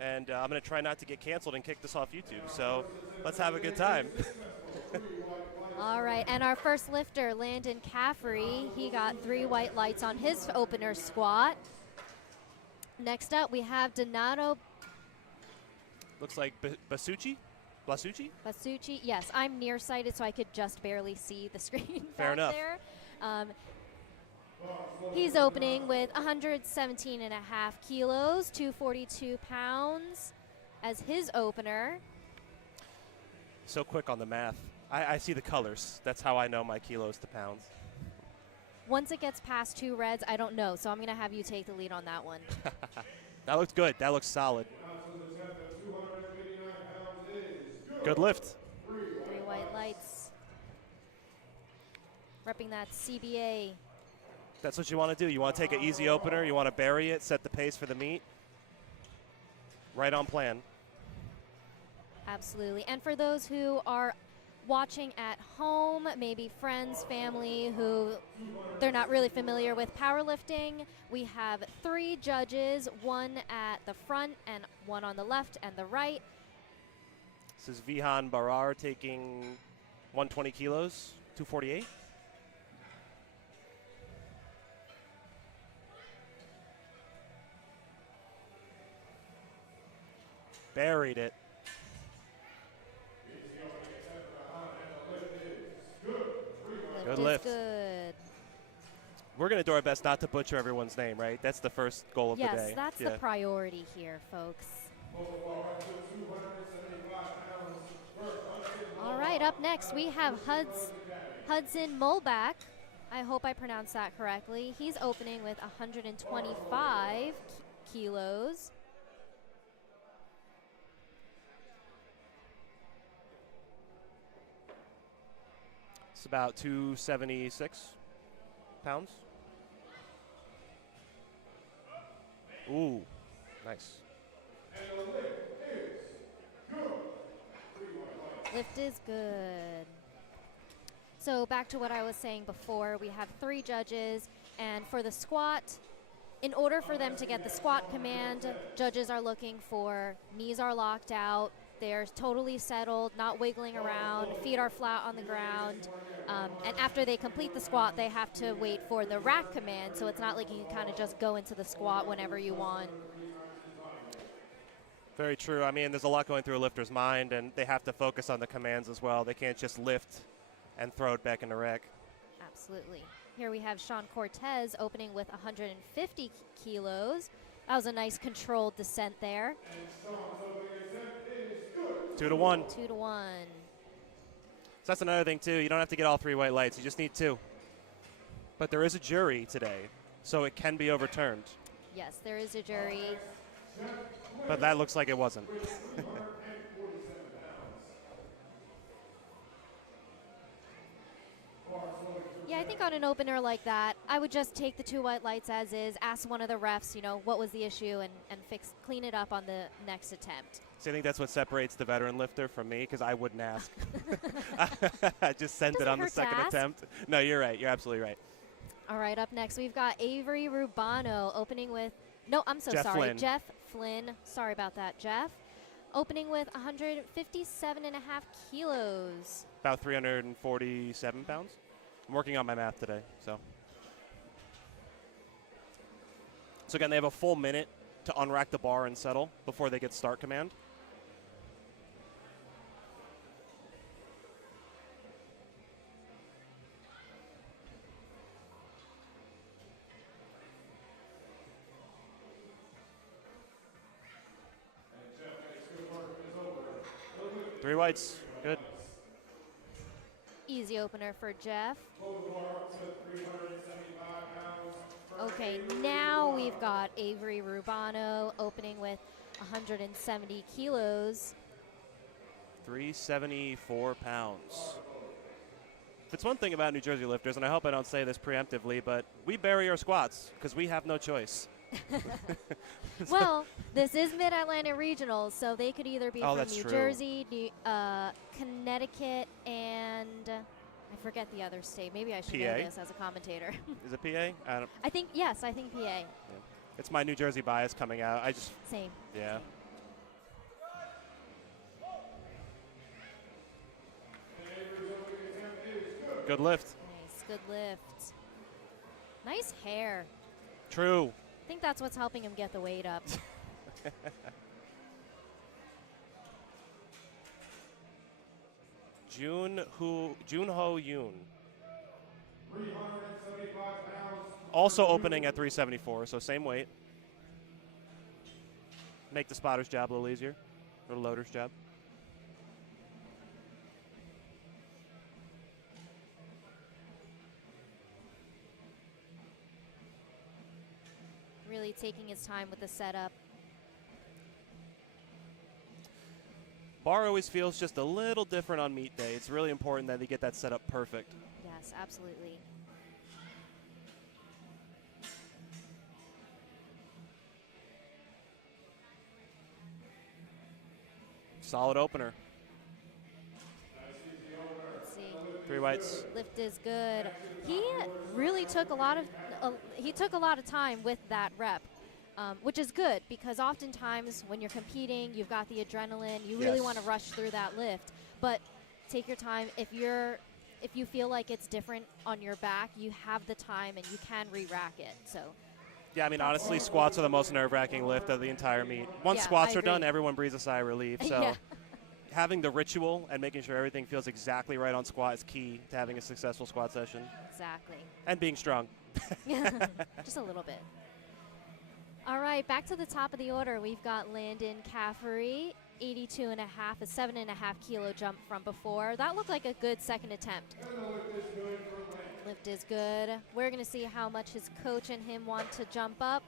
and I'm going to try not to get canceled and kick this off YouTube. So let's have a good time. All right, and our first lifter, Landon Caffrey, he got 3 white lights on his opener squat. Next up, we have Donato Looks like Blasucci? Basucci. Yes, I'm nearsighted, so I could just barely see the screen Fair back enough. there. He's opening with 117.5 kilos, 242 pounds as his opener. So quick on the math. I see the colors. That's how I know my kilos to pounds. Once it gets past 2 reds, I don't know, so I'm going to have you take the lead on that one. That looks good. That looks solid. Good lift. 3 white lights. Repping that CBA. That's what you want to do. You want to take an easy opener. You want to bury it, set the pace for the meet. Right on plan. Absolutely. And for those who are watching at home, maybe friends, family, who they're not really familiar with powerlifting, we have 3 judges, 1 at the front and 1 on the left and the right. This is Vihan Barar taking 120 kilos, 248. Buried it. Good lift. Good. We're going to do our best not to butcher everyone's name, right? That's the first goal of the day. Yes, that's the priority here, folks. All right, up next we have Hudson Molbach. I hope I pronounced that correctly. He's opening with 125 kilos. It's about 276 pounds. Ooh, nice. Lift is good. So back to what I was saying before, we have 3 judges, and for the squat, in order for them to get the squat command, judges are looking for knees are locked out, they're totally settled, not wiggling around, feet are flat on the ground, and after they complete the squat, they have to wait for the rack command, so it's not like you can kind of just go into the squat whenever you want. Very true. I mean, there's a lot going through a lifter's mind, and they have to focus on the commands as well. They can't just lift and throw it back in the rack. Absolutely. Here we have Sean Cortez opening with 150 kilos. That was a nice controlled descent there. 2 to 1. 2 to 1. So that's another thing, too. You don't have to get all 3 white lights. You just need 2. But there is a jury today, so it can be overturned. Yes, there is a jury. But that looks like it wasn't. Yeah, I think on an opener like that, I would just take the 2 white lights as is, ask one of the refs, what was the issue, and clean it up on the next attempt. So I think that's what separates the veteran lifter from me, because I wouldn't ask. I just sent it on the second attempt. No, you're right. You're absolutely right. All right, up next, we've got Avery Rubano opening with, no, I'm so sorry, Flynn. Jeff Flynn. Sorry about that, Jeff. Opening with 157.5 kilos. About 347 pounds. I'm working on my math today, so. So again, they have a full minute to unrack the bar and settle before they get start command. Three whites, good. Easy opener for Jeff. Okay, now we've got Avery Rubano opening with 170 kilos. 374 pounds. It's one thing about New Jersey lifters, and I hope I don't say this preemptively, but we bury our squats because we have no choice. Well, this is Mid-Atlantic Regionals, so they could either be from New Jersey, Connecticut, and I forget the other state. Maybe I should know this as a commentator. Is it PA? I think, yes, I think PA. Yeah. It's my New Jersey bias coming out. Same. Yeah. Good lift. Nice, good lift. Nice hair. True. I think that's what's helping him get the weight up. Junho Yoon. Also opening at 374, so same weight. Make the spotter's job a little easier, or the loader's job. Really taking his time with the setup. Bar always feels just a little different on meet day. It's really important that they get that setup perfect. Yes, absolutely. Solid opener. Let's see. 3 whites. Lift is good. He really took a lot of time with that rep, which is good because oftentimes when you're competing, you've got the adrenaline. You really Yes. want to rush through that lift, but take your time. If you feel like it's different on your back, you have the time and you can re-rack it. So. Yeah, I mean, honestly, squats are the most nerve-wracking lift of the entire meet. Once Yeah, squats I are done, agree. everyone breathes a sigh of relief. So Yeah. having the ritual and making sure everything feels exactly right on squat is key to having a successful squat session. Exactly. And being strong. Just a little bit. All right, back to the top of the order. We've got Landon Caffery, 82.5, a 7.5 kilo jump from before. That looked like a good second attempt. Lift is good. We're going to see how much his coach and him want to jump up.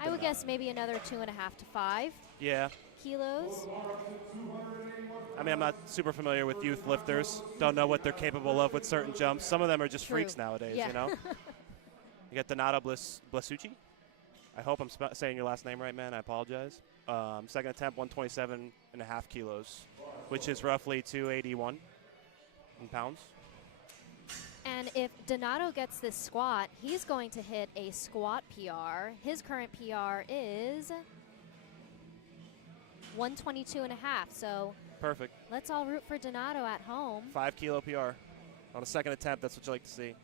I would guess maybe another 2.5 to 5 Yeah. kilos. I mean, I'm not super familiar with youth lifters. Don't know what they're capable of with certain jumps. Some of them are just True. freaks nowadays, Yeah. you know? You got Donato Blasucci. I hope I'm saying your last name right, man. I apologize. Second attempt, 127.5 kilos, which is roughly 281 in pounds. And if Donato gets this squat, he's going to hit a squat PR. His current PR is 122.5. So Perfect. let's all root for Donato at home. 5 kilo PR on a second attempt. That's what you like to see.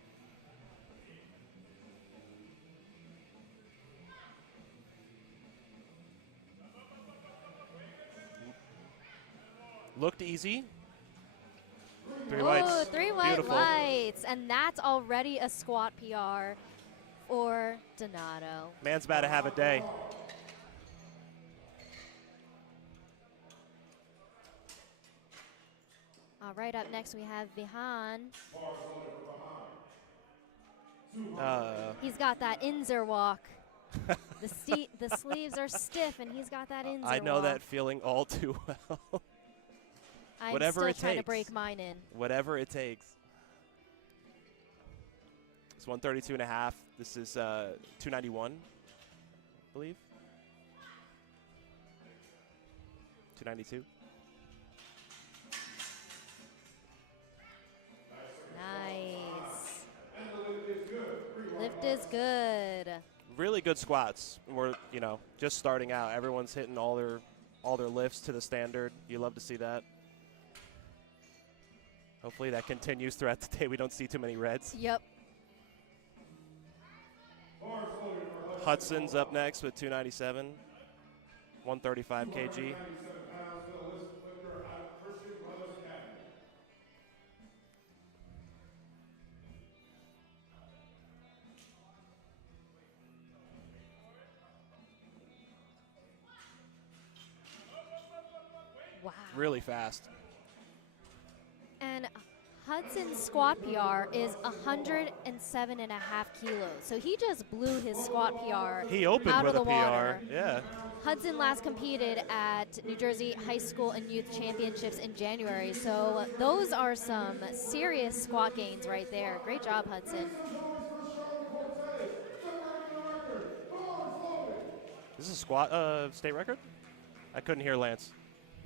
Looked easy. 3 whites. Oh, 3 white Beautiful. lights. And that's already a squat PR for Donato. Man's about to have a day. All right, up next we have Vihan. He's got that Inzer walk. The sleeves are stiff, and he's got that Inzer walk. I know that feeling all too well. I'm Whatever still it trying to takes. break mine in. Whatever it takes. It's 132.5. This is 291, I believe. 292. Nice. Lift is good. Really good squats. We're, just starting out. Everyone's hitting all their lifts to the standard. You love to see that. Hopefully that continues throughout the day. We don't see too many reds. Yep. Hudson's up next with 297, 135 kg. Wow. Really fast. And Hudson's squat PR is 107.5 kilos. So he just blew his squat PR He opened out with of a the PR. water. Yeah. Hudson last competed at New Jersey High School and Youth Championships in January. So those are some serious squat gains right there. Great job, Hudson. This is a squat state record? I couldn't hear Lance.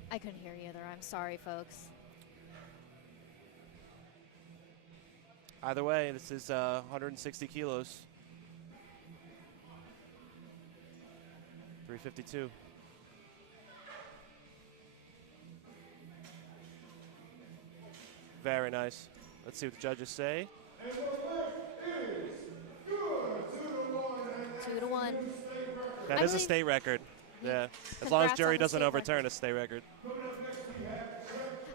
I couldn't hear you either. I'm sorry, folks. Either way, this is 160 kilos. 352. Very nice. Let's see what the judges say. 2-1. That I is a believe- state record. Yeah, as long as Congrats on jury the doesn't state overturn record. a state record.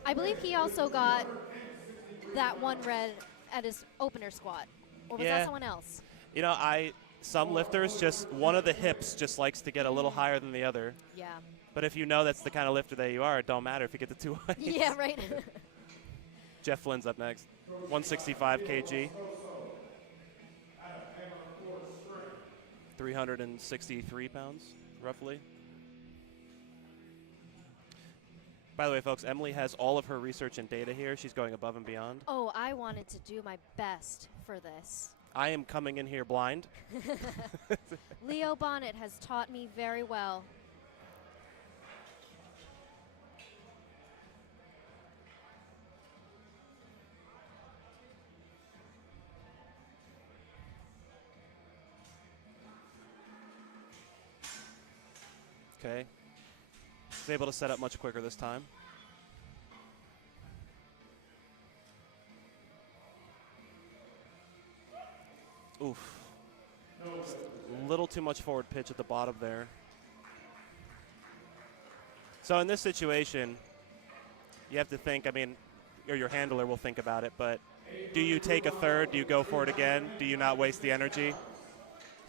I believe he also got that one red at his opener squat. Or was Yeah. that someone else? You know, some lifters just one of the hips just likes to get a little higher than the other. Yeah. But if you know that's the kind of lifter that you are, it don't matter if you get the 2 weights. Yeah, right. Jeff Flynn's up next. 165 kg. 363 pounds, roughly. By the way, folks, Emily has all of her research and data here. She's going above and beyond. Oh, I wanted to do my best for this. I am coming in here blind. Leo Bonnet has taught me very well. Okay. He's able to set up much quicker this time. Oof. A little too much forward pitch at the bottom there. So in this situation, you have to think, I mean, or your handler will think about it, but do you take a third? Do you go for it again? Do you not waste the energy?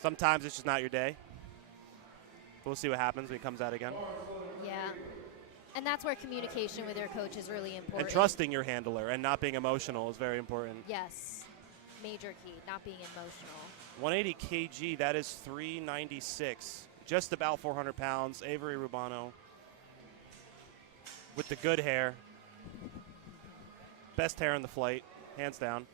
Sometimes it's just not your day. We'll see what happens when he comes out again. Yeah. And that's where communication with your coach is really important. And trusting your handler and not being emotional is very important. Yes. Major key, not being emotional. 180 kg, that is 396. Just about 400 pounds. Avery Rubano with the good hair. Best hair in the flight, hands down.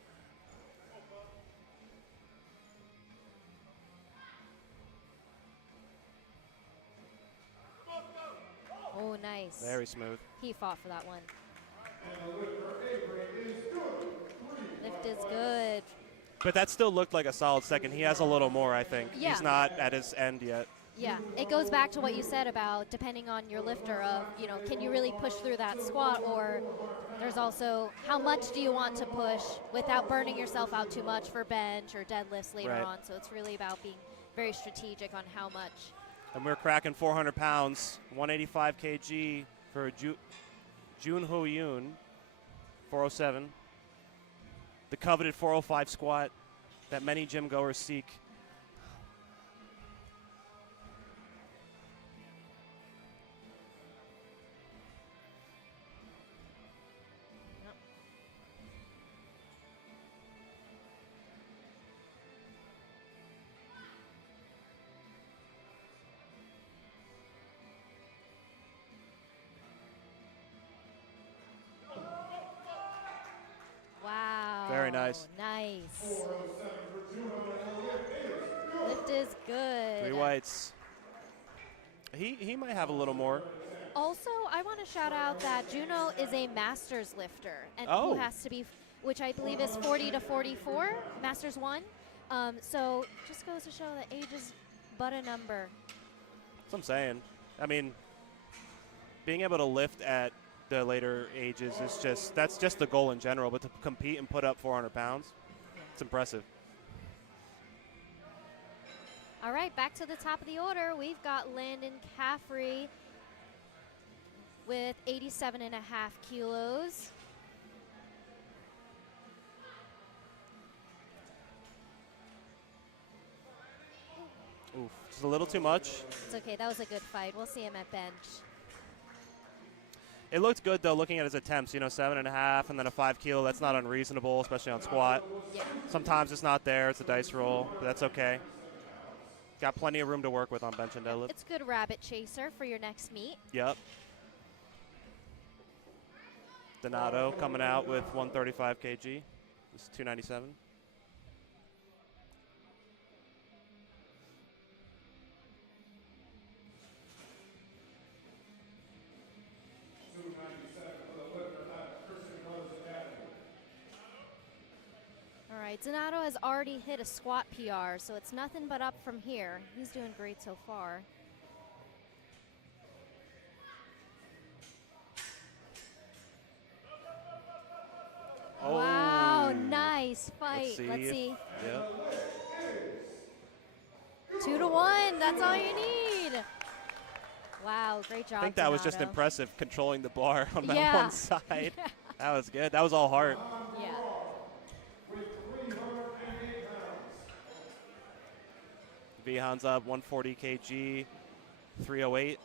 Oh, nice. Very smooth. He fought for that one. Lift is good. But that still looked like a solid second. He has a little more, I think. Yeah. He's not at his end yet. Yeah, it goes back to what you said about depending on your lifter of, you know, can you really push through that squat, or there's also how much do you want to push without burning yourself out too much for bench or deadlifts later Right. on. So it's really about being very strategic on how much. And we're cracking 400 pounds, 185 kg for Jun Ho Yoon, 407. The coveted 405 squat that many gym goers seek. Wow. Very nice. Nice. Lift is good. 3 whites. He might have a little more. Also, I want to shout out that Juno is a master's lifter, and Oh. who has to be, which I believe is 40 to 44, Masters 1. So just goes to show that age is but a number. That's what I'm saying. I mean, being able to lift at the later ages is that's just the goal in general, but to compete and put up 400 pounds, it's impressive. All right, back to the top of the order. We've got Landon Caffrey with 87.5 kilos. Oof, just a little too much. It's okay, that was a good fight. We'll see him at bench. It looked good, though, looking at his attempts. You know, 7.5 and then a 5 kilo. That's not unreasonable, especially on squat. Yeah. Sometimes it's not there. It's a dice roll, but that's okay. Got plenty of room to work with on bench and deadlift. It's good rabbit chaser for your next meet. Yep. Donato coming out with 135 kg. This is 297. All right, Donato has already hit a squat PR, so it's nothing but up from here. He's doing great so far. Oh. Wow, Nice fight. Let's see. Yep. 2-1. That's all you need. Wow, great job. I think that was just Donato. impressive, controlling the bar on that Yeah. one side. That was good. That was all heart. Yeah. Vihan's up 140 kg, 308.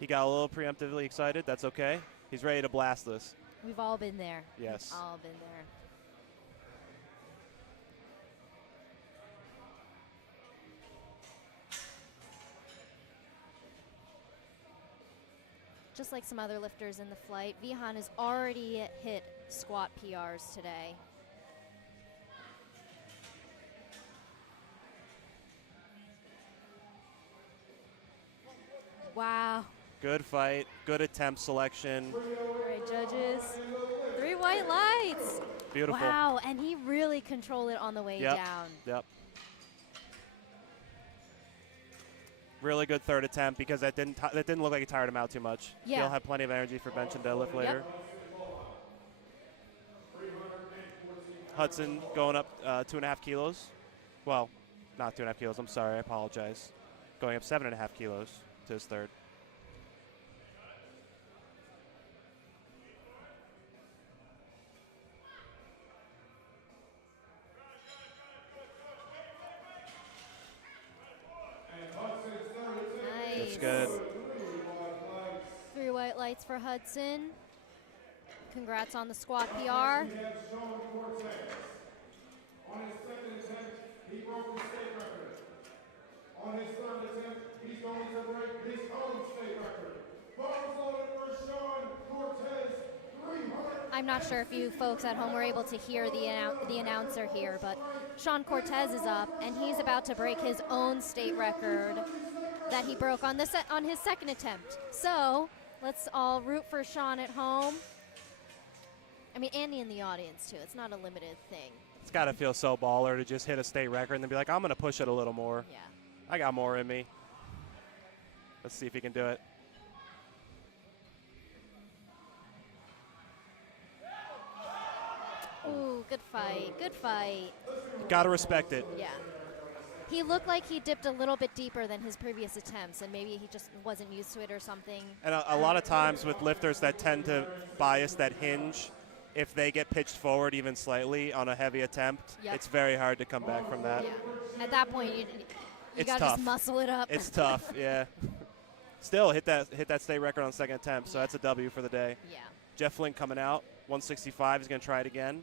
He got a little preemptively excited. That's okay. He's ready to blast this. We've all been there. Yes. We've all been there. Just like some other lifters in the flight, Vihan has already hit squat PRs today. Wow. Good fight. Good attempt selection. All right, judges. 3 white lights. Beautiful. Wow, and he really controlled it on the way Yep. down. Yep. Really good third attempt because that didn't look like it tired him out too much. Yeah. He'll have plenty of energy for bench and deadlift later. Hudson going up 2.5 kilos. Well, not 2.5 kilos. I'm sorry. I apologize. Going up 7.5 kilos to his third. Nice. That's good. 3 white lights for Hudson. Congrats on the squat PR. On his second attempt, he broke his state record. On his third attempt, he's going to break his own state record. Bars loaded for Sean Cortez, 300. I'm not sure if you folks at home were able to hear the announcer here, but Sean Cortez is up, and he's about to break his own state record that he broke on his second attempt. So let's all root for Sean at home. I mean, Andy in the audience, too. It's not a limited thing. It's got to feel so baller to just hit a state record and then be like, I'm going to push it a little more. Yeah. I got more in me. Let's see if he can do it. Ooh, good fight. Good fight. Got to respect it. Yeah. He looked like he dipped a little bit deeper than his previous attempts, and maybe he just wasn't used to it or something. And a lot of times with lifters that tend to bias that hinge, if they get pitched forward even slightly on a heavy attempt, Yep. it's very hard to come back from that. Yeah. At that point, you It's got to tough. just muscle it up. It's tough, yeah. Still hit that state record on second attempt, so that's a W for the day. Yeah. Jeff Flynn coming out, 165. He's going to try it again.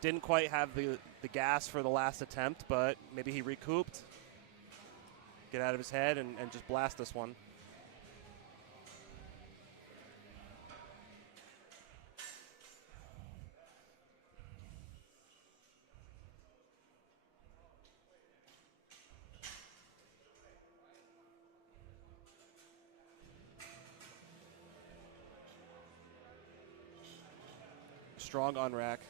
Didn't quite have the gas for the last attempt, but maybe he recouped. Get out of his head and just blast this one. Strong on rack.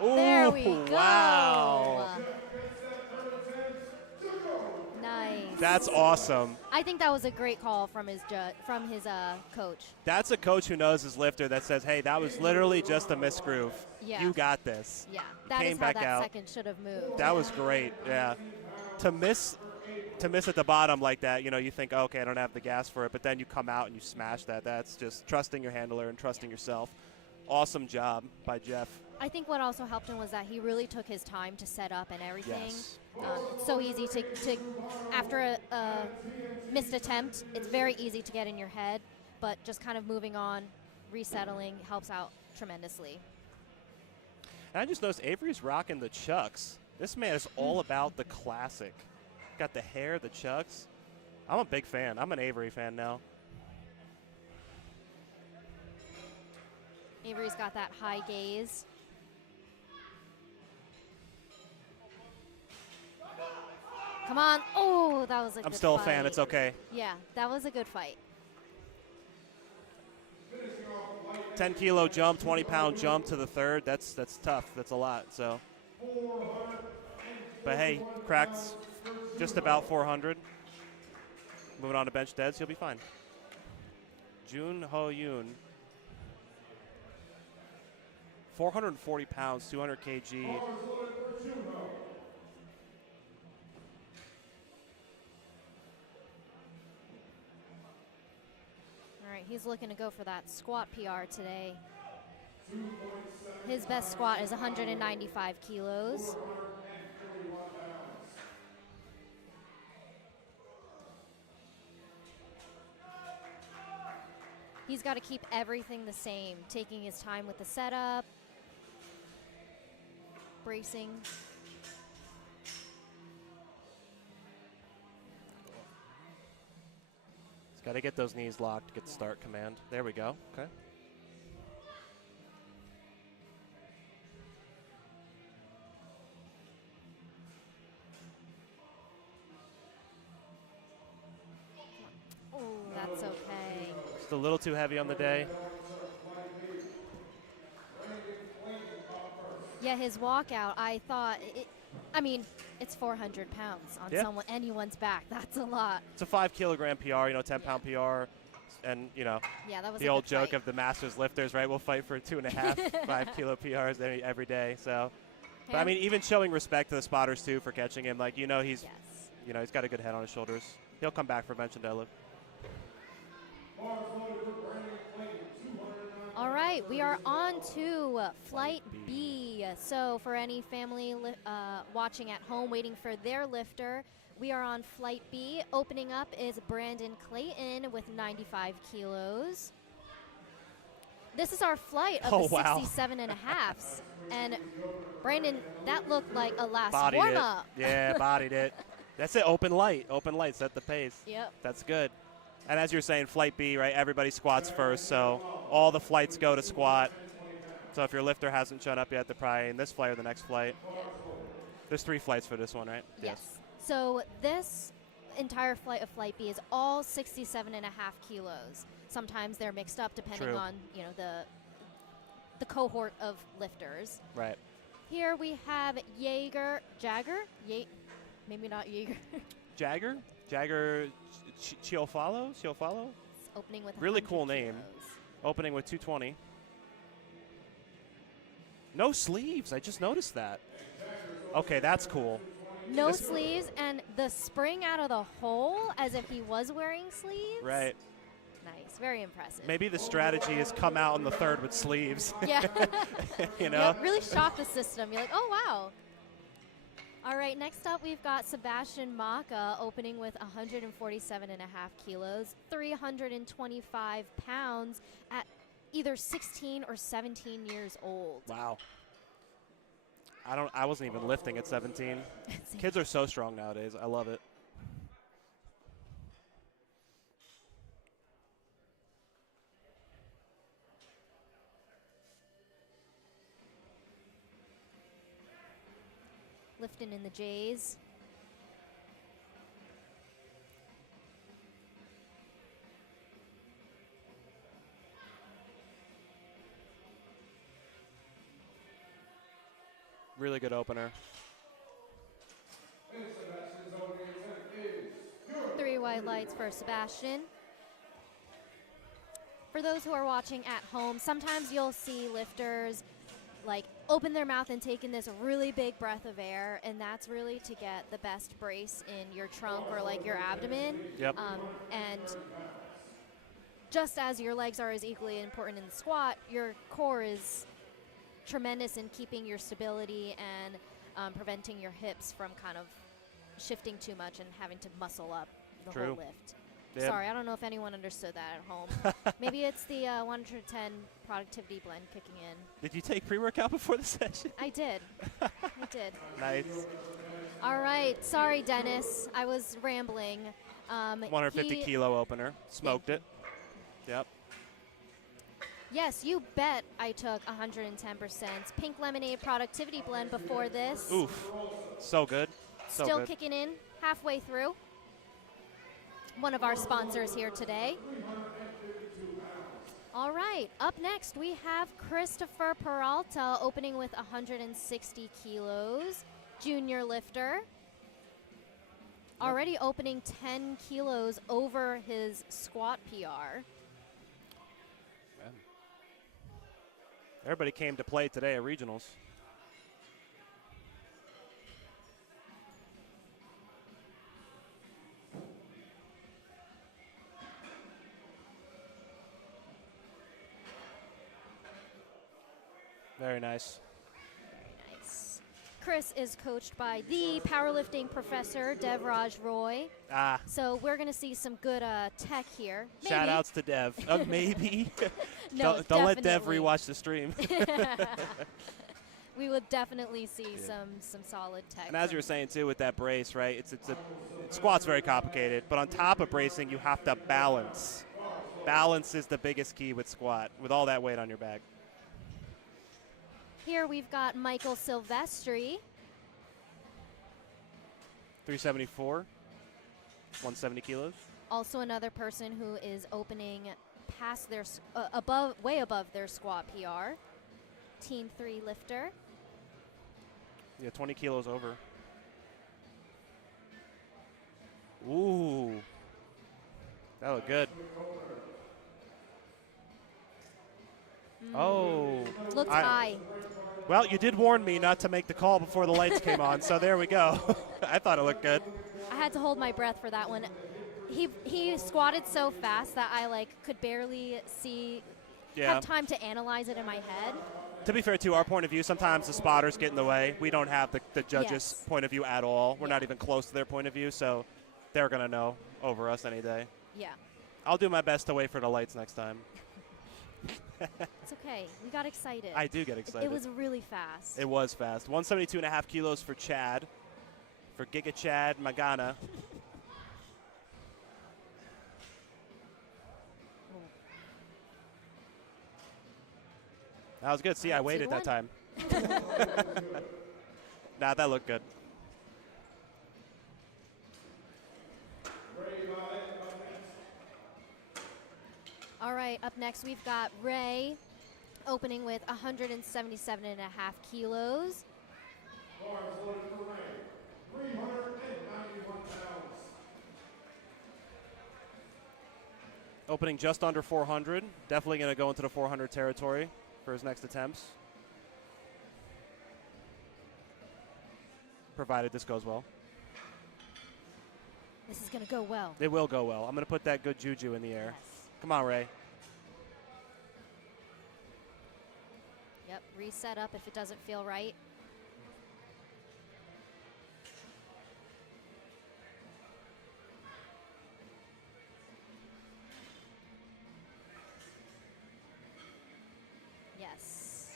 There Ooh, we go. Wow. Nice. That's awesome. I think that was a great call from his coach. That's a coach who knows his lifter that says, hey, that was literally just a misgroove. Yeah. You got this. Yeah, that Came is how back that out. second should have moved. That was great, yeah. To miss at the bottom like that, you think, okay, I don't have the gas for it, but then you come out and you smash that. That's just trusting your handler and trusting yourself. Awesome job by Jeff. I think what also helped him was that he really took his time to set up and everything. Yes. It's so easy to after a missed attempt, it's very easy to get in your head, but just kind of moving on, resettling helps out tremendously. And I just noticed Avery's rocking the Chucks. This man is all about the classic. Got the hair, the Chucks. I'm a big fan. I'm an Avery fan now. Avery's got that high gaze. Come on. Oh, that was a good fight. I'm still a fan. It's okay. Yeah, that was a good fight. 10-kilo jump, 20-pound jump to the third. That's tough. That's a lot. So But hey, cracked just about 400. Moving on to bench deads, he'll be fine. Jun Ho Yoon, 440 pounds, 200 kg. All right, he's looking to go for that squat PR today. His best squat is 195 kilos. He's got to keep everything the same, taking his time with the setup, bracing. He's got to get those knees locked to get the start command. There we go. Okay. Oh, that's okay. Just a little too heavy on the day. Yeah, his walkout, I thought, I mean, it's 400 pounds on anyone's back. That's a lot. It's a 5 kilogram PR, 10 pound PR. And, yeah, that was the a old good joke fight. of the masters lifters, right? We'll fight for 2.5, 5 kilo PRs every day. So, but I mean, even showing respect to the spotters too for catching him. Like, he's, Yes. he's got a good head on his shoulders. He'll come back for bench and deadlift. All right, we are on to Flight B. So for any family watching at home waiting for their lifter, we are on Flight B. Opening up is Brandon Clayton with 95 kilos. This is our flight of the 67 and a halves. And Brandon, that looked like a last Bodied warm-up. it. Yeah, bodied it. That's it, open light, set the pace. Yep. That's good. And as you're saying, Flight B, right, everybody squats first, so all the flights go to squat. So if your lifter hasn't shown up yet, they're probably in this flight or the next flight. Yeah. There's 3 flights for this one, right? Yes. So this entire flight of Flight B is all 67 and a half kilos. Sometimes they're mixed up depending True. on, the cohort of lifters. Right. Here we have maybe not Jaeger. Jagger Chiofalo? Opening with Really 100 cool name. kilos. Opening with 220. No sleeves, I just noticed that. Okay, that's cool. No sleeves, and the spring out of the hole as if he was wearing sleeves. Right. Nice, very impressive. Maybe the strategy is come out in the third with sleeves. Yeah. Yep, really shock the system. You're like, oh, wow. All right, next up we've got Sebastian Maka opening with 147 and a half kilos, 325 pounds at either 16 or 17 years old. Wow. I wasn't even lifting at 17. Kids are so strong nowadays. I love it. Lifting in the J's. Really good opener. 3 white lights for Sebastian. For those who are watching at home, sometimes you'll see lifters like open their mouth and take in this really big breath of air, and that's really to get the best brace in your trunk or like your abdomen. Yep. And just as your legs are as equally important in the squat, your core is tremendous in keeping your stability and preventing your hips from kind of shifting too much and having to muscle up the True. whole lift. Yep. Sorry, I don't know if anyone understood that at home. Maybe it's the 110 productivity blend kicking in. Did you take pre-workout before the session? I did. I did. Nice. All right. Sorry, Dennis. I was rambling. 150 kilo opener. Smoked it. Yep. Yes, you bet I took 110% Pink Lemonade Productivity Blend before this. Oof. So good. So Still good. kicking in halfway through. One of our sponsors here today. All right, up next we have Christopher Peralta opening with 160 kilos, junior lifter. Already opening 10 kilos over his squat PR. Everybody came to play today at regionals. Very nice. Nice. Chris is coached by the powerlifting professor, Devraj Roy. Ah, So we're going to see some good tech here. shout Maybe. outs to Dev. Maybe. No, don't let Dev definitely. rewatch the stream. We would definitely see some solid tech. And as you were saying too, with that brace, right? Squat's very complicated, but on top of bracing, you have to balance. Balance is the biggest key with squat, with all that weight on your back. Here we've got Michael Silvestri. 374, 170 kilos. Also another person who is opening past their way above their squat PR. Team 3 lifter. Yeah, 20 kilos over. Ooh, that looked good. Oh, Looks high. Well, you did warn me not to make the call before the lights came on, so there we go. I thought it looked good. I had to hold my breath for that one. He squatted so fast that I could barely have time to analyze it in my head. To be fair, to our point of view, sometimes the spotters get in the way. We don't have the judges' Yes. point of view at all. We're not even close to their point of view, so they're going to know over us any day. Yeah, I'll do my best to wait for the lights next time. it's okay. We got excited. I do get excited. It was really fast. It was fast. 172.5 kilos for Chad, for Giga Chad Magana. That was good. See, I waited that time. Nah, that looked good. All right, up next we've got Ray opening with 177.5 kilos. Bars loaded for Ray, 391 pounds. Opening just under 400. Definitely going to go into the 400 territory for his next attempts. Provided this goes well. This is going to go well. It will go well. I'm going to put that good juju in the air. Yes. Come on, Ray. Yep, reset up if it doesn't feel right. Yes.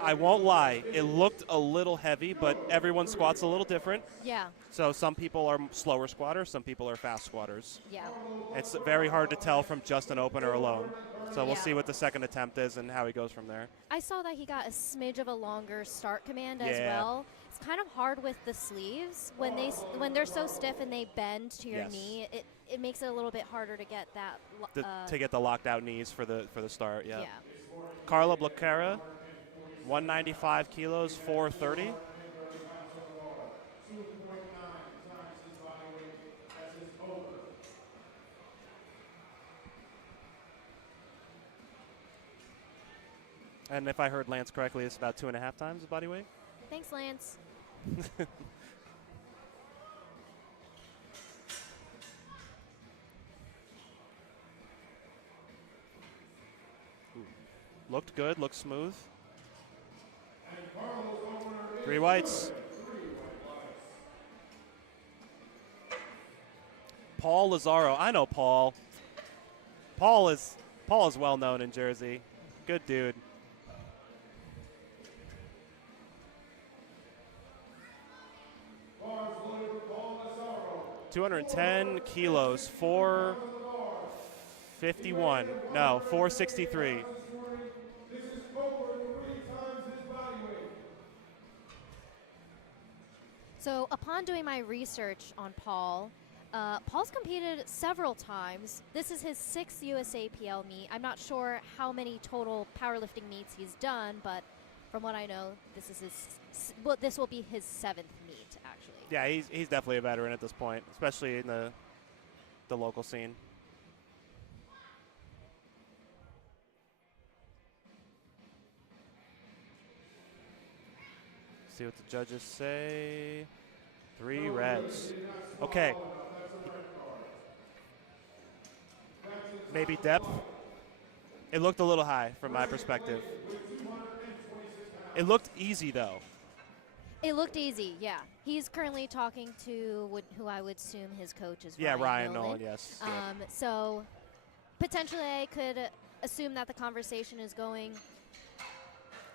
I won't lie. It looked a little heavy, but everyone's squat's a little different. Yeah, So some people are slower squatters, some people are fast squatters. yeah. It's very hard to tell from just an opener alone. So we'll Yeah. see what the second attempt is and how he goes from there. I saw that he got a smidge of a longer start command as Yeah. well. It's kind of hard with the sleeves when they're so stiff and they bend to your Yes. knee. It makes it a little bit harder to get that. To get the locked out knees for the start, yeah. Yeah. Carla Blacara, 195 kilos, 430. 2.9 times his body weight as his over. And if I heard Lance correctly, it's about 2.5 times his body weight. Thanks, Lance. Looked good, looked smooth. 3 whites. Paul Lazaro. I know Paul. Paul is well known in Jersey. Good dude. Bars loaded for Paul Lazaro. 210 kilos, 451. No, 463. This is over 3 times his body weight. So upon doing my research on Paul, Paul's competed several times. This is his 6th USAPL meet. I'm not sure how many total powerlifting meets he's done, but From what I know, this is well, this will be his 7th meet, actually. Yeah, he's definitely a veteran at this point, especially in the local scene. See what the judges say. 3 reds. Okay. Maybe depth. It looked a little high from my perspective. It looked easy, though. It looked easy, yeah. He's currently talking to who I would assume his coach is. Yeah, Ryan Nolan. Nolan, yes. So potentially I could assume that the conversation is going,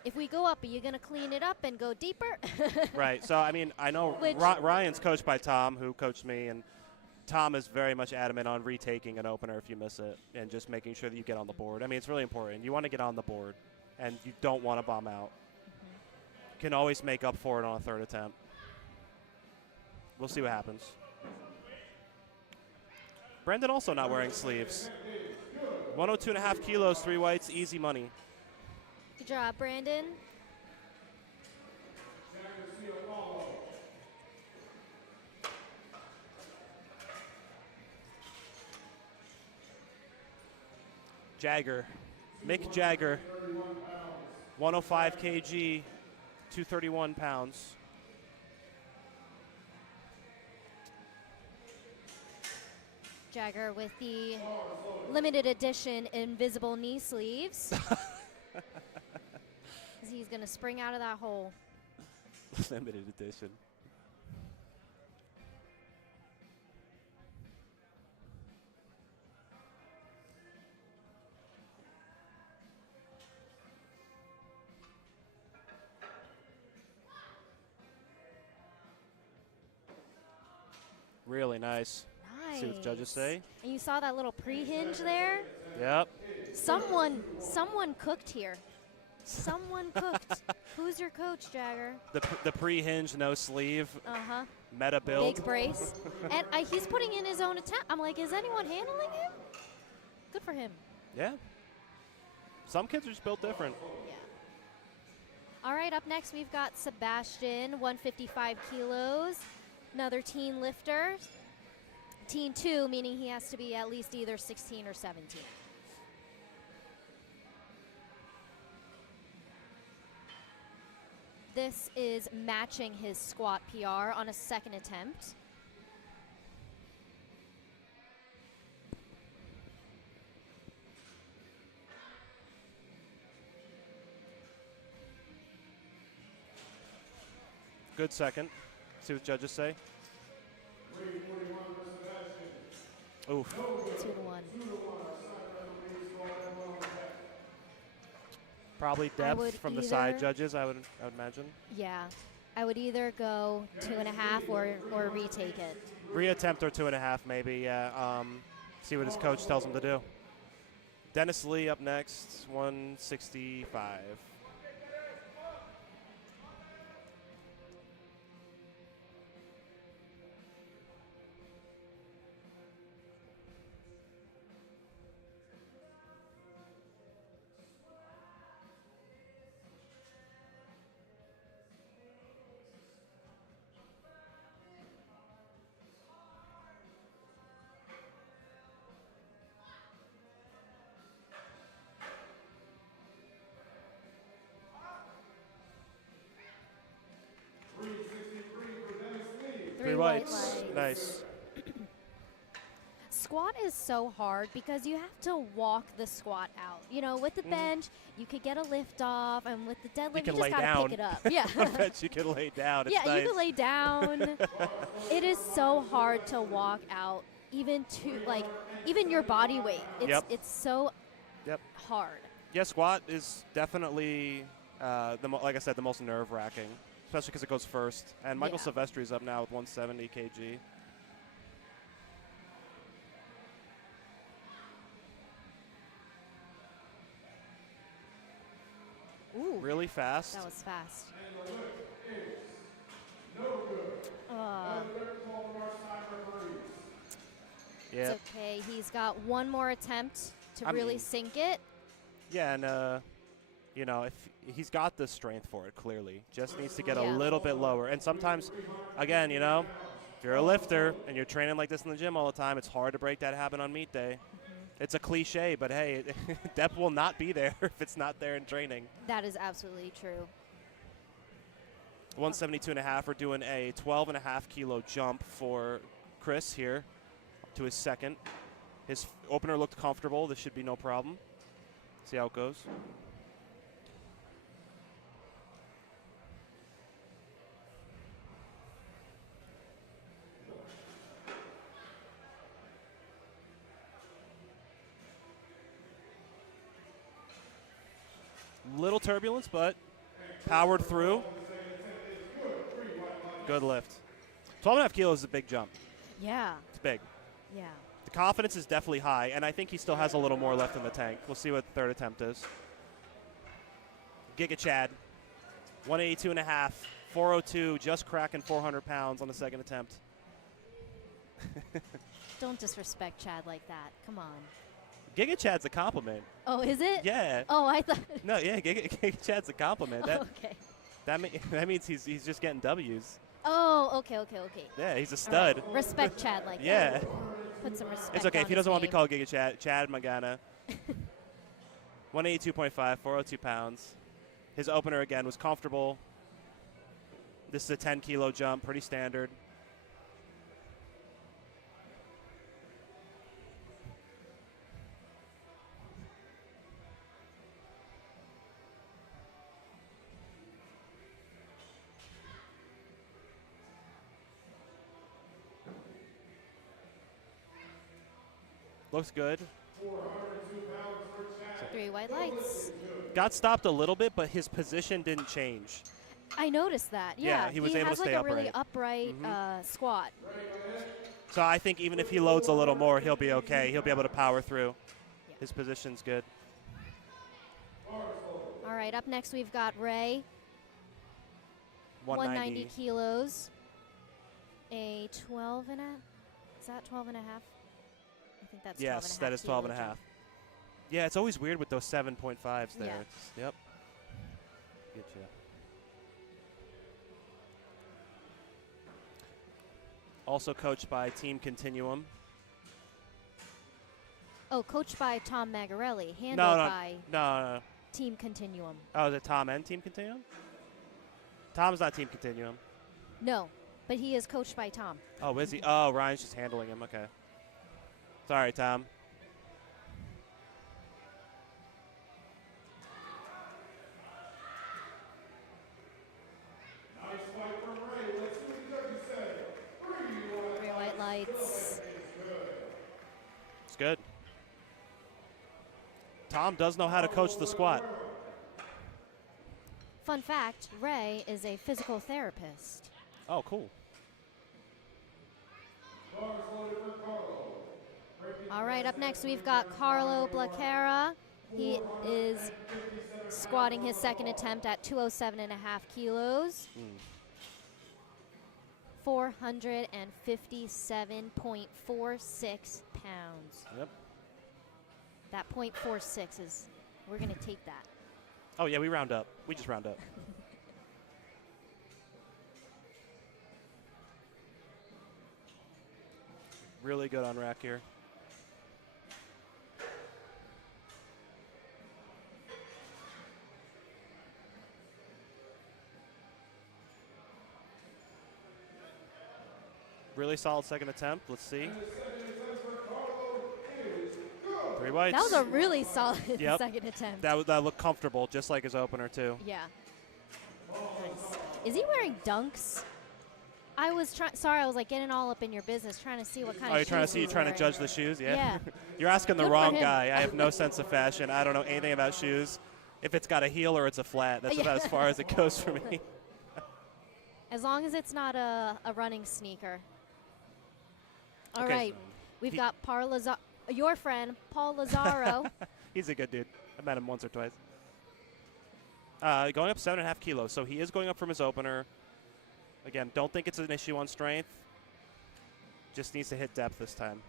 if we go up, are you going to clean it up and go deeper? Right. So, I mean, I know Ryan's coached by Tom, who coached me, and Tom is very much adamant on retaking an opener if you miss it and just making sure that you get on the board. I mean, it's really important. You want to get on the board, and you don't want to bomb out. You can always make up for it on a 3rd attempt. We'll see what happens. Brandon also not wearing sleeves. 102.5 kilos, 3 whites, easy money. Good job, Brandon. Jagger, Mick Jagger, 105 kg, 231 pounds. Jagger with the limited edition invisible knee sleeves. He's going to spring out of that hole. Limited edition. Really nice. Nice. See what the judges say. And you saw that little pre-hinge there? Yep. Someone cooked here. Someone cooked. Who's your coach, Jagger? The pre-hinge, no sleeve. Uh-huh. Meta build. Big brace. And he's putting in his own attempt. I'm like, is anyone handling him? Good for him. Yeah. Some kids are just built different. Yeah. All right, up next we've got Sebastian, 155 kilos. Another teen lifter. Teen 2, meaning he has to be at least either 16 or 17. This is matching his squat PR on a 2nd attempt. Good second. See what judges say. Oof. 2-1. Probably depth from the side judges, I would imagine. Yeah. I would either go 2.5 or retake it. Reattempt or 2.5 maybe, yeah. See what his coach tells him to do. Dennis Lee up next, 165. Three whites. Nice. Squat is so hard because you have to walk the squat out. You know, with the bench, you could get a lift off, and with the deadlift, you just gotta pick it up. Yeah. I bet you can lay down. It's yeah, nice. you can lay down. It is so hard to walk out, even your body weight. It's so hard. Yeah, squat is definitely, like I said, the most nerve-wracking, especially because it goes first. And Michael Silvestri's up now with 170 kg. Ooh, really fast. That was fast. Yeah. It's okay. He's got one more attempt to really sink it. Yeah, and you know, if he's got the strength for it, clearly. Just needs to get Yeah. a little bit lower. And sometimes, again, you know, if you're a lifter and you're training like this in the gym all the time, it's hard to break that habit on meet day. It's a cliche, but hey, depth will not be there if it's not there in training. That is absolutely true. 172.5. We're doing a 12.5 kilo jump for Chris here to his second. His opener looked comfortable. This should be no problem. See how it goes. Little turbulence, but powered through. Good lift. 12.5 kilos is a big jump. Yeah. It's big. Yeah. The confidence is definitely high, and I think he still has a little more left in the tank. We'll see what the third attempt is. Giga Chad, 182.5, 402, just cracking 400 pounds on the second attempt. Don't disrespect Chad like that. Come on. Giga Chad's a compliment. Oh, is it? Yeah. Oh, I thought. No, yeah, Giga Chad's a compliment. That, Okay. that means he's just getting W's. Oh, okay. Yeah, he's a All right. stud. Respect Chad like Yeah. that. Put some respect. It's okay on if he his doesn't want to be name. called Giga Chad Magana. 182.5, 402 pounds. His opener, again, was comfortable. This is a 10-kilo jump, pretty standard. Looks good. 3 white lights. Got stopped a little bit, but his position didn't change. I noticed that. Yeah, Yeah, he was able to has stay like a really upright squat. So I think even if he loads a little more, he'll be okay. He'll be able to power through. Yeah. His position's good. All right, up next we've got Ray. 190 kilos. A 12 and a. Is that 12 and a half? I think that's 12 and a Yes, half that is 12 and a kilo half. jump. Yeah, it's always weird with those 7.5s there. Yeah. Yep. Good job. Also coached by Team Continuum. Oh, coached by Tom Magarelli, handled No. by No. Team Continuum. Oh, is it Tom and Team Continuum? Tom's not Team Continuum. No, but he is coached by Tom. Oh, is he? Oh, Ryan's just handling him. Okay. Sorry, Tom. Nice fight from Ray. Let's see what the judges say. 3 white lights. It's good. Tom does know how to coach the squat. Fun fact, Ray is a physical therapist. Oh, cool. All right, up next we've got Carlo Blacara. He is squatting his second attempt at 207.5 kilos. 457.46 pounds. Yep. That .46 is, we're going to take that. Oh, yeah, we round up. We just round up. Really good on rack here. Really solid second attempt. Let's see. 3 whites. That was a really solid Yep. second attempt. That looked comfortable, just like his opener, too. Yeah. Nice. Is he wearing dunks? I was sorry, I was like getting all up in your business, trying to see what kind Oh, of you're trying to shoes see, he you're was trying to wearing. judge the shoes? Yeah. Yeah. You're asking the Good for wrong him. guy. I have no sense of fashion. I don't know anything about shoes. If it's got a heel or it's a flat, that's about as far as it goes for me. As long as it's not a running sneaker. All Okay. right, we've got your friend, Paul Lazaro. He's a good dude. I met him once or twice. Going up 7.5 kilos, so he is going up from his opener. Again, don't think it's an issue on strength. Just needs to hit depth this time.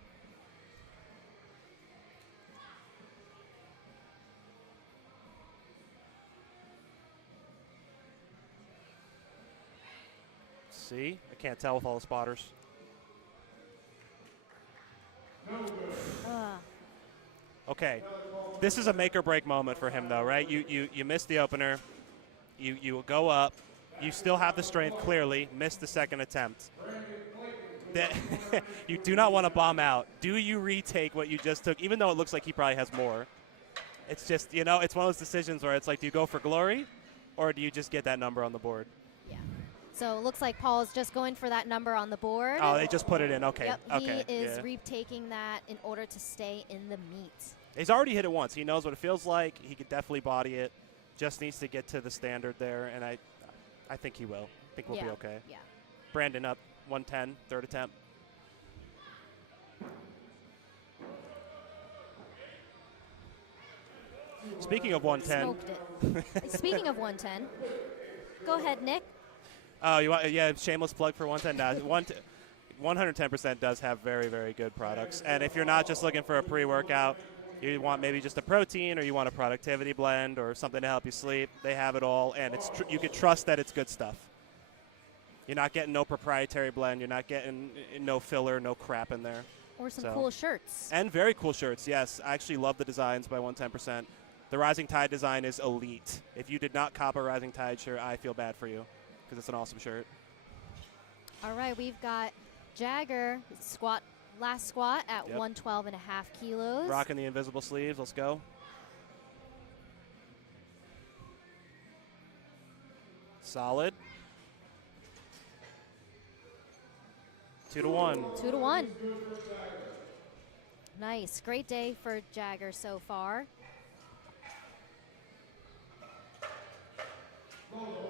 See? I can't tell with all the spotters. Ugh. Okay. This is a make or break moment for him, though, right? You miss the opener. You go up. You still have the strength, clearly. Miss the second attempt. You do not want to bomb out. Do you retake what you just took, even though it looks like he probably has more? It's just, you know, it's one of those decisions where it's like, do you go for glory or do you just get that number on the board? Yeah. So it looks like Paul's just going for that number on the board. Oh, they just put it in. Okay. Yep, Okay. he is yeah. retaking that in order to stay in the meet. He's already hit it once. He knows what it feels like. He could definitely body it. Just needs to get to the standard there, and I think he will. I think we'll be okay. Yeah. Brandon up 110, third attempt. Speaking of 110. Smoked it. Speaking of 110, go ahead, Nick. Oh, you want? Yeah, shameless plug for 110. Now, 110% does have very, very good products. And if you're not just looking for a pre-workout, you want maybe just a protein or you want a productivity blend or something to help you sleep, they have it all. And it's you can trust that it's good stuff. You're not getting no proprietary blend. You're not getting no filler, no crap in there. Or some cool shirts. And very cool shirts, yes. I actually love the designs by 110%. The Rising Tide design is elite. If you did not cop a Rising Tide shirt, I feel bad for you because it's an awesome shirt. All right, we've got Jagger last squat at 112.5 kilos. Rocking the invisible sleeves. Let's go. Solid. 2 to 1. 2 to 1. Nice. Great day for Jagger so far.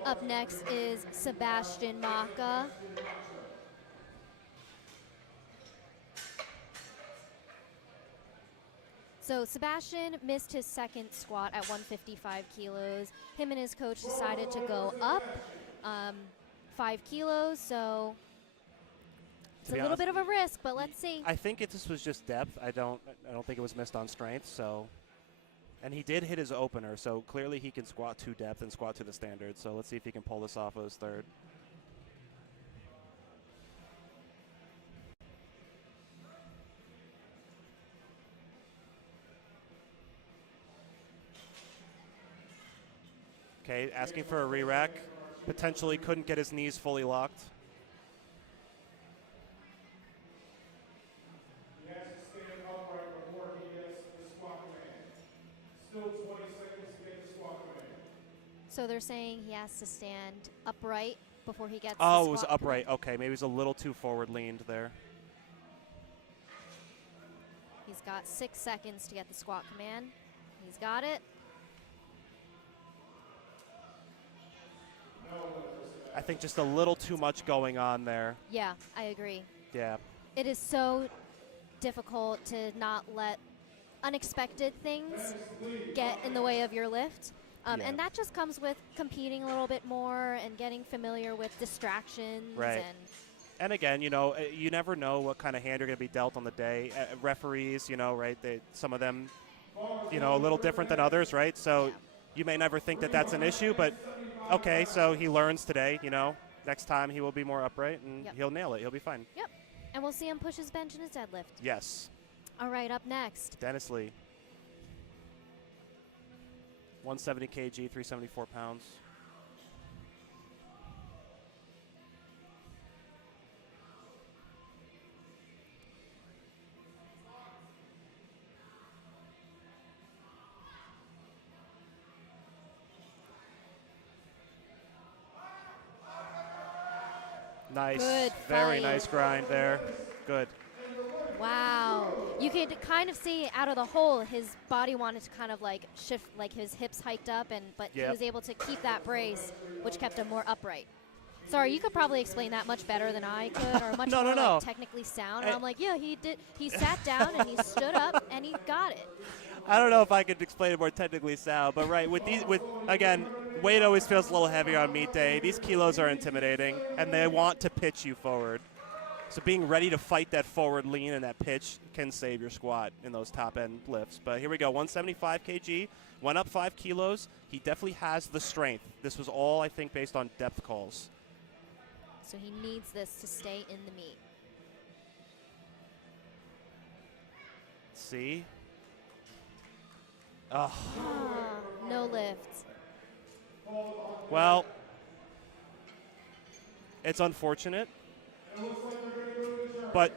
Up next is Sebastian Maka. So Sebastian missed his second squat at 155 kilos. Him and his coach decided to go up 5 kilos, so it's a little bit of a risk, but let's see. I think this was just depth. I don't think it was missed on strength. So, and he did hit his opener, so clearly he can squat to depth and squat to the standard. So let's see if he can pull this off as third. Okay, asking for a re-rack. Potentially couldn't get his knees fully locked. He has to stand upright before he gets the squat command. Still 20 seconds to get the squat command. So they're saying he has to stand upright before he gets the Oh, squat it was upright. command. Okay, maybe it was a little too forward leaned there. He's got 6 seconds to get the squat command. He's got it. I think just a little too much going on there. Yeah, I agree. Yeah. It is so difficult to not let unexpected things get in the way of your lift. And that just comes with competing a little bit more and getting familiar with distractions. Right. And again, you know, you never know what kind of hand you're going to be dealt on the day. Referees, you know, right, some of them, you know, a little different than others, right? So you may never think that that's an issue, but okay, so he learns today, you know. Next time he will be more upright and he'll nail it. He'll be fine. Yep. And we'll see him push his bench and his deadlift. Yes. All right, up next. Dennis Lee. 170 kg, 374 pounds. Nice. Good Very fight. nice grind there. Good. Wow. You could kind of see out of the hole his body wanted to kind of like shift, like his hips hiked up, but he was able to keep that brace, which kept him more upright. Sorry, you could probably explain that much better than I could, or much more like technically sound. And I'm like, yeah, he did. He sat down and he stood up and he got it. I don't know if I could explain it more technically sound, but right, with again, weight always feels a little heavier on meet day. These kilos are intimidating, and they want to pitch you forward. So being ready to fight that forward lean and that pitch can save your squat in those top-end lifts. But here we go, 175 kg, went up 5 kilos. He definitely has the strength. This was all, I think, based on depth calls. So he needs this to stay in the meet. See? Oh. No lifts. Well, it's unfortunate, but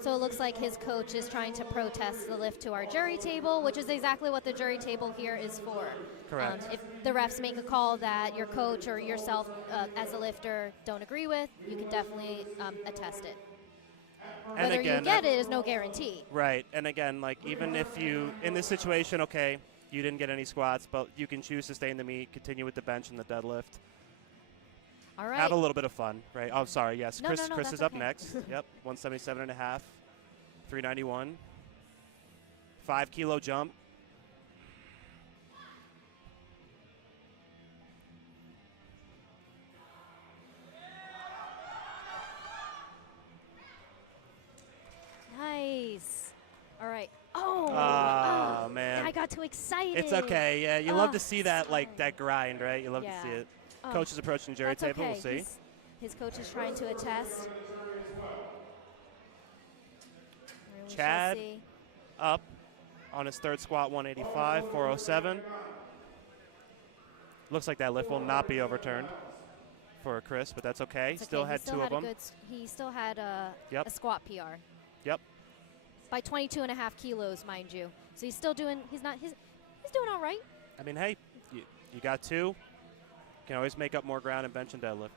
so it looks like his coach is trying to protest the lift to our jury table, which is exactly what the jury table here is for. correct. If the refs make a call that your coach or yourself as a lifter don't agree with, you can definitely attest it. And Whether again, you get it is no guarantee. right. And again, like even if you, in this situation, okay, you didn't get any squats, but you can choose to stay in the meet, continue with the bench and the deadlift. All right. Have a little bit of fun, right? Oh, sorry. Yes, No, Chris. no, Chris that's is up okay. next. Yep, 177.5, 391, 5 kilo jump. Nice. All right. Oh, Man. I got too excited. It's okay. Yeah, you love to see that, like that grind, right? You love Yeah. to see it. Oh, Coach is approaching jury that's table. okay. We'll see. His coach is trying to attest. We shall Chad see. up on his third squat, 185, 407. Looks like that lift will not be overturned for Chris, but that's okay. It's Still okay. had two of them. He still had a Yep. squat PR. Yep. By 22.5 kilos, mind you. So he's still doing. He's doing all right. I mean, hey, you got two. You can always make up more ground in bench and deadlift.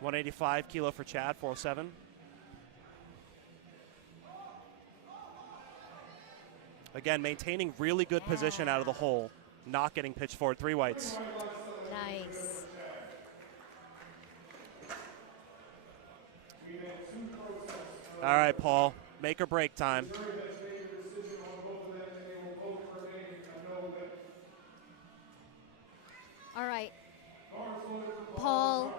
185 kilo for Chad, 407. Again, maintaining really good position out of the hole, not getting pitched forward. 3 whites. Nice. All right, Paul, make or break time. All right. Paul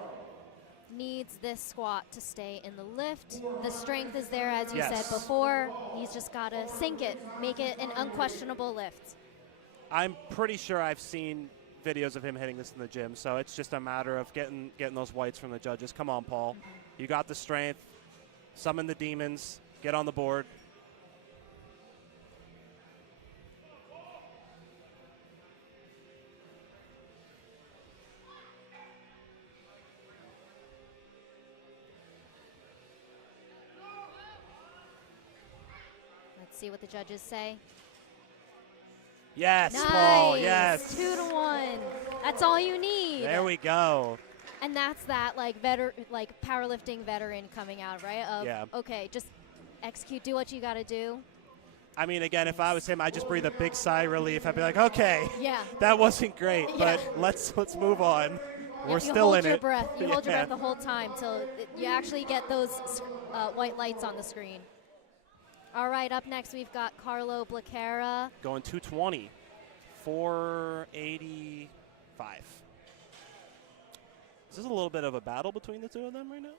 needs this squat to stay in the lift. The strength is there, as you Yes. said before. He's just got to sink it, make it an unquestionable lift. I'm pretty sure I've seen videos of him hitting this in the gym, so it's just a matter of getting those whites from the judges. Come on, Paul. You got the strength. Summon the demons. Get on the board. Let's see what the judges say. Yes, Nice. Paul, yes. 2-1. That's all you need. There we go. And that's that like powerlifting veteran coming out, right? Of Yeah. okay, just execute, do what you got to do. I mean, again, if I was him, I'd just breathe a big sigh of relief. I'd be like, okay, Yeah. that wasn't great, Yeah. but let's move on. We're You still hold in your it. breath. You hold your Yeah. breath the whole time till you actually get those white lights on the screen. All right, up next we've got Carlo Blacara. Going 220, 485. Is this a little bit of a battle between the two of them right now?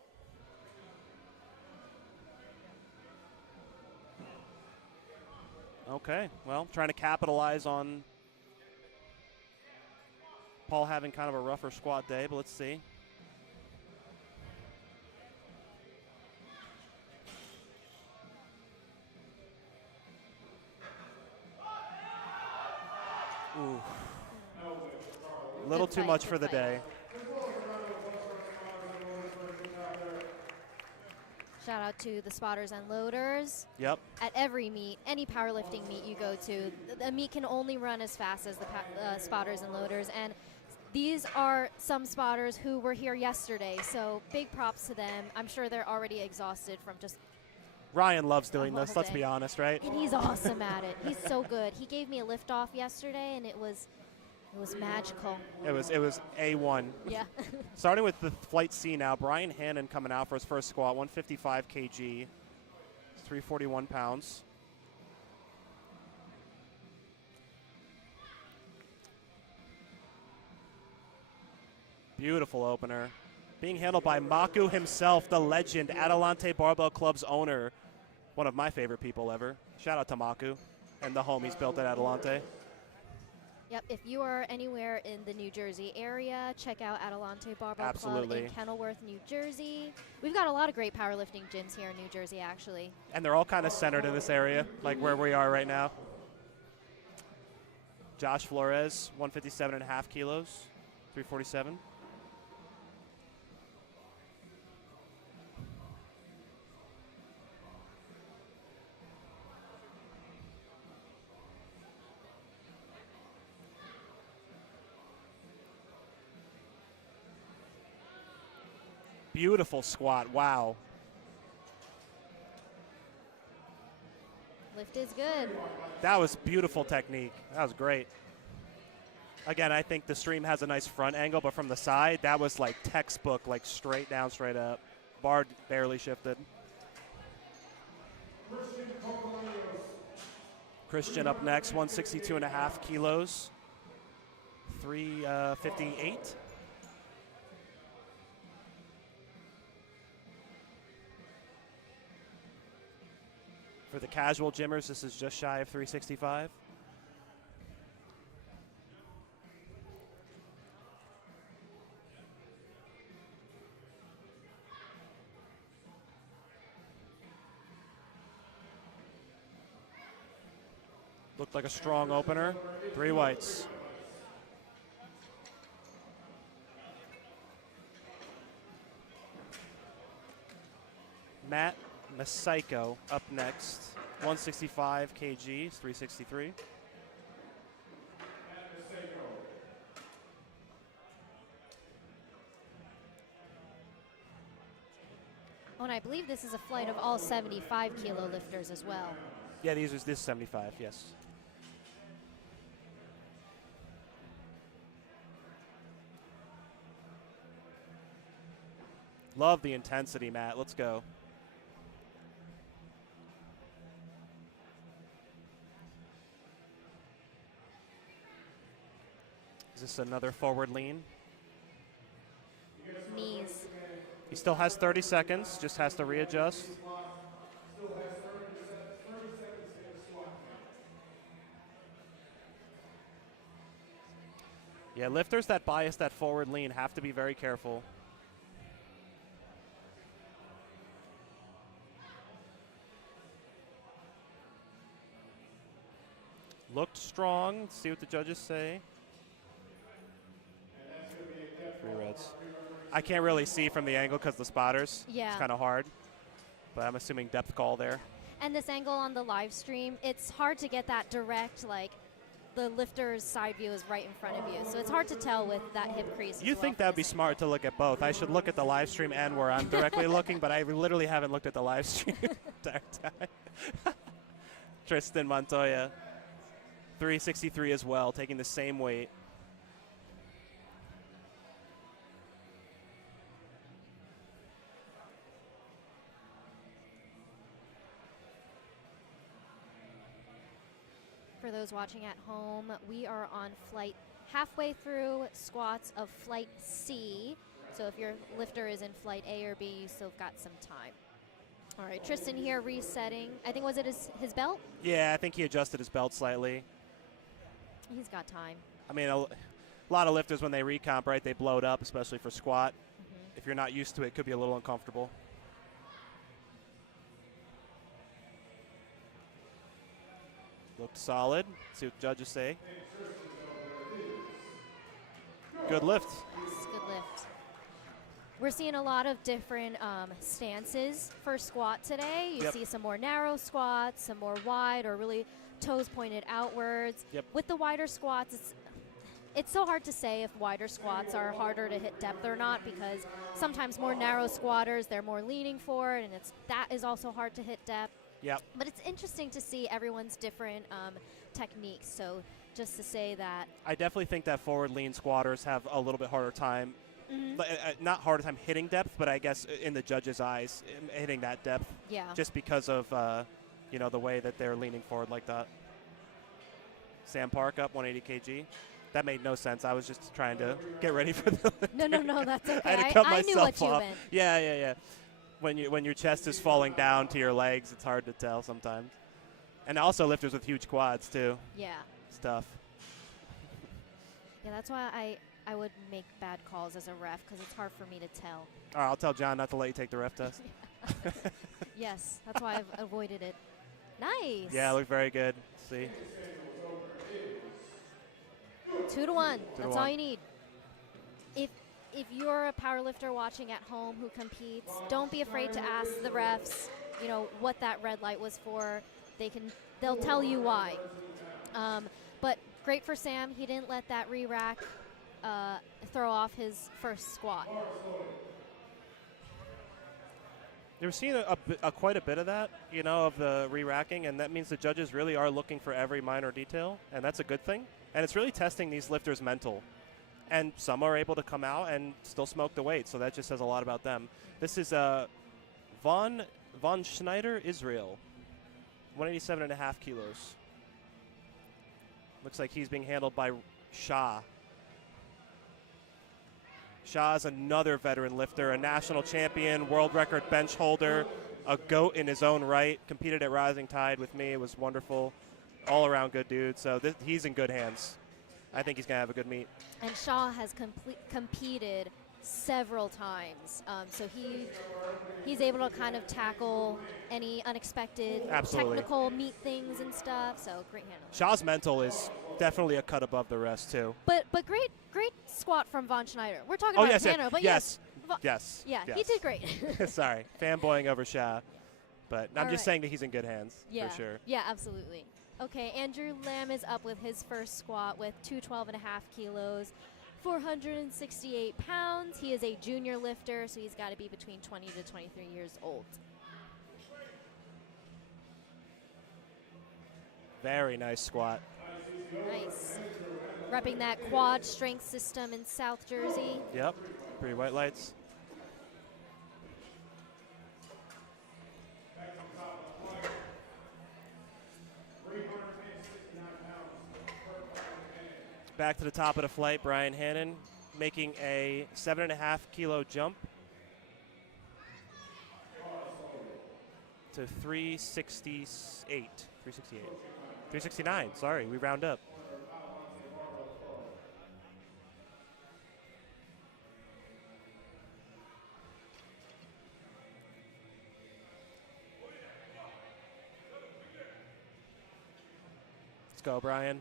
Okay, well, trying to capitalize on Paul having kind of a rougher squat day, but let's see. Ooh. A little Good too fight, much good for the fight. day. Shout out to the spotters and loaders. Yep. At every meet, any powerlifting meet you go to, the meet can only run as fast as the spotters and loaders. And these are some spotters who were here yesterday, so big props to them. I'm sure they're already exhausted from just, Ryan loves doing A this, whole let's day. be honest, right? and he's awesome at it. He's so good. He gave me a lift off yesterday, and it was magical. It was A1. Yeah. Starting with the flight C now, Brian Hannon coming out for his first squat, 155 kg, 341 pounds. Beautiful opener. Being handled by Maku himself, the legend, Adelante Barbell Club's owner. One of my favorite people ever. Shout out to Maku and the home he's built at Adelante. Yep, if you are anywhere in the New Jersey area, check out Adelante Barbell Club Absolutely. in Kenilworth, New Jersey. We've got a lot of great powerlifting gyms here in New Jersey, actually. And they're all kind of centered in this area, like where we are right now. Josh Flores, 157.5 kilos, 347. Beautiful squat, wow. Lift is good. That was beautiful technique. That was great. Again, I think the stream has a nice front angle, but from the side, that was like textbook, like straight down, straight up. Bar barely shifted. Christian up next, 162.5 kilos, 358. For the casual gymmers, this is just shy of 365. Looked like a strong opener. 3 whites. Matt Masaiko up next. 165 kg, 363. Oh, and I believe this is a flight of all 75 kilo lifters as well. Yeah, this is 75, yes. Love the intensity, Matt. Let's go. Is this another forward lean? Knees. He still has 30 seconds, just has to readjust. Yeah, lifters that bias that forward lean have to be very careful. Looked strong. Let's see what the judges say. 3 reds. I can't really see from the angle because the spotters. Yeah. It's kind of hard. But I'm assuming depth call there. And this angle on the live stream, it's hard to get that direct, like the lifter's side view is right in front of you. So it's hard to tell with that hip crease. You think that would be smart to look at both. I should look at the live stream and where I'm directly looking, but I literally haven't looked at the live stream the entire time. Tristan Montoya, 363 as well, taking the same weight. For those watching at home, we are on flight halfway through squats of flight C. So if your lifter is in flight A or B, you still got some time. All right, Tristan here resetting. I think, was it his belt? Yeah, I think he adjusted his belt slightly. He's got time. I mean, a lot of lifters, when they recomp, right, they blow it up, especially for squat. If you're not used to it, it could be a little uncomfortable. Looked solid. See what the judges say. Good lift. It's a good lift. We're seeing a lot of different stances for squat today. You see some more narrow squats, some more wide or really toes pointed outwards. With the wider squats, it's so hard to say if wider squats are harder to hit depth or not, because sometimes more narrow squatters, they're more leaning forward, and that is also hard to hit depth. But it's interesting to see everyone's different techniques. So just to say that. I definitely think that forward lean squatters have a little bit harder time. Not harder time hitting depth, but I guess in the judges' eyes, hitting that depth. Just because of, the way that they're leaning forward like that. Sam Park up 180 kg. That made no sense. I was just trying to get ready for the No, that's okay. I had to cut I myself knew what you off. meant. Yeah. When your chest is falling down to your legs, it's hard to tell sometimes. And also lifters with huge quads too. Yeah. It's tough. Yeah, that's why I would make bad calls as a ref because it's hard for me to tell. All right, I'll tell John not to let you take the ref test. Yes, that's why I've avoided it. Nice. Yeah, look very good. See? 2 to 1. to That's 1. all you need. If you're a powerlifter watching at home who competes, don't be afraid to ask the refs, you know, what that red light was for. They'll tell you why. But great for Sam. He didn't let that re-rack throw off his first squat. You're seeing quite a bit of that, you know, of the re-racking, and that means the judges really are looking for every minor detail, and that's a good thing. And it's really testing these lifters' mental. And some are able to come out and still smoke the weight, so that just says a lot about them. This is von Schneider, Israel, 187.5 kilos. Looks like he's being handled by Shah. Shah is another veteran lifter, a national champion, world record bench holder, a GOAT in his own right, competed at Rising Tide with me. It was wonderful. All around good dude, so he's in good hands. I think he's going to have a good meet. And Shaw has competed several times, so he's able to kind of tackle any unexpected technical meet things and stuff. So great handle. Shaw's mental is definitely a cut above the rest too. But great squat from Von Schneider. We're talking about Tanner, but yes. Yeah, he did great. Sorry, fanboying over Shaw, but I'm just saying that he's in good hands for sure. Yeah, absolutely. Okay, Andrew Lamb is up with his first squat with 212.5 kilos, 468 pounds. He is a junior lifter, so he's got to be between 20 to 23 years old. Very nice squat. Nice. Repping that quad strength system in South Jersey. Yep, pretty white lights. Back to the top of the flight, Brian Hannon making a 7.5 kilo jump to 368. 369, sorry, we round up. Let's go, Brian.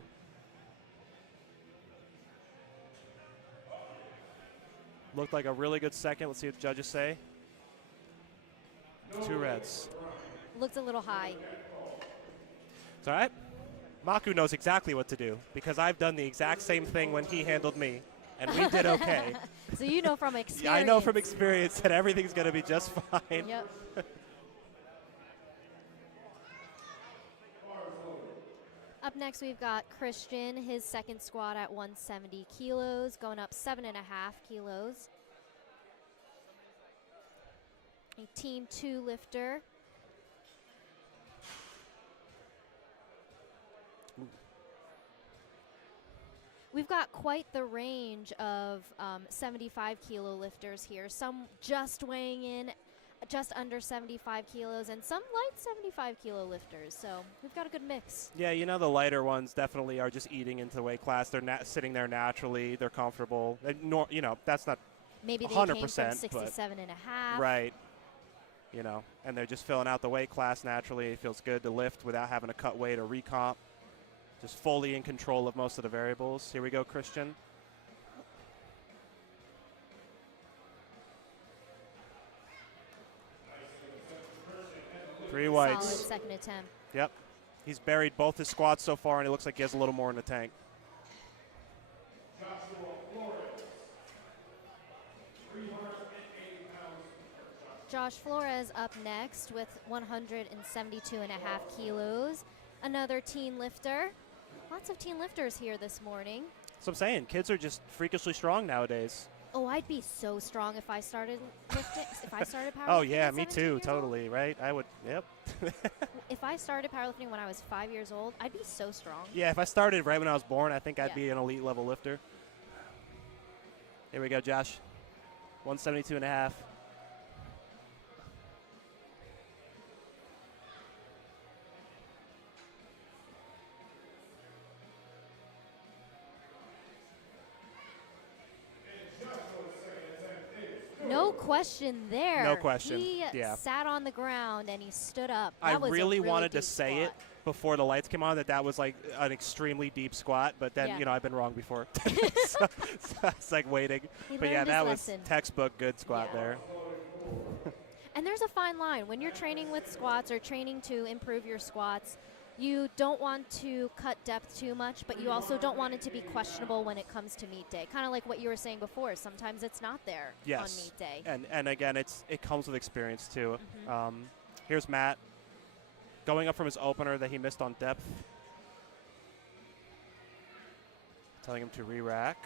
Looked like a really good second. Let's see what the judges say. 2 reds. Looked a little high. It's all right. Maku knows exactly what to do because I've done the exact same thing when he handled me, and we did okay. So you know from experience. Yeah, I know from experience that everything's going to be just fine. Yep. Up next, we've got Christian, his second squat at 170 kilos, going up 7.5 kilos. A Team 2 lifter. We've got quite the range of 75 kilo lifters here. Some just weighing in just under 75 kilos and some light 75 kilo lifters. So we've got a good mix. Yeah, you know, the lighter ones definitely are just eating into the weight class. They're sitting there naturally. They're comfortable. You know, that's not maybe they 100%, came from 67.5. Right. You know, and they're just filling out the weight class naturally. It feels good to lift without having to cut weight or recomp. Just fully in control of most of the variables. Here we go, Christian. Three whites. Solid second attempt. Yep. He's buried both his squats so far, and it looks like he has a little more in the tank. Josh Flores up next with 172.5 kilos. Another teen lifter. Lots of teen lifters here this morning. So I'm saying, kids are just freakishly strong nowadays. Oh, I'd be so strong if I started lifting, if I started powerlifting. Oh, yeah, at me 17 too, years totally, old. right? I would, yep. If I started powerlifting when I was 5 years old, I'd be so strong. Yeah, if I started right when I was born, I think I'd be an elite level lifter. Here we go, Josh. 172.5. question there. No question. He Yeah. sat on the ground and he stood up. I That was a really wanted to deep say it squat. before the lights came on that was like an extremely deep squat, but then, Yeah. you know, I've been wrong before. so it's like waiting. He But yeah, learned his that was lesson. textbook good squat Yeah. there. And there's a fine line. When you're training with squats or training to improve your squats, you don't want to cut depth too much, but you also don't want it to be questionable when it comes to meet day. Kind of like what you were saying before. Sometimes it's not there on Yes. meet day. And again, it comes with experience too. Mm-hmm. Here's Matt going up from his opener that he missed on depth. Telling him to re-rack.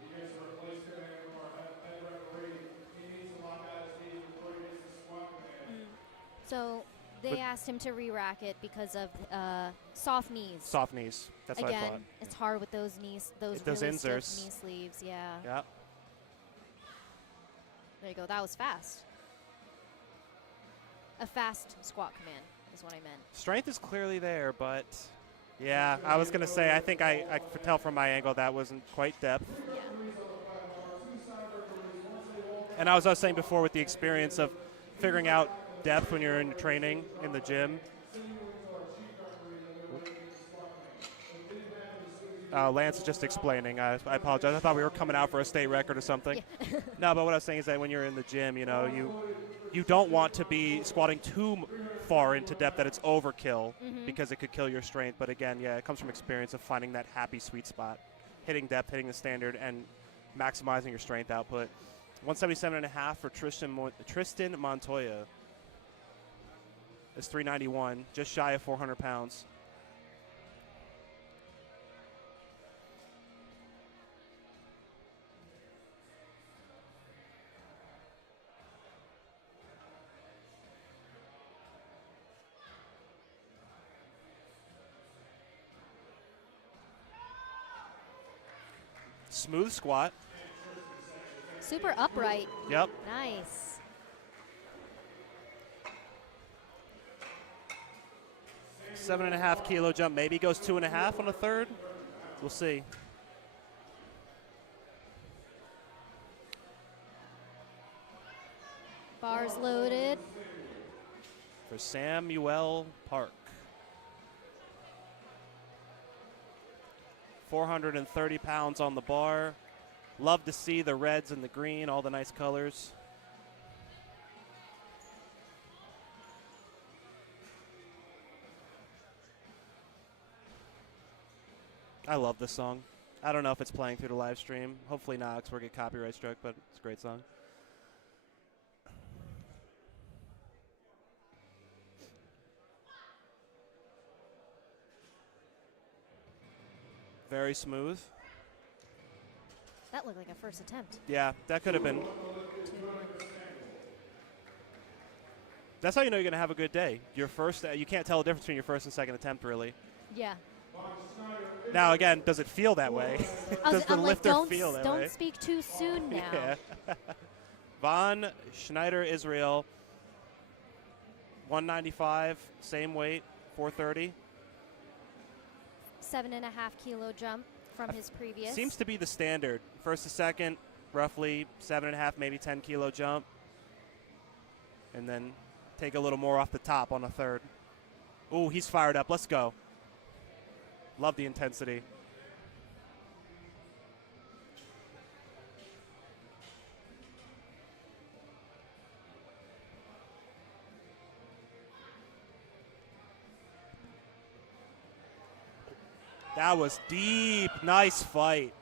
He gets a replacement from our head referee. He needs to lock out his knees before he gets the squat command. So they But- asked him to re-rack it because of soft knees. Soft knees. That's what I thought. Again, it's hard with those knees, those Those really stiff inserts. knee sleeves. Yeah. Yeah. There you go. That was fast. A fast squat command is what I meant. Strength is clearly there, but yeah, I was going to say, I think I could tell from my angle that wasn't quite depth. And I was saying before with the experience of figuring out depth when you're in training in the gym. Lance is just explaining. I apologize. I thought we were coming out for a state record or something. Yeah. No, but what I was saying is that when you're in the gym, you know, you don't want to be squatting too far into depth that it's overkill because it could kill your strength. But again, yeah, it comes from experience of finding that happy sweet spot, hitting depth, hitting the standard, and maximizing your strength output. 177.5 for Tristan Montoya. It's 391, just shy of 400 pounds. Smooth squat. Super upright. Yep. Nice. Seven and a half kilo jump. Maybe goes 2.5 on a third. We'll see. Bars loaded. For Samuel Park. 430 pounds on the bar. Love to see the reds and the green, all the nice colors. I love this song. I don't know if it's playing through the live stream. Hopefully not, because we'll get copyright struck, but it's a great song. Very smooth. That looked like a first attempt. Yeah, that could have been. That's how you know you're going to have a good day. Your first, you can't tell the difference between your first and second attempt, really. Yeah. Now, again, does it feel that way? Does the I'm like, lifter don't, feel that don't way? speak too soon now. Yeah. Von Schneider, Israel. 195, same weight, 430. 7.5 kilo jump from his previous. Seems to be the standard. First to second, roughly 7.5, maybe 10 kilo jump. And then take a little more off the top on a third. Ooh, he's fired up. Let's go. Love the intensity. That was deep. Nice fight.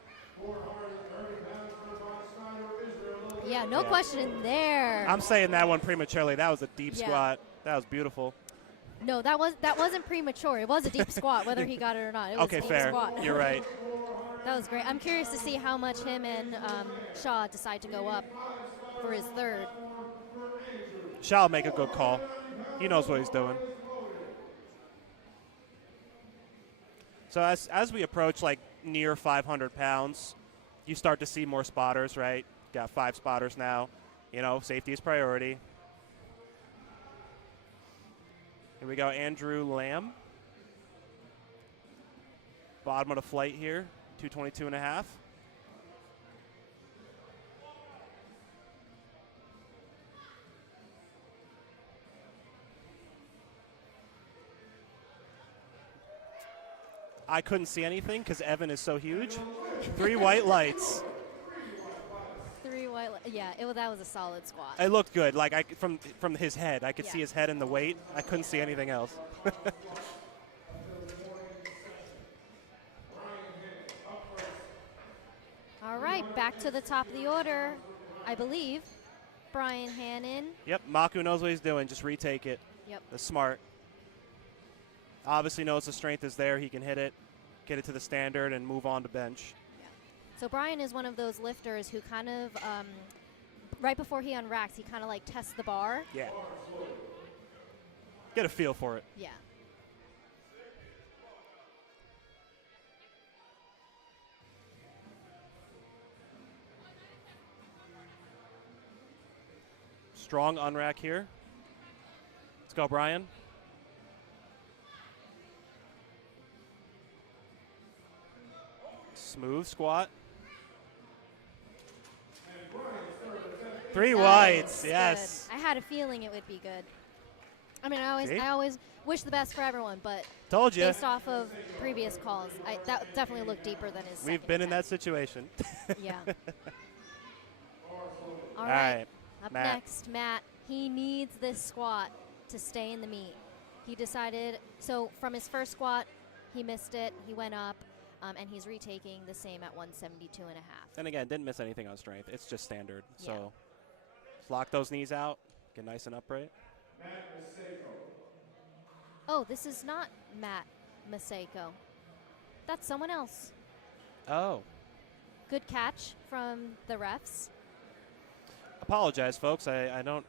Yeah, no Yeah. question there. I'm saying that one prematurely. That was a deep Yeah. squat. That was beautiful. No, that wasn't premature. It was a deep squat, whether he got it or not. It was Okay, a deep fair. squat. You're right. That was great. I'm curious to see how much him and Shaw decide to go up for his third. Sha'll make a good call. He knows what he's doing. So as we approach like near 500 pounds, you start to see more spotters, right? Got 5 spotters now. You know, safety is priority. Here we go, Andrew Lamb. Bottom of the flight here, 222.5. I couldn't see anything because Evan is so huge. 3 white lights. 3 white. Yeah, that was a solid squat. It looked good. Like from his head, I could Yeah. see his head and the weight. I couldn't see anything else. All right, back to the top of the order, I believe. Brian Hannon. Yep, Maku knows what he's doing. Just retake it. Yep. That's smart. Obviously knows the strength is there. He can hit it, get it to the standard, and move on to bench. So Brian is one of those lifters who kind of, right before he unracks, he kind of like tests the bar. Yeah. Get a feel for it. Yeah. Strong unrack here. Let's go, Brian. Smooth squat. 3 whites, Good. yes. I had a feeling it would be good. I mean, See? I always wish the best for everyone, but Told you. based off of previous calls, that definitely looked deeper than his. We've second been in that attempt. situation. Yeah. All All right. right. Up Matt. next, Matt. He needs this squat to stay in the meet. He decided, so from his first squat, he missed it. He went up, and he's retaking the same at 172 and a half. And again, didn't miss anything on strength. It's just standard. Yeah. So just lock those knees out, get nice and upright. Oh, this is not Matt Maseko. That's someone else. Oh. Good catch from the refs. Apologize, folks. I don't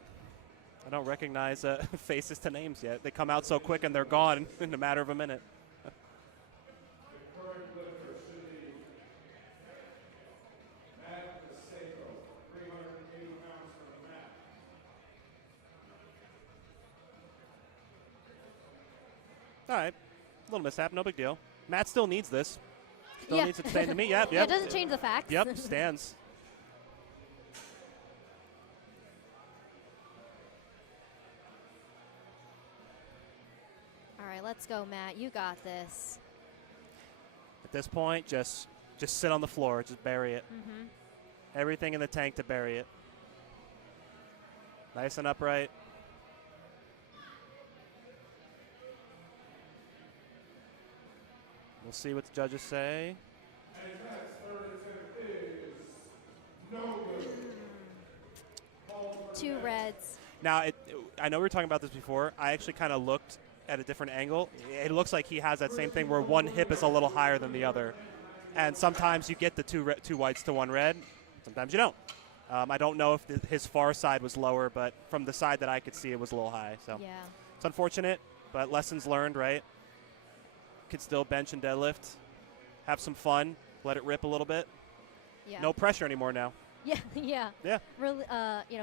recognize faces to names yet. They come out so quick and they're gone in a matter of a minute. All right, a little mishap, no big deal. Matt still needs this. Still needs it to stay in the meet. Yep, Yeah, yep. it doesn't change the facts. Yep, stands. All right, let's go, Matt. You got this. At this point, just sit on the floor, just bury it. Mm-hmm. Everything in the tank to bury it. Nice and upright. We'll see what the judges say. Two reds. Now, I know we were talking about this before. I actually kind of looked at a different angle. It looks like he has that same thing where one hip is a little higher than the other. And sometimes you get the two whites to 1 red. Sometimes you don't. I don't know if his far side was lower, but from the side that I could see, it was a little high. So Yeah. it's unfortunate, but lessons learned, right? Could still bench and deadlift. Have some fun. Let it rip a little bit. Yeah. No pressure anymore now. Yeah, yeah. Yeah. Really,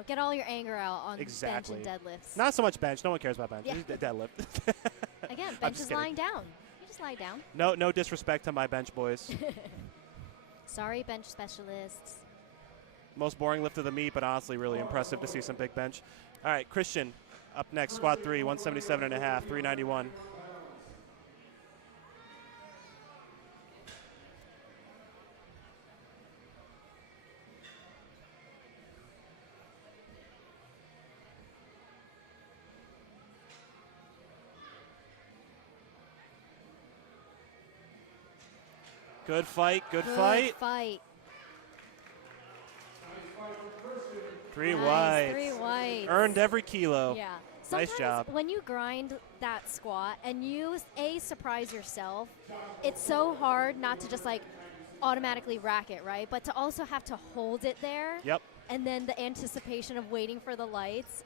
get all your anger out on Exactly. bench and deadlifts. Not so much bench. No one cares about bench. Yeah. Just deadlift. Again, I'm bench just is kidding. lying down. You just lie down. No disrespect to my bench boys. Sorry, bench specialists. Most boring lift of the meet, but honestly really impressive to see some big bench. All right, Christian up next, squat 3, 177 and a half, 391. Good fight, good fight. Good fight. 3 Nice, whites. 3 whites. Earned every kilo. Yeah. Nice Sometimes job. when you grind that squat and you surprise yourself, it's so hard not to just like automatically rack it, right? But to also have to hold it there. Yep. And then the anticipation of waiting for the lights.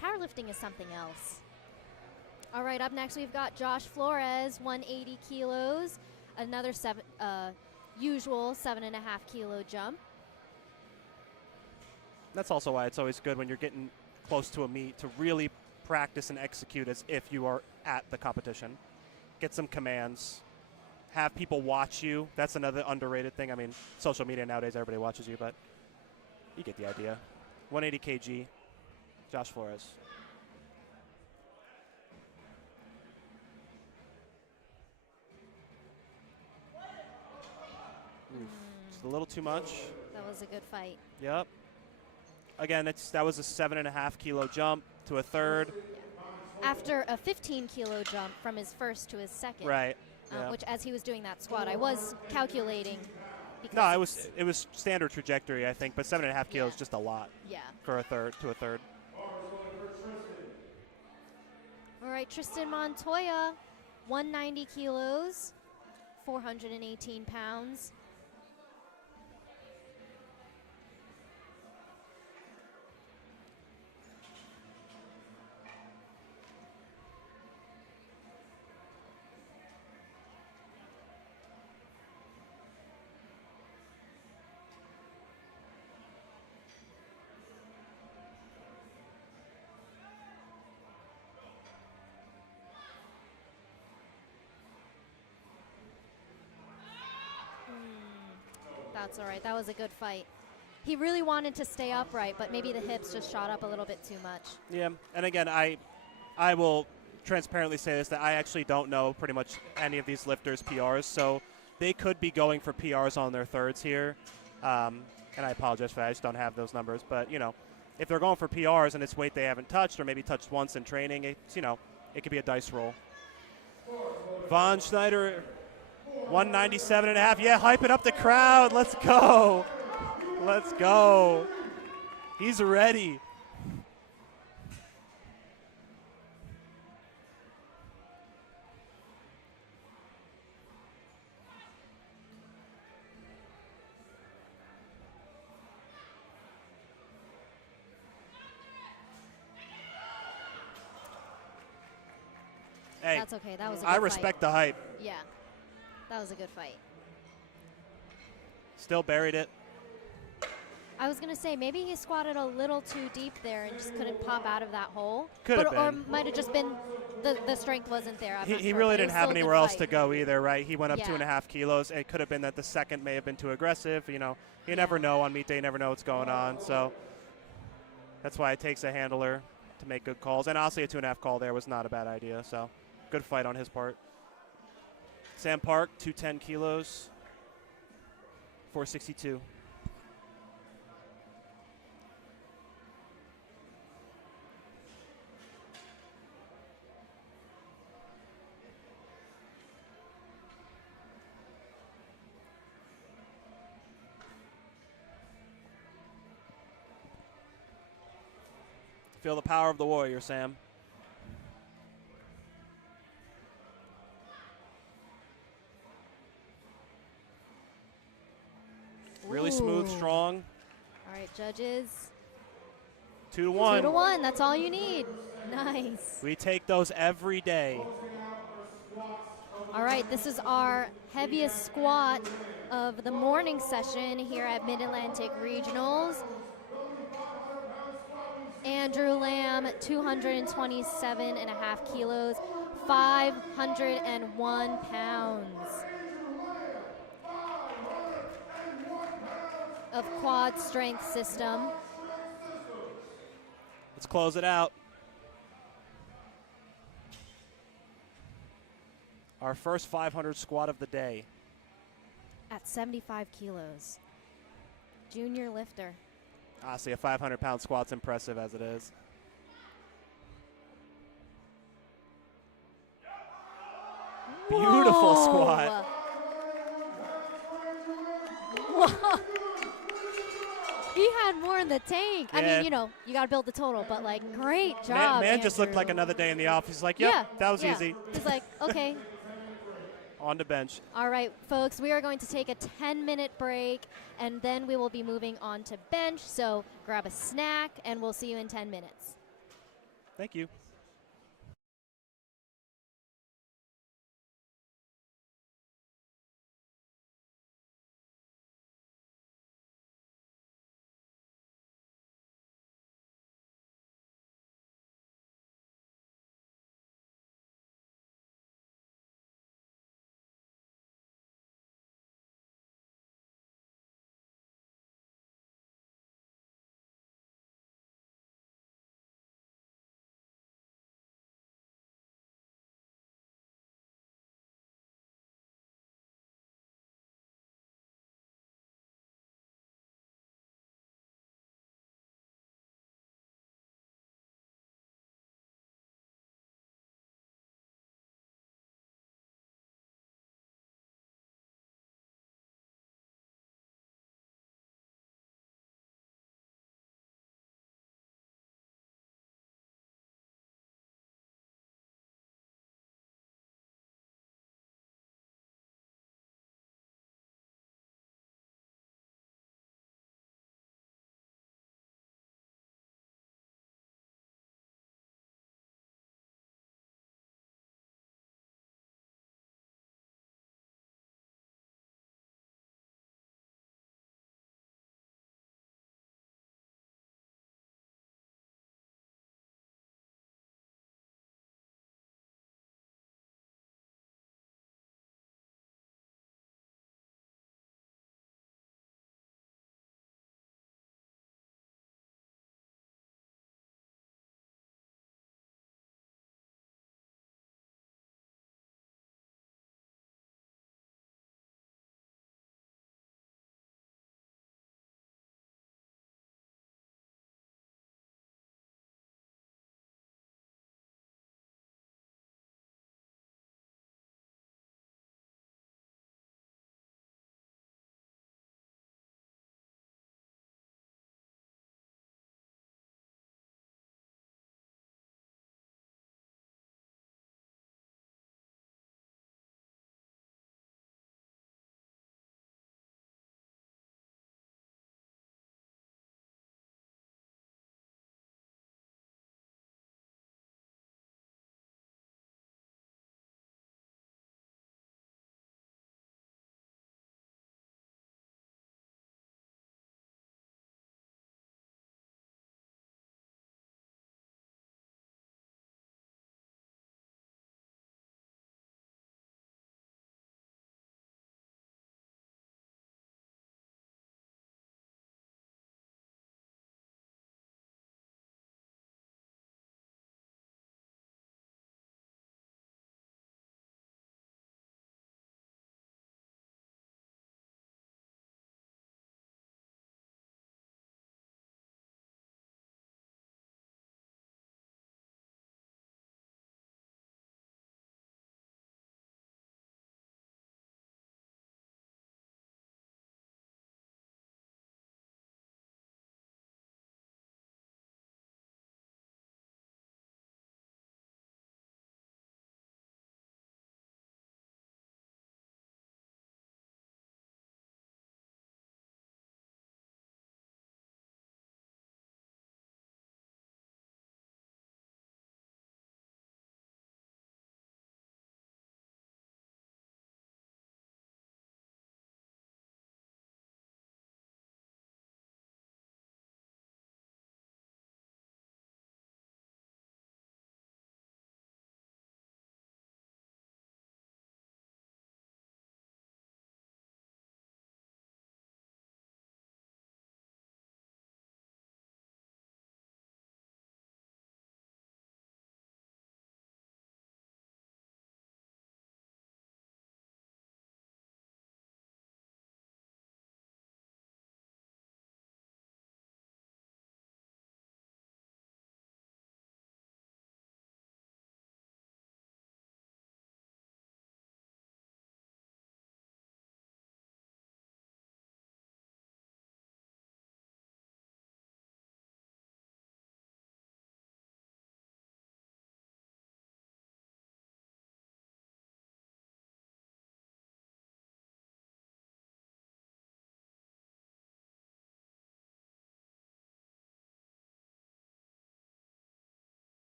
Powerlifting is something else. All right, up next we've got Josh Flores, 180 kilos, another usual 7.5 kilo jump. That's also why it's always good when you're getting close to a meet to really practice and execute as if you are at the competition. Get some commands. Have people watch you. That's another underrated thing. I mean, social media nowadays, everybody watches you, but you get the idea. 180 kg, Josh Flores. Just a little too much. That was a good fight. Yep. Again, that was a 7.5 kilo jump to a third. After a 15 kilo jump from his first to his second. Right. Yeah. Which, as he was doing that squat, I was calculating. No, it was standard trajectory, I think, but 7.5 kilos is just a lot. Yeah. For a third to a third. All right, Tristan Montoya, 190 kilos, 418 pounds. That's all right. That was a good fight. He really wanted to stay upright, but maybe the hips just shot up a little bit too much. Yeah, and again, I will transparently say this, that I actually don't know pretty much any of these lifters' PRs, so they could be going for PRs on their thirds here. And I apologize for that. I just don't have those numbers. But, you know, if they're going for PRs and it's weight they haven't touched or maybe touched once in training, it's, you know, it could be a dice roll. Von Schneider, 197.5. Yeah, hyping up the crowd. Let's go. Let's go. He's ready. Hey, that's okay. That was a good I respect the hype. Yeah, that was a good fight. Still buried it. I was going to say, maybe he squatted a little too deep there and just couldn't pop out of that hole. Could have been. Or might have just been the strength wasn't there. He really didn't have anywhere else to go either, right? He went up 2.5 kilos. It could have been that the second may have been too aggressive. You know, you never know on meet day. You never know what's going on. So that's why it takes a handler to make good calls. And honestly, a 2.5 call there was not a bad idea. So good fight on his part. Sam Park, 210 kilos, 462. Feel the power of the warrior, Sam. Really smooth, strong. All right, judges. 2 to 1. 2 to 1. That's all you need. Nice. We take those every day. All right, this is our heaviest squat of the morning session here at Mid-Atlantic Regionals. Andrew Lamb, 227.5 kilos, 501 pounds of quad strength system. Let's close it out. Our first 500 squat of the day. At 75 kilos. Junior lifter. Honestly, a 500-pound squat's impressive as it is. Beautiful squat. Whoa. He had more in the tank. Yeah. I mean, you know, you got to build the total, but, like, great job, Man just looked Andrew. like another day in the office. He's like, yep, that was easy. He's like, okay. On the bench. All right, folks, we are going to take a 10-minute break, and then we will be moving on to bench. So grab a snack, and we'll see you in 10 minutes. Thank you.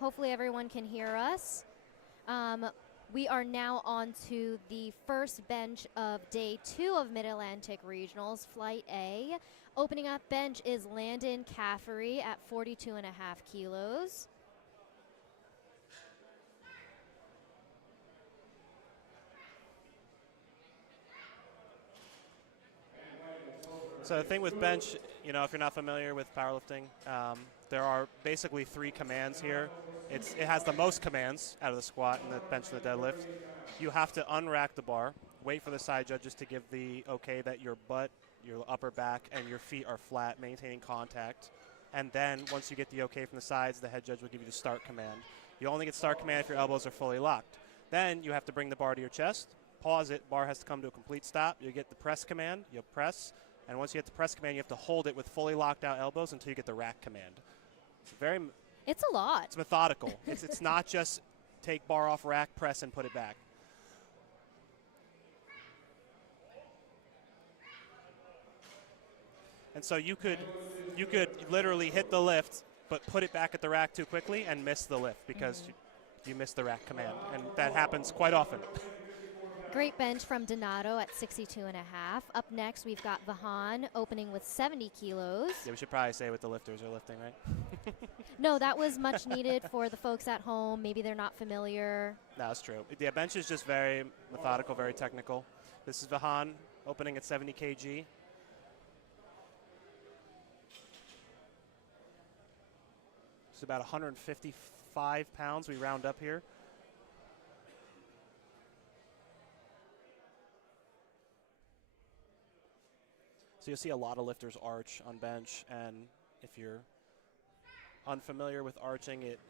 Hopefully everyone can hear us. We are now on to the first bench of day 2 of Mid-Atlantic Regionals, Flight A. Opening up bench is Landon Caffery at 42.5 kilos. So the thing with bench, you know, if you're not familiar with powerlifting, there are basically 3 commands here. It has the most commands out of the squat and the bench and the deadlift. You have to unrack the bar, wait for the side judges to give the okay that your butt, your upper back, and your feet are flat, maintaining contact. And then once you get the okay from the sides, the head judge will give you the start command. You only get start command if your elbows are fully locked. Then you have to bring the bar to your chest, pause it, bar has to come to a complete stop. You get the press command, you press, and once you get the press command, you have to hold it with fully locked out elbows until you get the rack command. It's a lot. It's methodical. it's not just take bar off rack, press, and put it back. And so you could literally hit the lift, but put it back at the rack too quickly and miss the lift because you missed the rack command. And that happens quite often. Great bench from Donato at 62.5. Up next, we've got Vahan opening with 70 kilos. Yeah, we should probably say what the lifters are lifting, right? No, that was much needed for the folks at home. Maybe they're not familiar. No, that's true. Yeah, bench is just very methodical, very technical. This is Vahan opening at 70 kg. It's about 155 pounds we round up here. So you'll see a lot of lifters arch on bench, and if you're unfamiliar with arching, it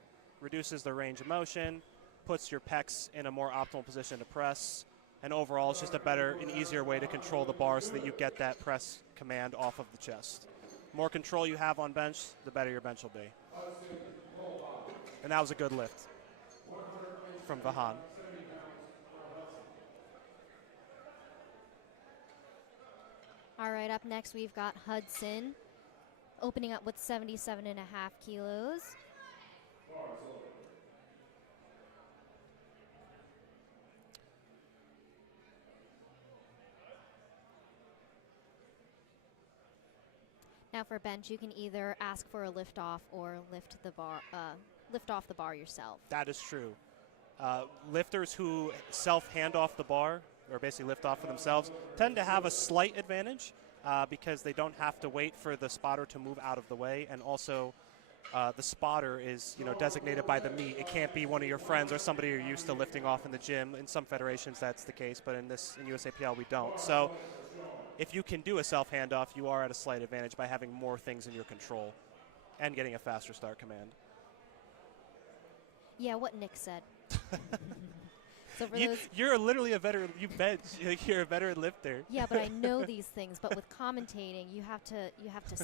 reduces the range of motion, puts your pecs in a more optimal position to press, and overall it's just a better and easier way to control the bar so that you get that press command off of the chest. The more control you have on bench, the better your bench will be. And that was a good lift from Vahan. All right, up next we've got Hudson opening up with 77.5 kilos. Now for bench, you can either ask for a lift off or lift off the bar yourself. That is true. Lifters who self-hand off the bar, or basically lift off for themselves, tend to have a slight advantage because they don't have to wait for the spotter to move out of the way, and also the spotter is designated by the meet. It can't be one of your friends or somebody you're used to lifting off in the gym. In some federations that's the case, but in USAPL we don't. So if you can do a self-handoff, you are at a slight advantage by having more things in your control and getting a faster start command. Yeah, what Nick said. So for you're literally a veteran. You bench. You're a veteran lifter. Yeah, but I know these things. But with commentating, you have to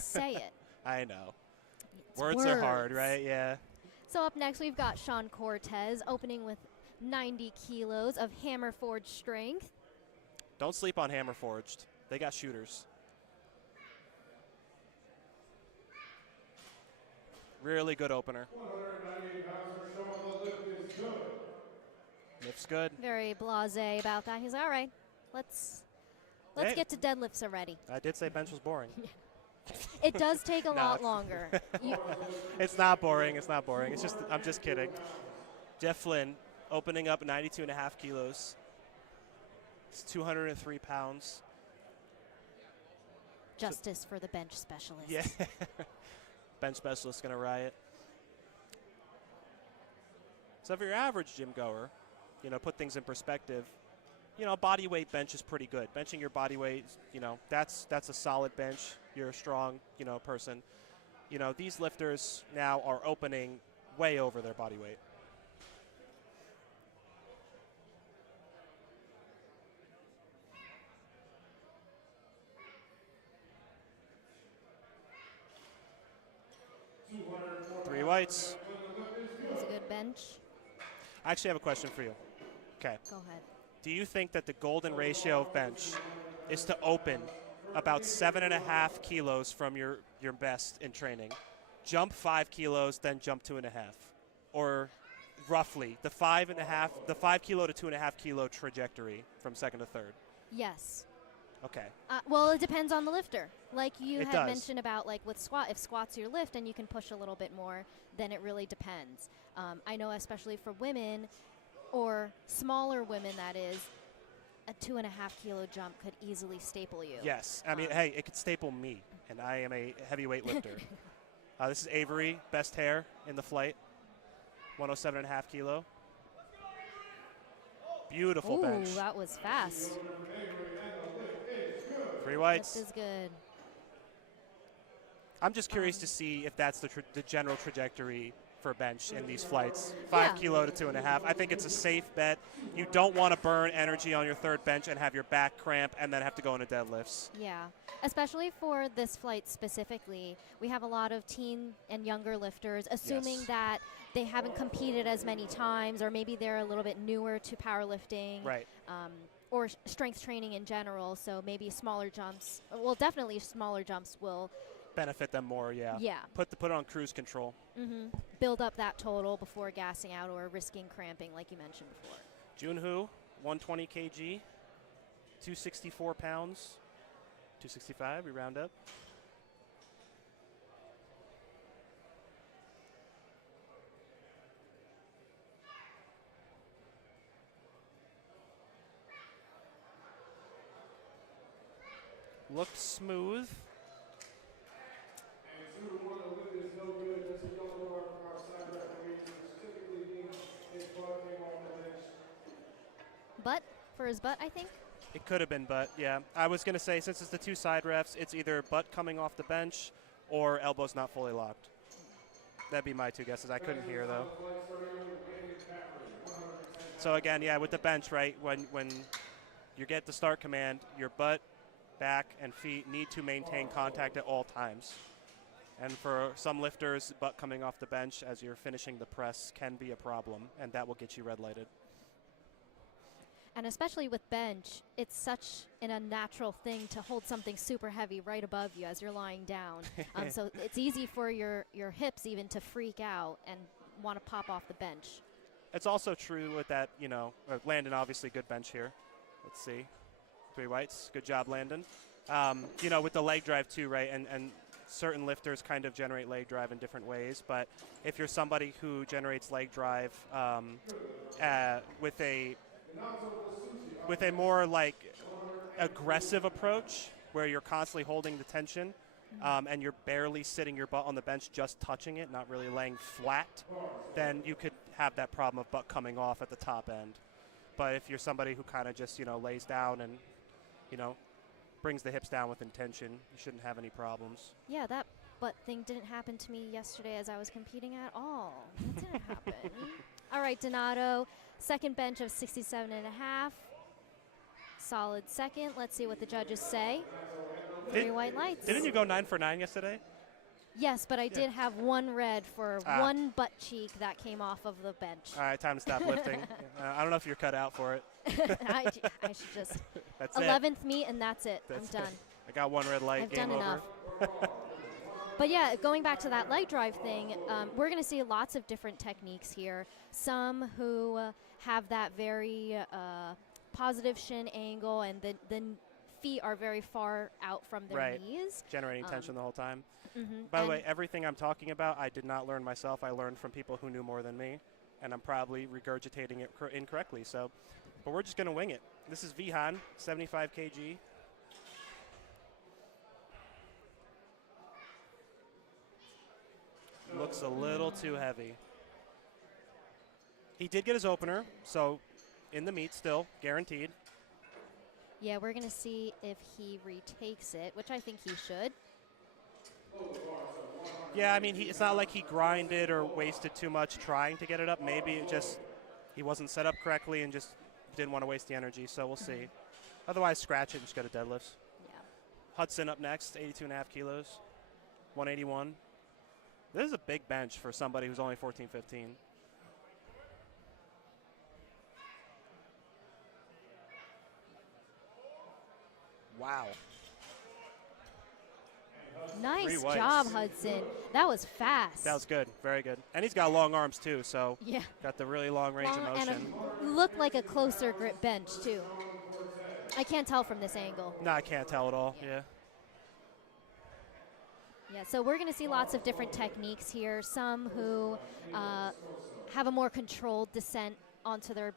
say it. I know. It's Words are hard, right? Yeah. So up next, we've got Sean Cortez opening with 90 kilos of hammer forged strength. Don't sleep on hammer forged. They got shooters. Really good opener. 198 pounds for Sean. The lift is good. Lift's good. Very blasé about that. He's all right. Let's Hey. get to deadlifts already. I did say bench was boring. It does take a No, lot it's- longer. It's not boring. It's not boring. It's just, I'm just kidding. Jeff Flynn opening up 92.5 kilos. It's 203 pounds. Justice for the bench specialist. Yeah. Bench specialist going to riot. So if you're your average gym goer, put things in perspective, body weight bench is pretty good. Benching your body weight, that's a solid bench. You're a strong, person. These lifters now are opening way over their body weight. Three whites. It's a good bench. I actually have a question for you. Okay. Go ahead. Do you think that the golden ratio of bench is to open about 7.5 kilos from your best in training, jump 5 kilos, then jump 2.5? or roughly the 5 kilo to 2.5 kilo trajectory from second to third? Yes. Okay. Well, it depends on the lifter. Like you It had does. mentioned about like with squat, if squat's your lift and you can push a little bit more, then it really depends. I know especially for women or smaller women, that is, a 2.5 kilo jump could easily staple you. Yes. I mean, hey, it could staple me, and I am a heavyweight lifter. This is Avery, best hair in the flight, 107.5 kilo. Beautiful Ooh, bench. that was fast. 3 whites. Lift is good. I'm just curious to see if that's the general trajectory for bench in these flights. 5 Yeah. kilo to 2.5. I think it's a safe bet. You don't want to burn energy on your third bench and have your back cramp and then have to go into deadlifts. Yeah, especially for this flight specifically. We have a lot of teen and younger lifters, assuming Yes. that they haven't competed as many times, or maybe they're a little bit newer to powerlifting. Right. Or strength training in general, so maybe smaller jumps. Well, definitely smaller jumps will Benefit them more, yeah. Yeah. Put it on cruise control. Build up that total before gassing out or risking cramping, like you mentioned before. Junhu, 120 kg, 264 pounds, 265, we round up. Looked smooth. Butt, for his butt, I think. It could have been butt, yeah. I was going to say, since it's the 2 side refs, it's either butt coming off the bench or elbows not fully locked. That'd be my 2 guesses. I couldn't hear, though. So, again, yeah, with the bench, right, when you get the start command, your butt, back, and feet need to maintain contact at all times. And for some lifters, butt coming off the bench as you're finishing the press can be a problem, and that will get you red lighted. And especially with bench, it's such an unnatural thing to hold something super heavy right above you as you're lying down. So it's easy for your hips even to freak out and want to pop off the bench. It's also true with that, Landon, obviously good bench here. Let's see. 3 whites. Good job, Landon. With the leg drive too, right? And certain lifters kind of generate leg drive in different ways. But if you're somebody who generates leg drive with a more like aggressive approach where you're constantly holding the tension and you're barely sitting your butt on the bench, just touching it, not really laying flat, then you could have that problem of butt coming off at the top end. But if you're somebody who kind of just, lays down and, brings the hips down with intention, you shouldn't have any problems. Yeah, that butt thing didn't happen to me yesterday as I was competing at all. It didn't happen. All right, Donato, second bench of 67.5. Solid second. Let's see what the judges say. 3 white lights. Didn't you go 9 for 9 yesterday? Yes, but I did have 1 red for 1 butt cheek that came off of the bench. All right, time to stop lifting. I don't know if you're cut out for it. I should just That's 11th meet and that's it. I'm done. I got 1 red light. I've Game done over. enough. But yeah, going back to that leg drive thing, we're going to see lots of different techniques here. Some who have that very positive shin angle and the feet are very far out from their knees. Generating tension the whole time. Mm-hmm. By the way, everything I'm talking about, I did not learn myself. I learned from people who knew more than me, and I'm probably regurgitating it incorrectly. But we're just going to wing it. This is Vihan, 75 kg. Looks a little too heavy. He did get his opener, so in the meet still, guaranteed. Yeah, we're going to see if he retakes it, which I think he should. Yeah, I mean, it's not like he grinded or wasted too much trying to get it up. Maybe it just he wasn't set up correctly and just didn't want to waste the energy, so we'll see. Otherwise, scratch it and just go to deadlifts. Yeah. Hudson up next, 82.5 kilos, 181. This is a big bench for somebody who's only 14, 15. Wow. Nice whites. job, Hudson. That was fast. That was good, very good. And he's got long arms too, so yeah. got the really long range of And motion. looked like a closer grip bench too. I can't tell from this angle. No, I can't tell at all. Yeah. Yeah, so we're going to see lots of different techniques here. Some who have a more controlled descent onto their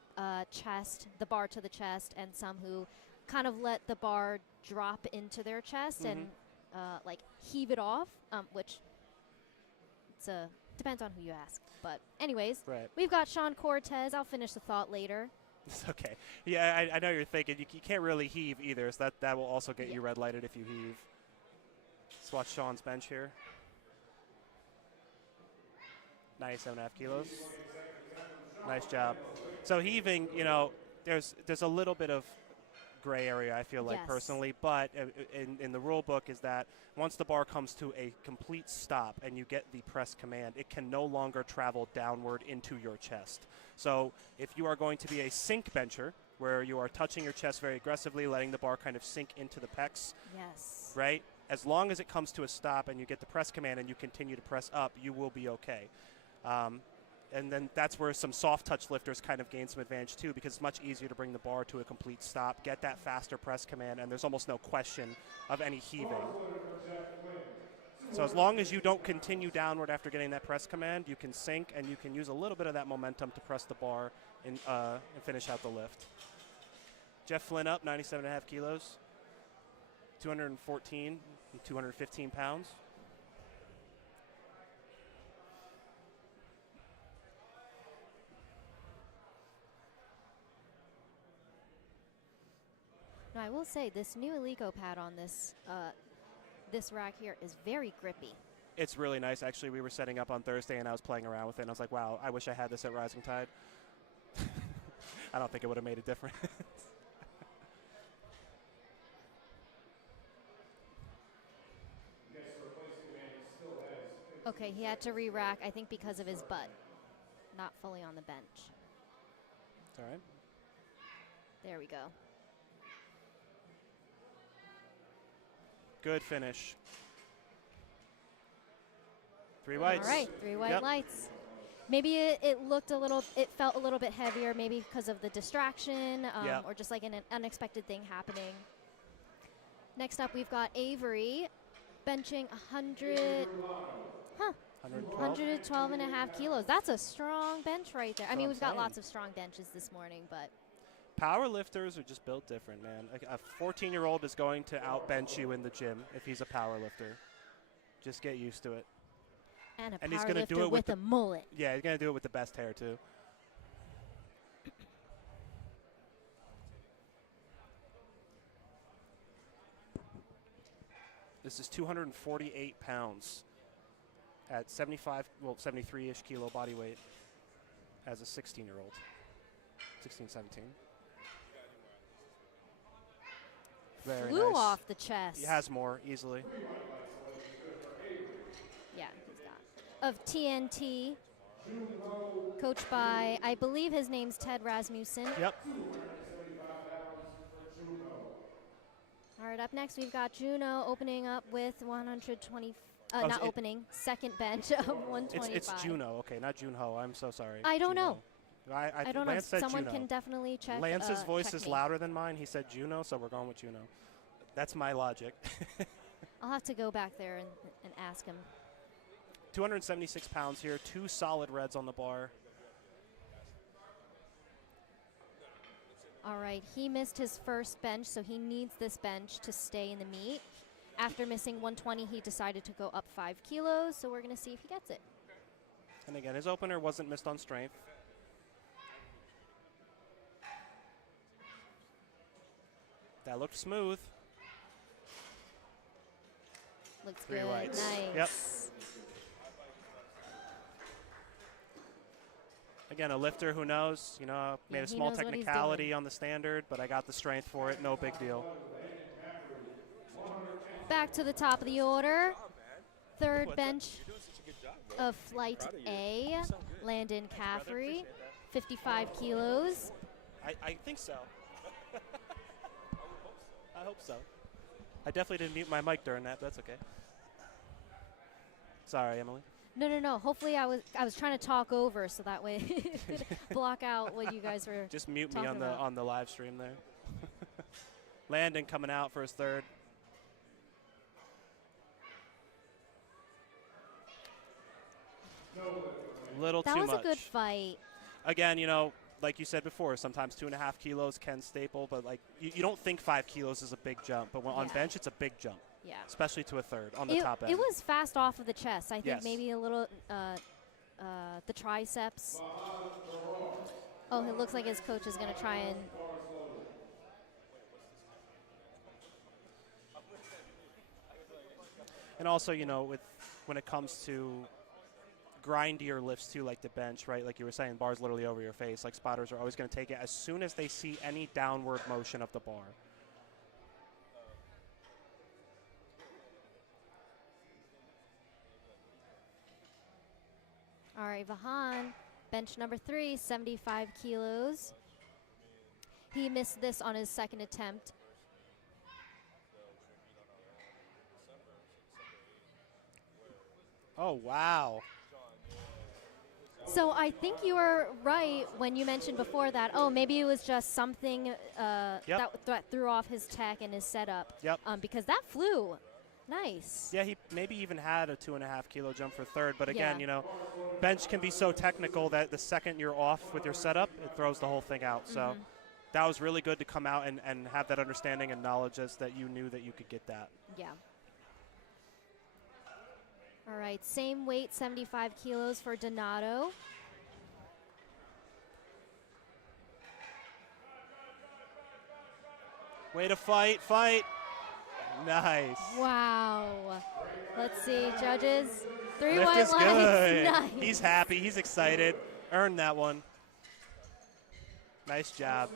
chest, the bar to the chest, and some who kind of let the bar drop into their chest and like heave it off, which depends on who you ask. But anyways, Right. we've got Sean Cortez. I'll finish the thought later. It's okay. Yeah, I know you're thinking you can't really heave either, so that will also get you red lighted if you heave. Let's watch Sean's bench here. 97.5 kilos. Nice job. So heaving, you know, there's a little bit of gray area, I feel like, Yes. personally, but in the rule book is that once the bar comes to a complete stop and you get the press command, it can no longer travel downward into your chest. So if you are going to be a sink bencher, where you are touching your chest very aggressively, letting the bar kind of sink into the pecs, Yes. right? As long as it comes to a stop and you get the press command and you continue to press up, you will be okay. And then that's where some soft touch lifters kind of gain some advantage too, because it's much easier to bring the bar to a complete stop, get that faster press command, and there's almost no question of any heaving. So as long as you don't continue downward after getting that press command, you can sink and you can use a little bit of that momentum to press the bar and finish out the lift. Jeff Flynn up, 97.5 kilos, 214 and 215 pounds. Now, I will say this new Eleiko pad on this this rack here is very grippy. It's really nice. Actually, we were setting up on Thursday, and I was playing around with it, and I was like, wow, I wish I had this at Rising Tide. I don't think it would have made a difference. Okay, he had to re-rack, I think because of his butt. Not fully on the bench. It's all right. There we go. Good finish. 3 whites. All right, 3 white Yep. lights. Maybe it felt a little bit heavier, maybe because of the distraction Yeah. or just like an unexpected thing happening. Next up, we've got Avery benching 112 and a half kilos. That's a strong bench right there. I mean, we've got lots of strong benches this morning, but Power lifters are just built different, man. A 14-year-old is going to outbench you in the gym if he's a power lifter. Just get used to it. and a And he's power gonna lifter do it with with a mullet. Yeah, he's going to do it with the best hair, too. This is 248 pounds at 73-ish kilo body weight as a 16-year-old. 16, 17. Very Flew nice. off the chest. He has more, easily. Yeah, he's got. Of TNT, coached by, I believe his name's Ted Rasmussen. Yep. All right, up next we've got Juno opening up with 120. Oh, Not so opening, second bench of 125. It's Juno, okay, not Junho. I'm so sorry. I don't Juno. know. I don't know. Lance said Someone Juno. can definitely check. Lance's voice check is me. louder than mine. He said Juno, so we're going with Juno. That's my logic. I'll have to go back there and ask him. 276 pounds here, 2 solid reds on the bar. All right, he missed his first bench, so he needs this bench to stay in the meet. After missing 120, he decided to go up 5 kilos, so we're going to see if he gets it. And again, his opener wasn't missed on strength. That looked smooth. Looks 3 good. whites. Nice. Yep. Again, a lifter who knows, made Yeah, a he small knows what he's technicality doing. on the standard, but I got the strength for it. No big deal. Back to the top of the order. Third bench of Flight A, Landon Caffrey, 55 kilos. I think so. I hope so. I definitely didn't mute my mic during that, but that's okay. Sorry, Emily. No, no, no. Hopefully, I was trying to talk over so that way it could block out what you guys were. Just mute me talking about. on the live stream there. Landon coming out for his third. Little That too was much. a good fight. Again, you know, like you said before, sometimes 2.5 kilos can staple, but like you don't think 5 kilos is a big jump, but when on Yeah. bench it's a big jump, Yeah. especially to a third on the top end. It was fast off of the chest. I think Yes. maybe a little the triceps. Oh, it looks like his coach is going to try and. And also, you know, when it comes to grindier lifts too, like the bench, right? Like you were saying, bars literally over your face. Like spotters are always going to take it as soon as they see any downward motion of the bar. All right, Vahan, bench number 3, 75 kilos. He missed this on his second attempt. Oh, wow. So I think you were right when you mentioned before that, oh, maybe it was just something that threw off his tech and his setup. Yep. Because that flew. Nice. Yeah, he maybe even had a 2.5 kilo jump for third, but again, Yeah. you know, bench can be so technical that the second you're off with your setup, it throws the whole thing out. So that was really good to come out and have that understanding and knowledge as that you knew that you could get that. Yeah. All right, same weight, 75 kilos for Donato. Way to fight. Nice. Wow. Let's see, judges. 3 Lift white is lights. good. Nice. He's happy. He's excited. Earned that one. Nice job.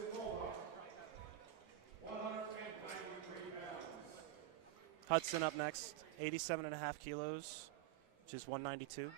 Hudson up next, 87.5 kilos, which is 192.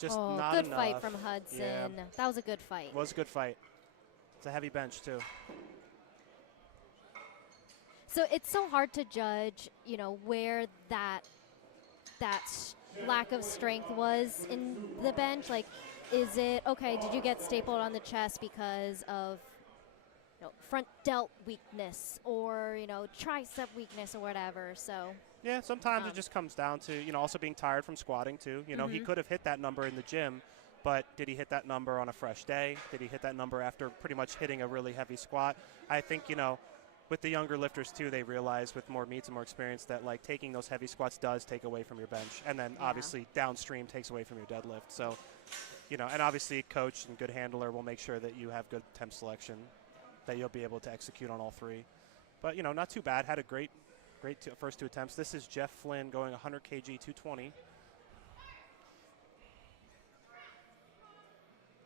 Just not good enough. fight from Hudson. Yeah. That was a good fight. Was a good fight. It's a heavy bench too. So it's so hard to judge, you know, where that lack of strength was in the bench. Like, is it okay? Did you get stapled on the chest because of, you know, front delt weakness or, you know, tricep weakness or whatever? So. Yeah, sometimes it just comes down to, you know, also being tired from squatting too. You know, he could have hit that number in the gym, but did he hit that number on a fresh day? Did he hit that number after pretty much hitting a really heavy squat? I think, you know, with the younger lifters too, they realize with more meets and more experience that like taking those heavy squats does take away from your bench, and then obviously downstream takes away from your deadlift. So, you know, and obviously coach and good handler will make sure that you have good temp selection, that you'll be able to execute on all three. But, you know, not too bad. Had a great first 2 attempts. This is Jeff Flynn going 100 kg, 220.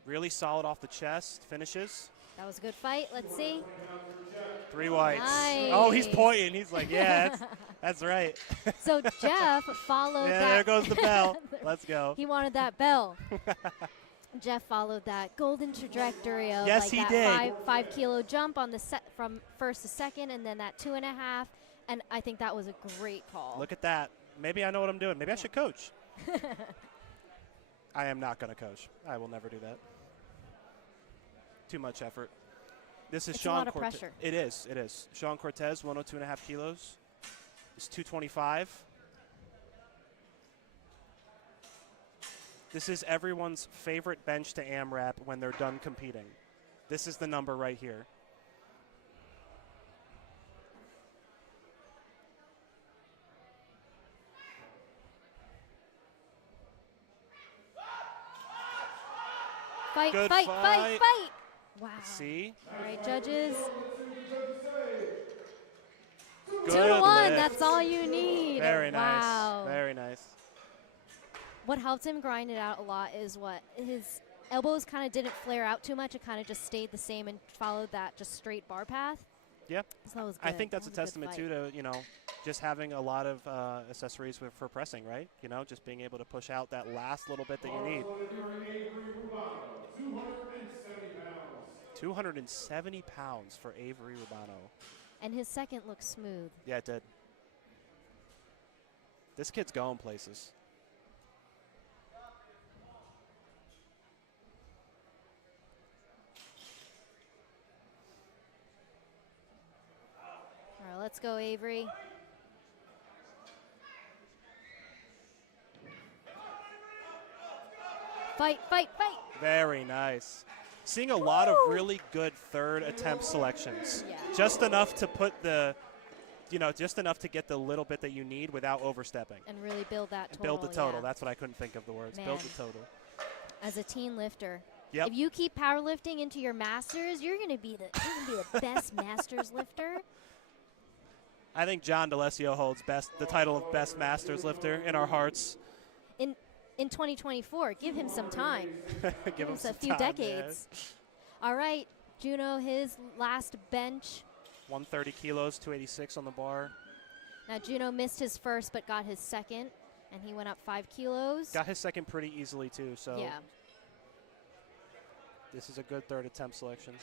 Really solid off the chest. Finishes. That was a good fight. Let's see. 3 whites. Nice. Oh, he's pointing. He's like, yeah, that's right. So Jeff followed Yeah, that. there goes the bell. Let's go. He wanted that bell. Jeff followed that golden trajectory of Yes, like he that did. 5 kilo jump on the set from first to second, and then that 2.5. And I think that was a great call. Look at that. Maybe I know what I'm doing. Maybe I should coach. I am not going to coach. I will never do that. Too much effort. This is It's Sean a lot of Cortez. pressure. It is. It is. Sean Cortez, 102.5 kilos. It's 225. This is everyone's favorite bench to AMRAP when they're done competing. This is the number right here. Fight, Good fight, fight. fight, fight. Wow. See? All right, judges. Good 2-1. lift. That's all you need. Very nice. Wow. Very nice. What helped him grind it out a lot is what his elbows kind of didn't flare out too much. It kind of just stayed the same and followed that just straight bar path. Yep. So that was good. I think that's a That was good testament fight. too to, you know, just having a lot of accessories for pressing, right? You know, just being able to push out that last little bit that you need. 270 pounds for Avery Rubano. And his second looks smooth. Yeah, it did. This kid's going places. All right, let's go, Avery. Fight, fight, fight. Very nice. Seeing a lot of really good third attempt selections. Yeah. Just enough to put the, you know, just enough to get the little bit that you need without overstepping. And really build that And total. build the total. yeah. That's what I couldn't think of the words. Man. Build the total. As a teen lifter. Yep. If you keep powerlifting into your masters, you're gonna be the best masters lifter. I think John DeLessio holds the title of best masters lifter in our hearts. In 2024, give him some time. Give him a some few time, decades. All right, Juno, his last bench. Man. 130 kilos, 286 on the bar. Now Juno missed his first, but got his second, and he went up 5 kilos. Got his second pretty easily too. So Yeah. this is a good third attempt selection.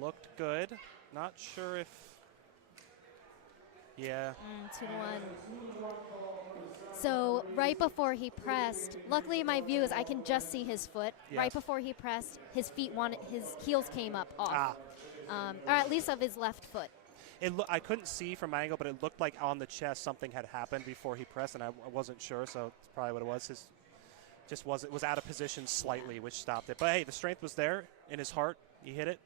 Looked good. Not sure if. Yeah. 2-1. So right before he pressed, luckily my view is I can just see his foot. Yes. Right before he pressed, his heels came up off, or at least of his left foot. I couldn't see from my angle, but it looked like on the chest something had happened before he pressed, and I wasn't sure, so it's probably what it was. His just was out of position slightly, which stopped it. But hey, the strength was there in his heart. He hit it.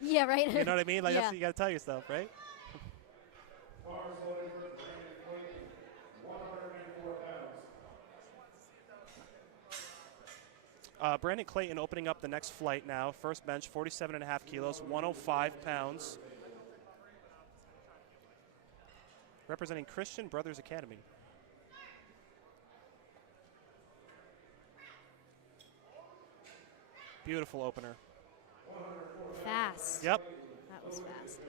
Yeah, right. You know what I mean? Like Yeah. that's what you got to tell yourself, right? Brandon Clayton opening up the next flight now. First bench, 47.5 kilos, 105 pounds. Representing Christian Brothers Academy. Beautiful opener. Fast. Yep. That was fast.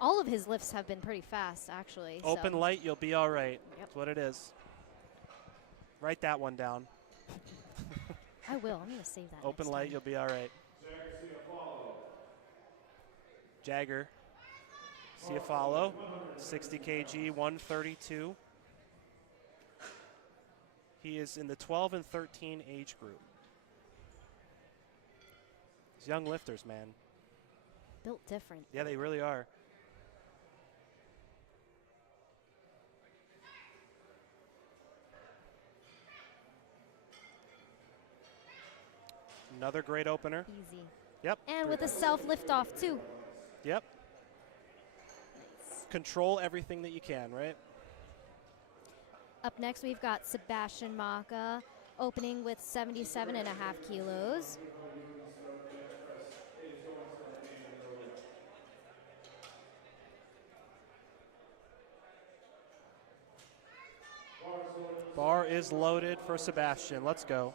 All of his lifts have been pretty fast, actually. Open so. light, you'll be all right. Yep. That's what it is. Write that one down. I will. I'm going to save that. Open next light, time. you'll be all right. Jagger. Ciafalo, 60 kg, 132. He is in the 12 and 13 age group. These young lifters, man. Built different. Yeah, they really are. Another great opener. Easy. Yep. And with a self lift off, too. Yep. Control everything that you can, right? Up next, we've got Sebastian Maka opening with 77.5 kilos. Bar is loaded for Sebastian. Let's go.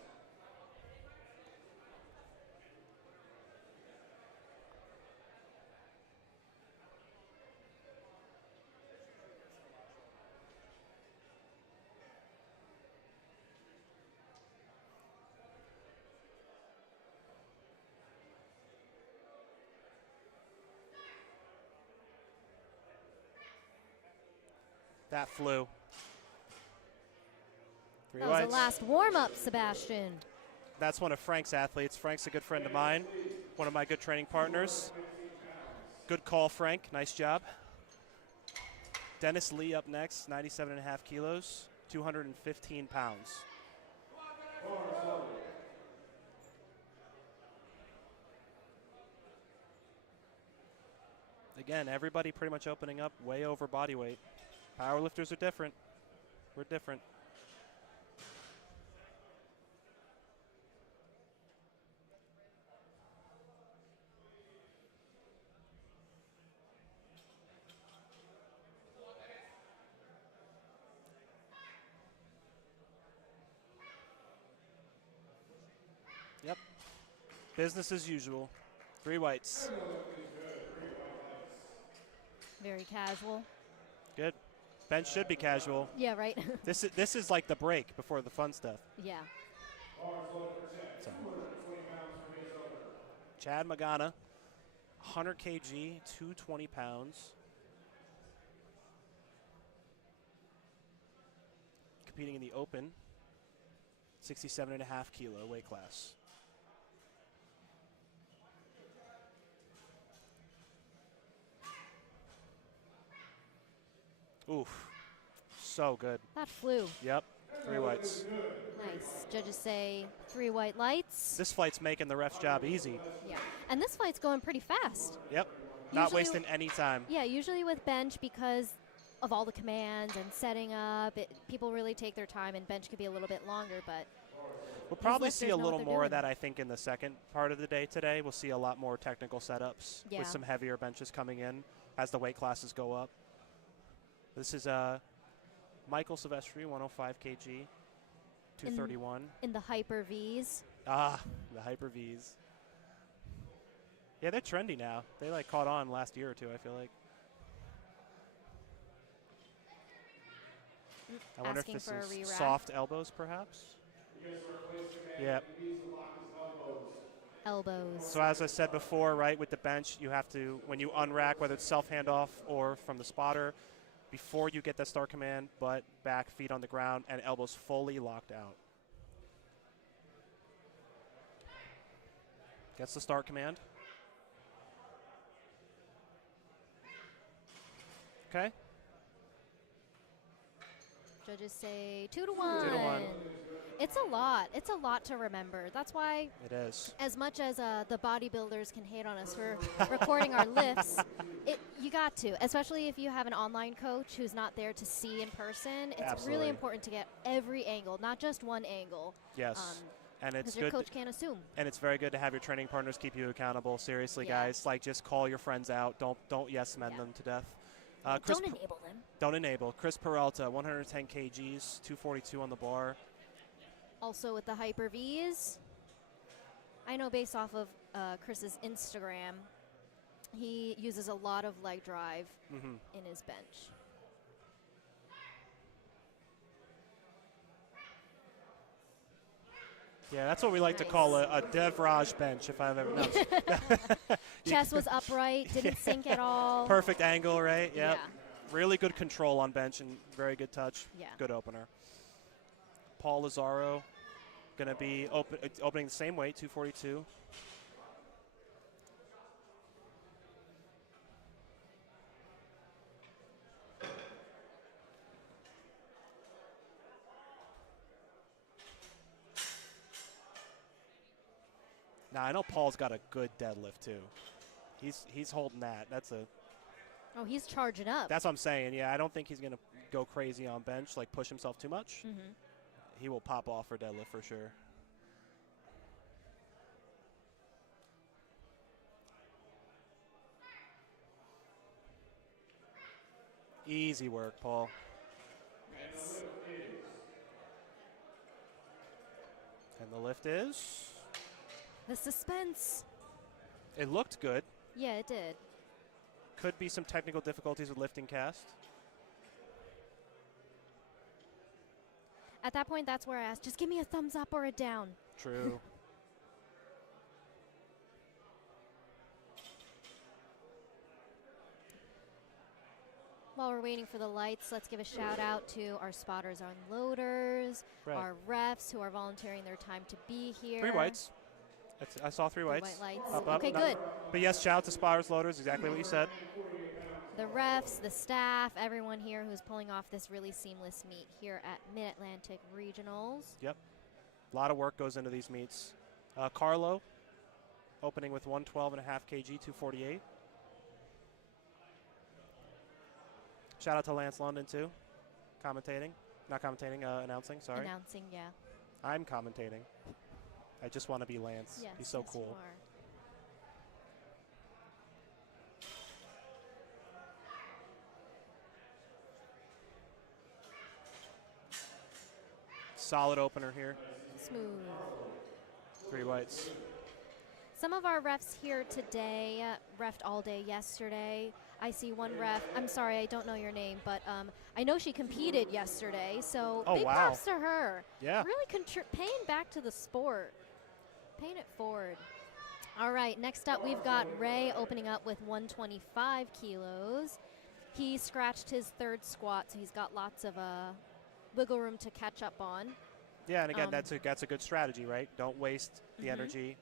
That flew. Three That was the whites. last warm-up, Sebastian. That's one of Frank's athletes. Frank's a good friend of mine, one of my good training partners. Good call, Frank. Nice job. Dennis Lee up next, 97.5 kilos, 215 pounds. Again, everybody pretty much opening up way over body weight. Powerlifters are different. We're different. Yep. Business as usual. 3 whites. Very casual. Good. Bench should be casual. Yeah, right. This is like the break before the fun stuff. Yeah. So. Chad Magana, 100 kg, 220 pounds. Competing in the open, 67.5 kilo weight class. Oof, so good. That flew. Yep, 3 whites. Nice. Judges say 3 white lights. This fight's making the ref's job easy. Yeah. And this fight's going pretty fast. Yep, not Usually wasting any time. Yeah, usually with bench, because of all the commands and setting up, people really take their time, and bench could be a little bit longer, but We'll probably lifters see a know what little they're more doing. of that, I think, in the second part of the day today. We'll see a lot more technical setups Yeah. with some heavier benches coming in as the weight classes go up. This is Michael Silvestri, 105 kg, 231. in the hyper Vs. Ah, the Hyper Vs. Yeah, they're trendy now. They like caught on last year or two, I feel like. I wonder Asking if for a this is re-rack. soft elbows, perhaps. Yep. Elbows. So as I said before, right, with the bench, you have to, when you unrack, whether it's self-handoff or from the spotter, before you get that start command, butt, back, feet on the ground, and elbows fully locked out. Gets the start command. Okay. Judges say 2 to 1. 2 to 1. It's a lot. It's a lot to remember. That's why, It is. as much as the bodybuilders can hate on us for recording our lifts, you got to, especially if you have an online coach who's not there to see in person. It's Absolutely. really important to get every angle, not just one angle. Yes. And it's Because your good. coach can't assume. And it's very good to have your training partners keep you accountable. Seriously, Yeah. guys, like just call your friends out. Don't yes men Yeah. them to death. Don't enable them. Don't enable. Chris Peralta, 110 kgs, 242 on the bar. Also with the hyper Vs, I know based off of Chris's Instagram, he uses a lot of leg drive in his bench. Yeah, that's what we like to call a Devraj bench, if I've ever known. Chest was upright, didn't sink at all. Perfect angle, right? Yep. Yeah. Really good control on bench and very good touch. Yeah. Good opener. Paul Lazaro going to be opening the same weight, 242. Now I know Paul's got a good deadlift too. He's holding that. Oh, he's charging up. That's what I'm saying. Yeah, I don't think he's gonna go crazy on bench, like push himself too much. He will pop off for deadlift for sure. Easy work, Paul. Nice. And the lift is? The suspense. It looked good. Yeah, it did. Could be some technical difficulties with lifting cast. At that point, that's where I asked, just give me a thumbs up or a down. True. While we're waiting for the lights, let's give a shout out to our spotters, our unloaders, Right. our refs who are volunteering their time to be here. 3 whites. I saw 3 whites. White lights. Up, Okay, no- good. But yes, shout out to spotters, loaders, exactly what you said. The refs, the staff, everyone here who's pulling off this really seamless meet here at Mid-Atlantic Regionals. Yep. A lot of work goes into these meets. Carlo, opening with 112.5 kg, 248. Shout out to Lance London, too, commentating. Not commentating, announcing, sorry. Announcing, yeah. I'm commentating. I just want to be Lance. Yes, He's so yes, cool. You are. Solid opener here. Smooth. 3 whites. Some of our refs here today refed all day yesterday. I see one ref. I'm sorry, I don't know your name, but I know she competed yesterday, so Oh, big wow. props to her. Yeah. Really paying back to the sport, paying it forward. All right, next up we've got Ray opening up with 125 kilos. He scratched his 3rd squat, so he's got lots of wiggle room to catch up on. Yeah, and again, that's a good strategy, right? Don't waste the energy.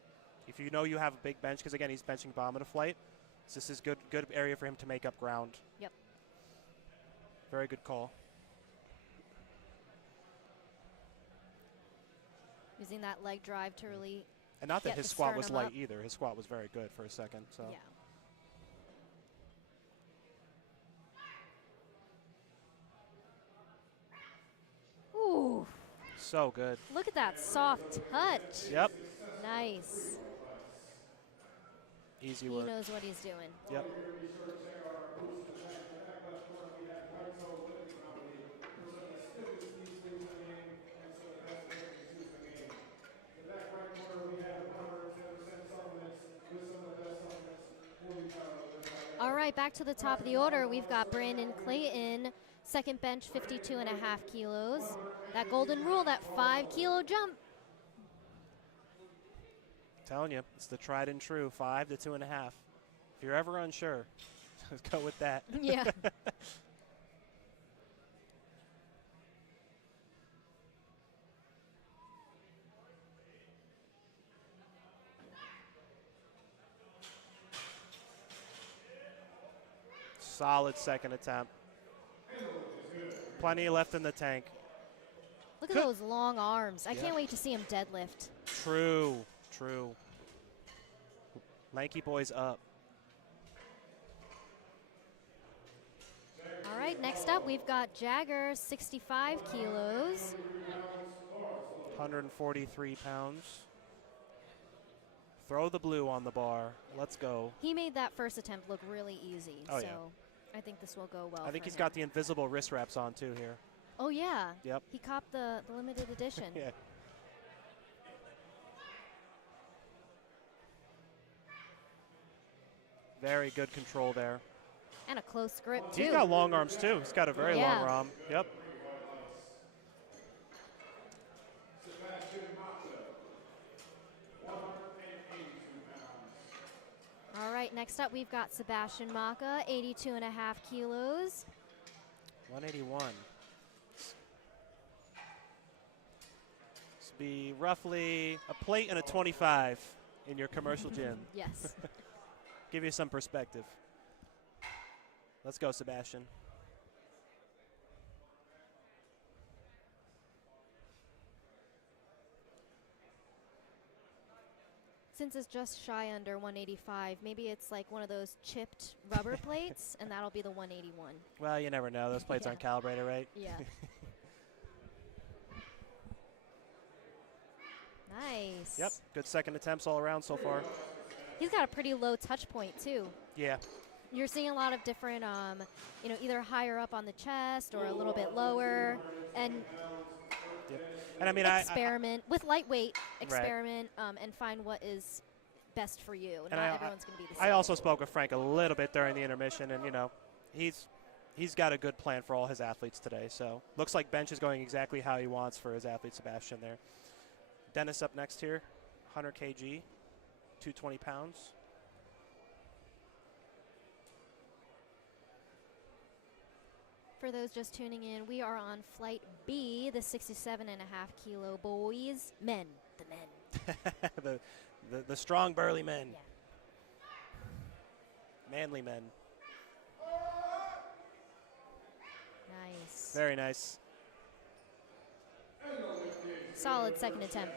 If you know you have a big bench, because again, he's benching bomb at a flight, so this is good area for him to make up ground. Yep. Very good call. Using that leg drive to really And not that get his the squat was sternum light up. either. His squat was very good for a second. So. Yeah. Ooh, So good. look at that soft touch. Yep. Nice. Easy He work. knows what he's doing. Yep. All right, back to the top of the order. We've got Brandon Clayton, second bench, 52.5 kilos. That golden rule, that 5 kilo jump. Telling you, it's the tried and true 5 to 2.5. If you're ever unsure, let's go with that. Yeah. Solid second attempt. Plenty left in the tank. Look at those long arms. I can't wait to see him deadlift. True, true. Lanky boy's up. All right, next up we've got Jagger, 65 kilos. 143 pounds. Throw the blue on the bar. Let's go. He made that first attempt look really easy, Oh, so yeah. I think this will go well. I think for he's him. got the invisible wrist wraps on too here. Oh yeah. Yep. He copped the limited edition. Yeah. Very good control there. And a close grip too. He's got long arms too. He's got a very long arm. Yep. All right, next up we've got Sebastian Maka, 82.5 kilos. 181. This will be roughly a plate and a 25 in your commercial gym. Yes. Give you some perspective. Let's go, Sebastian. Since it's just shy under 185, maybe it's like one of those chipped rubber plates, and that'll be the 181. Well, you never know. Those plates aren't calibrated, right? Yeah. Nice. Yep. Good second attempts all around so far. He's got a pretty low touch point too. Yeah. You're seeing a lot of different, either higher up on the chest or a little bit lower, and And I mean, experiment with lightweight, experiment, and find what is best for you. And Not everyone's going to be the same. I also spoke with Frank a little bit during the intermission, and he's got a good plan for all his athletes today. So looks like bench is going exactly how he wants for his athlete Sebastian there. Dennis up next here, 100 kg, 220 pounds. For those just tuning in, we are on flight B, the 67.5 kilo boys, men, the men. the strong burly men. Yeah. Manly men. Nice. Very nice. Solid second attempt.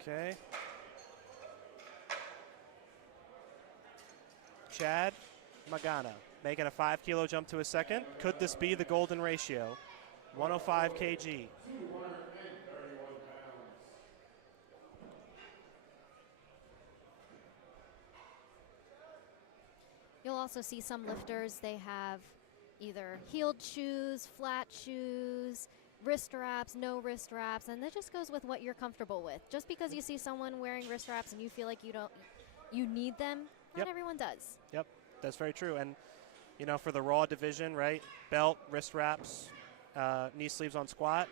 Okay. Chad, Magana making a 5 kilo jump to a second. Could this be the golden ratio? 105 kg. You'll also see some lifters, they have either heeled shoes, flat shoes, wrist wraps, no wrist wraps, and that just goes with what you're comfortable with. Just because you see someone wearing wrist wraps and you feel like you need them, not everyone does. Yep, that's very true. And, you know, for the raw division, right, belt, wrist wraps, knee sleeves on squat,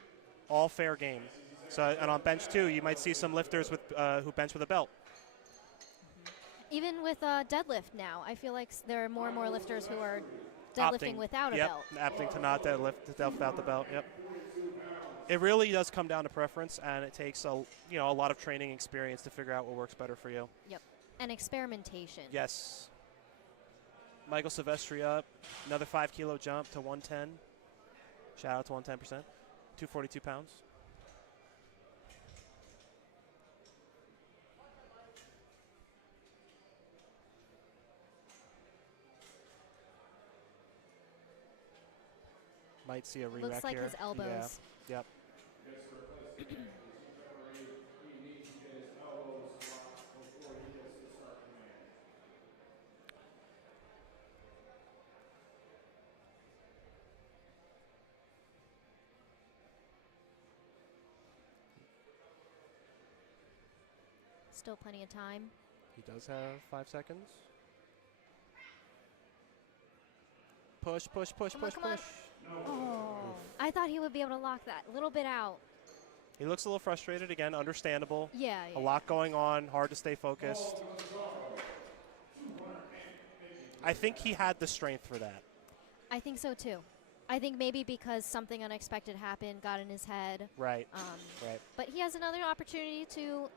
all fair game. So, and on bench too, you might see some lifters with who bench with a belt. Even with deadlift now, I feel like there are more and more lifters who are deadlifting without a belt. Opting to not deadlift without the belt. Yep. It really does come down to preference, and it takes a lot of training experience to figure out what works better for you. Yep. And experimentation. Yes. Michael Silvestri up, another 5 kilo jump to 110. Shout out to 110%. 242 pounds. Might see a re-rack Looks like here. his elbows. Yeah. Yep. Still plenty of time. He does have 5 seconds. Push, push, push, push, Come on. push. Oh, I thought he would be able to lock that a little bit out. He looks a little frustrated again, understandable. Yeah. A lot going on, hard to stay focused. I think he had the strength for that. I think so too. I think maybe because something unexpected happened, got in his head. Right. Right. But he has another opportunity to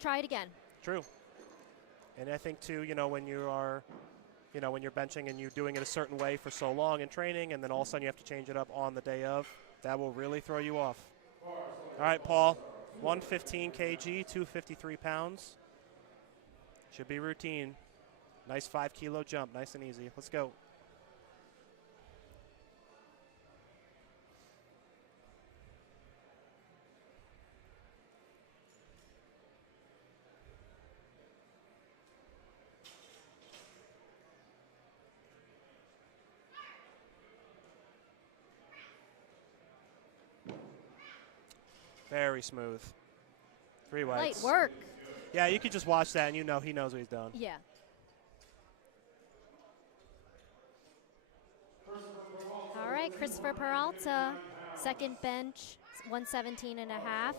try it again. True. And I think too, when you are, when you're benching and you're doing it a certain way for so long in training, and then all of a sudden you have to change it up on the day of, that will really throw you off. All right, Paul, 115 kg, 253 pounds. Should be routine. Nice 5 kilo jump, nice and easy. Let's go. Very smooth. 3 whites. Light work. Yeah, you could just watch that and he knows what he's done. Yeah. All right, Christopher Peralta, second bench, 117 and a half.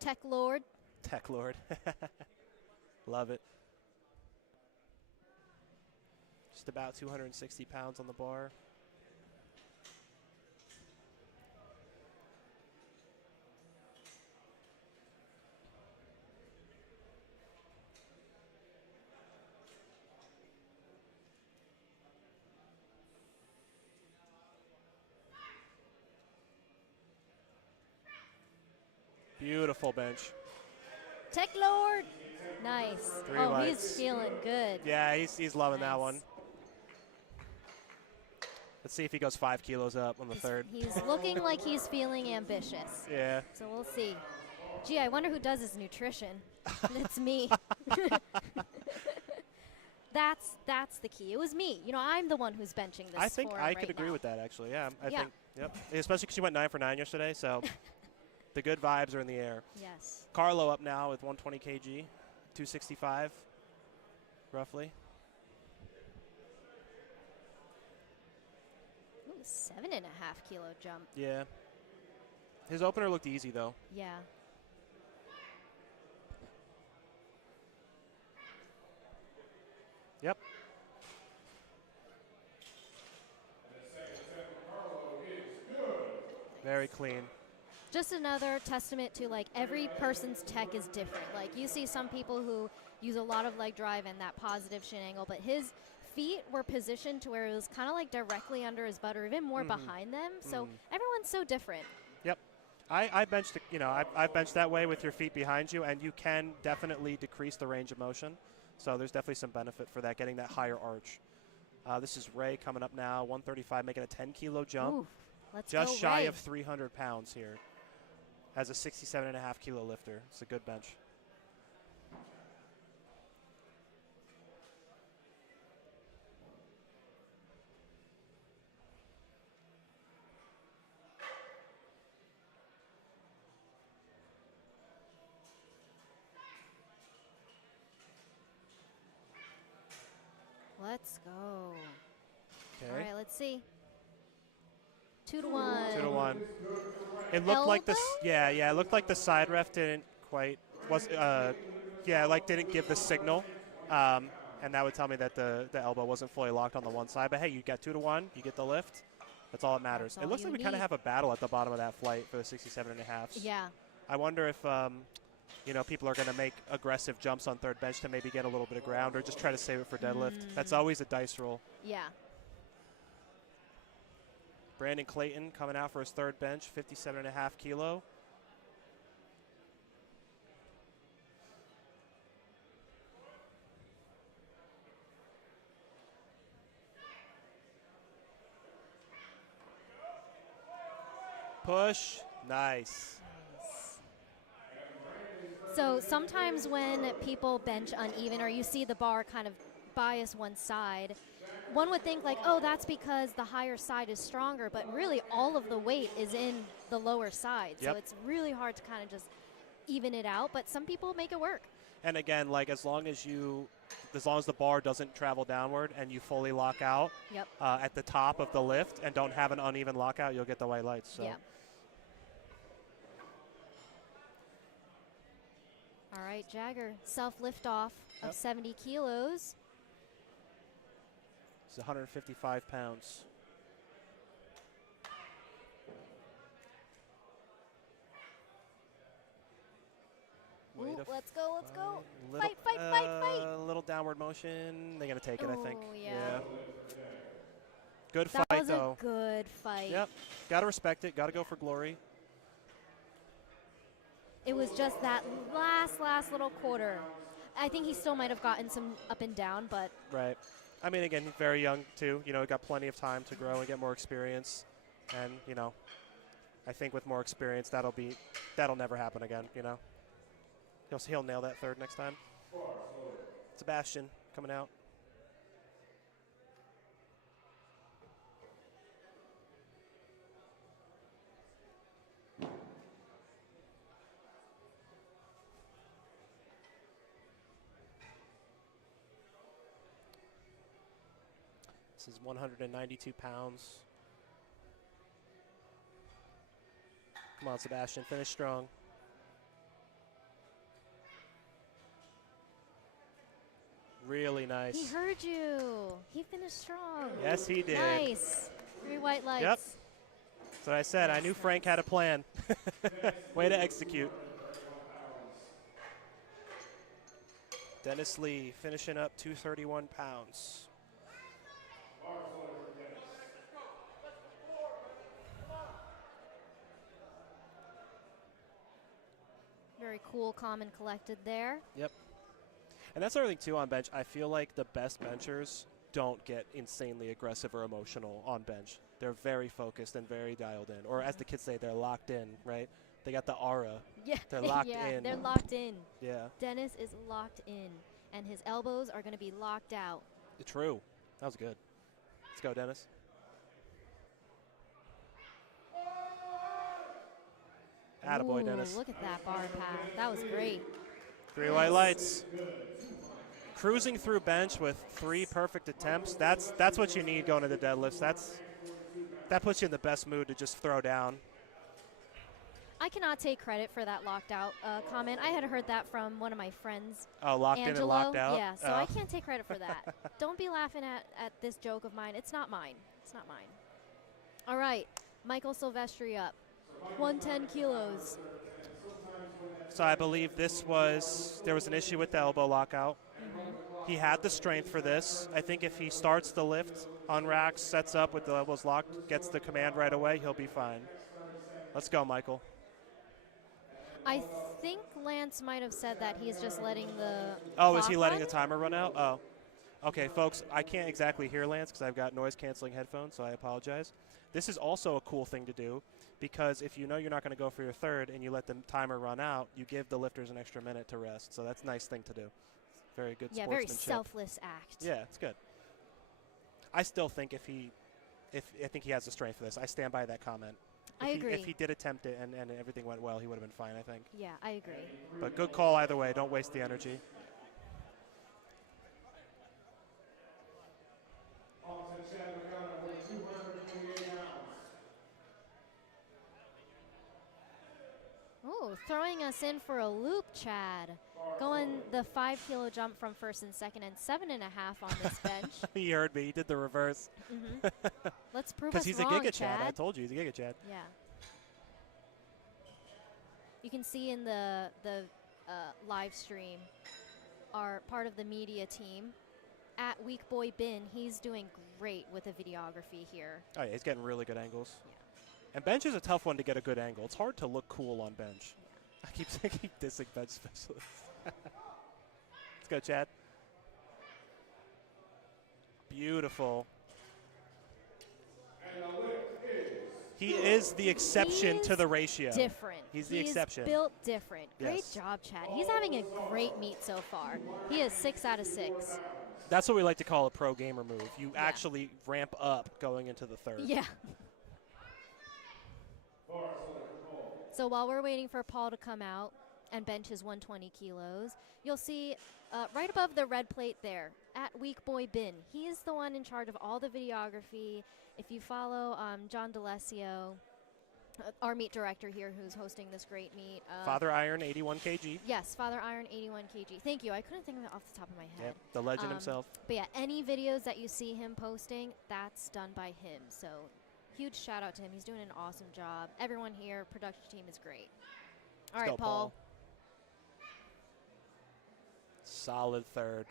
Tech Lord. Tech Lord. Love it. Just about 260 pounds on the bar. Beautiful bench. Tech Lord. Nice. 3 oh, whites. He's feeling good. Yeah, he's loving that Nice. one. Let's see if he goes 5 kilos up on the third. He's looking like he's feeling ambitious. Yeah. So we'll see. Gee, I wonder who does his nutrition. It's me. That's the key. It was me. I'm the one who's benching this. I think for I right could agree now. with that, actually. Yeah, I Yeah. think. Yep. Especially because you went 9 for 9 yesterday, so the good vibes are in the air. Yes. Carlo up now with 120 kg, 265, roughly. Ooh, 7.5 kilo jump. Yeah. His opener looked easy, though. Yeah. Yep. Very clean. Just another testament to every person's tech is different. You see some people who use a lot of leg drive and that positive shin angle, but his feet were positioned to where it was kind of directly under his butt or even more behind them. So everyone's so different. Yep. I benched, I've benched that way with your feet behind you, and you can definitely decrease the range of motion. So there's definitely some benefit for that, getting that higher arch. This is Ray coming up now, 135, making a 10-kilo jump. Ooh, let's Just go, shy Ray. of 300 pounds here. As a 67.5-kilo lifter. It's a good bench. Let's go. Okay. All right, let's see. 2 to 1. 2 to 1. It looked like this. Elbow? Yeah. It looked like the side ref didn't quite didn't give the signal, and that would tell me that the elbow wasn't fully locked on the one side. But hey, you got 2 to 1. You get the lift. That's all that matters. That's It looks all like we you kind of need. have a battle at the bottom of that flight for the 67.5s. Yeah. I wonder if people are going to make aggressive jumps on third bench to maybe get a little bit of ground, or just try to save it for deadlift. That's always a dice roll. Yeah. Brandon Clayton coming out for his third bench, 57.5 kilo. Push, nice. So sometimes when people bench uneven or you see the bar kind of bias one side, one would think like, oh, that's because the higher side is stronger, but really all of the weight is in the lower side. Yep. So it's really hard to kind of just even it out, but some people make it work. And again, like as long as the bar doesn't travel downward and you fully lock out Yep. at the top of the lift and don't have an uneven lockout, you'll get the white lights. So. Yeah. All right, Jagger, self lift off of Yep. 70 kilos. It's 155 pounds. Ooh, Weight of let's go, let's go. little- Fight. A little downward motion. They're going to take it, I think. Oh, yeah. Good That fight, was though. a good fight. Yep. Got to respect it. Got to go for glory. It was just that last little quarter. I think he still might have gotten some up and down, but Right. I mean, again, he's very young, too. Got plenty of time to grow and get more experience. And, I think with more experience, that'll never happen again, He'll nail that third next time. Sebastian coming out. This is 192 pounds. Come on, Sebastian, finish strong. Really nice. he heard you. He finished strong. Yes, he did. Nice. 3 white lights. Yep. That's what I said. I knew Frank had a plan. Way to execute. Dennis Lee finishing up 231 pounds. Very cool, calm, and collected there. Yep. And that's the other thing, too, on bench. I feel like the best benchers don't get insanely aggressive or emotional on bench. They're very focused and very dialed in. Or as the kids say, they're locked in, right? They got the aura. Yeah. They're locked yeah, in. they're locked in. Yeah. Dennis is locked in, and his elbows are going to be locked out. True. That was good. Let's go, Dennis. Attaboy, Ooh, Dennis. Look at that bar path. That was great. 3 white lights. Cruising through bench with 3 perfect attempts. That's what you need going to the deadlifts. That puts you in the best mood to just throw down. I cannot take credit for that locked out comment. I had heard that from one of my friends. Oh, locked Angelo. in and locked out? Yeah, so Oh. I can't take credit for that. Don't be laughing at this joke of mine. It's not mine. It's not mine. All right, Michael Silvestri up. 110 kilos. So I believe there was an issue with the elbow lockout. He had the strength for this. I think if he starts the lift, unracks, sets up with the elbows locked, gets the command right away, he'll be fine. Let's go, Michael. I think Lance might have said that he's just letting the Oh, is he clock letting run. the timer run out? Oh. Okay, folks, I can't exactly hear Lance because I've got noise-canceling headphones, so I apologize. This is also a cool thing to do because if you know you're not going to go for your third and you let the timer run out, you give the lifters an extra minute to rest. So that's a nice thing to do. Very good Yeah, very sportsmanship. selfless act. Yeah, it's good. I still think if I think he has the strength for this. I stand by that comment. I agree. If he did attempt it and everything went well, he would have been fine, I think. Yeah, I agree. But good call either way. Don't waste the energy. Oh, throwing us in for a loop, Chad. Going the 5 kilo jump from first and second and 7.5 on this bench. He heard me. He did the reverse. Let's prove us Because he's wrong, a Giga Chad. I Chad. told you he's a Giga Chad. Yeah. You can see in the live stream our part of the media team at Weak Boy Bin. He's doing great with the videography here. Oh, yeah, he's getting really good angles. Yeah. And bench is a tough one to get a good angle. It's hard to look cool on bench. I keep dissing bench specialists. Let's go, Chad. Beautiful. He is the exception to the ratio. Different. He's the exception. He's built different. Great Yes. job, Chad. He's having a great meet so far. He is 6 out of 6. That's what we like to call a pro gamer move. You actually ramp up going into the third. Yeah. So while we're waiting for Paul to come out and bench his 120 kilos, you'll see right above the red plate there, at Weak Boy Bin. He is the one in charge of all the videography. If you follow John D'Alessio, our meet director here who's hosting this great meet. Father Iron, 81 kg. Yes, Father Iron, 81 kg. Thank you. I couldn't think of it off the top of my head. Yep, the legend himself. But yeah, any videos that you see him posting, that's done by him. So huge shout out to him. He's doing an awesome job. Everyone here, production team is great. All Let's right, go, Paul. Solid third.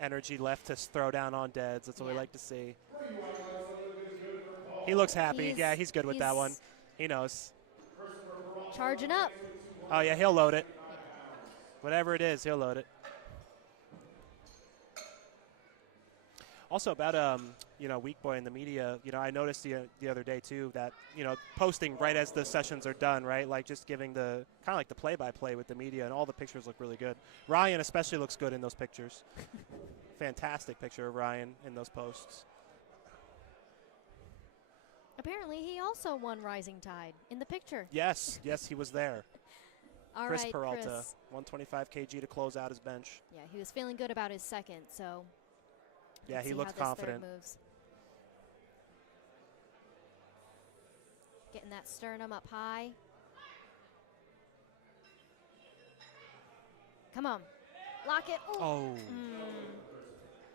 Energy left to throw down on deads. That's what we Yeah. like to see. He looks happy. Yeah, he's good with that one. He knows. Charging up. Oh, yeah, he'll load it. Whatever it is, he'll load it. Also about Weak Boy in the media, I noticed the other day too that posting right as the sessions are done, right, like just giving the kind of like the play-by-play with the media, and all the pictures look really good. Ryan especially looks good in those pictures. Fantastic picture of Ryan in those posts. Apparently, he also won Rising Tide in the picture. Yes, he was there. All Chris right, Peralta, Chris. 125 kg to close out his bench. Yeah, he was feeling good about his second, so. Yeah, let's he see looked how this third confident. moves. Getting that sternum up high. Come on. Lock it. Ooh. Oh.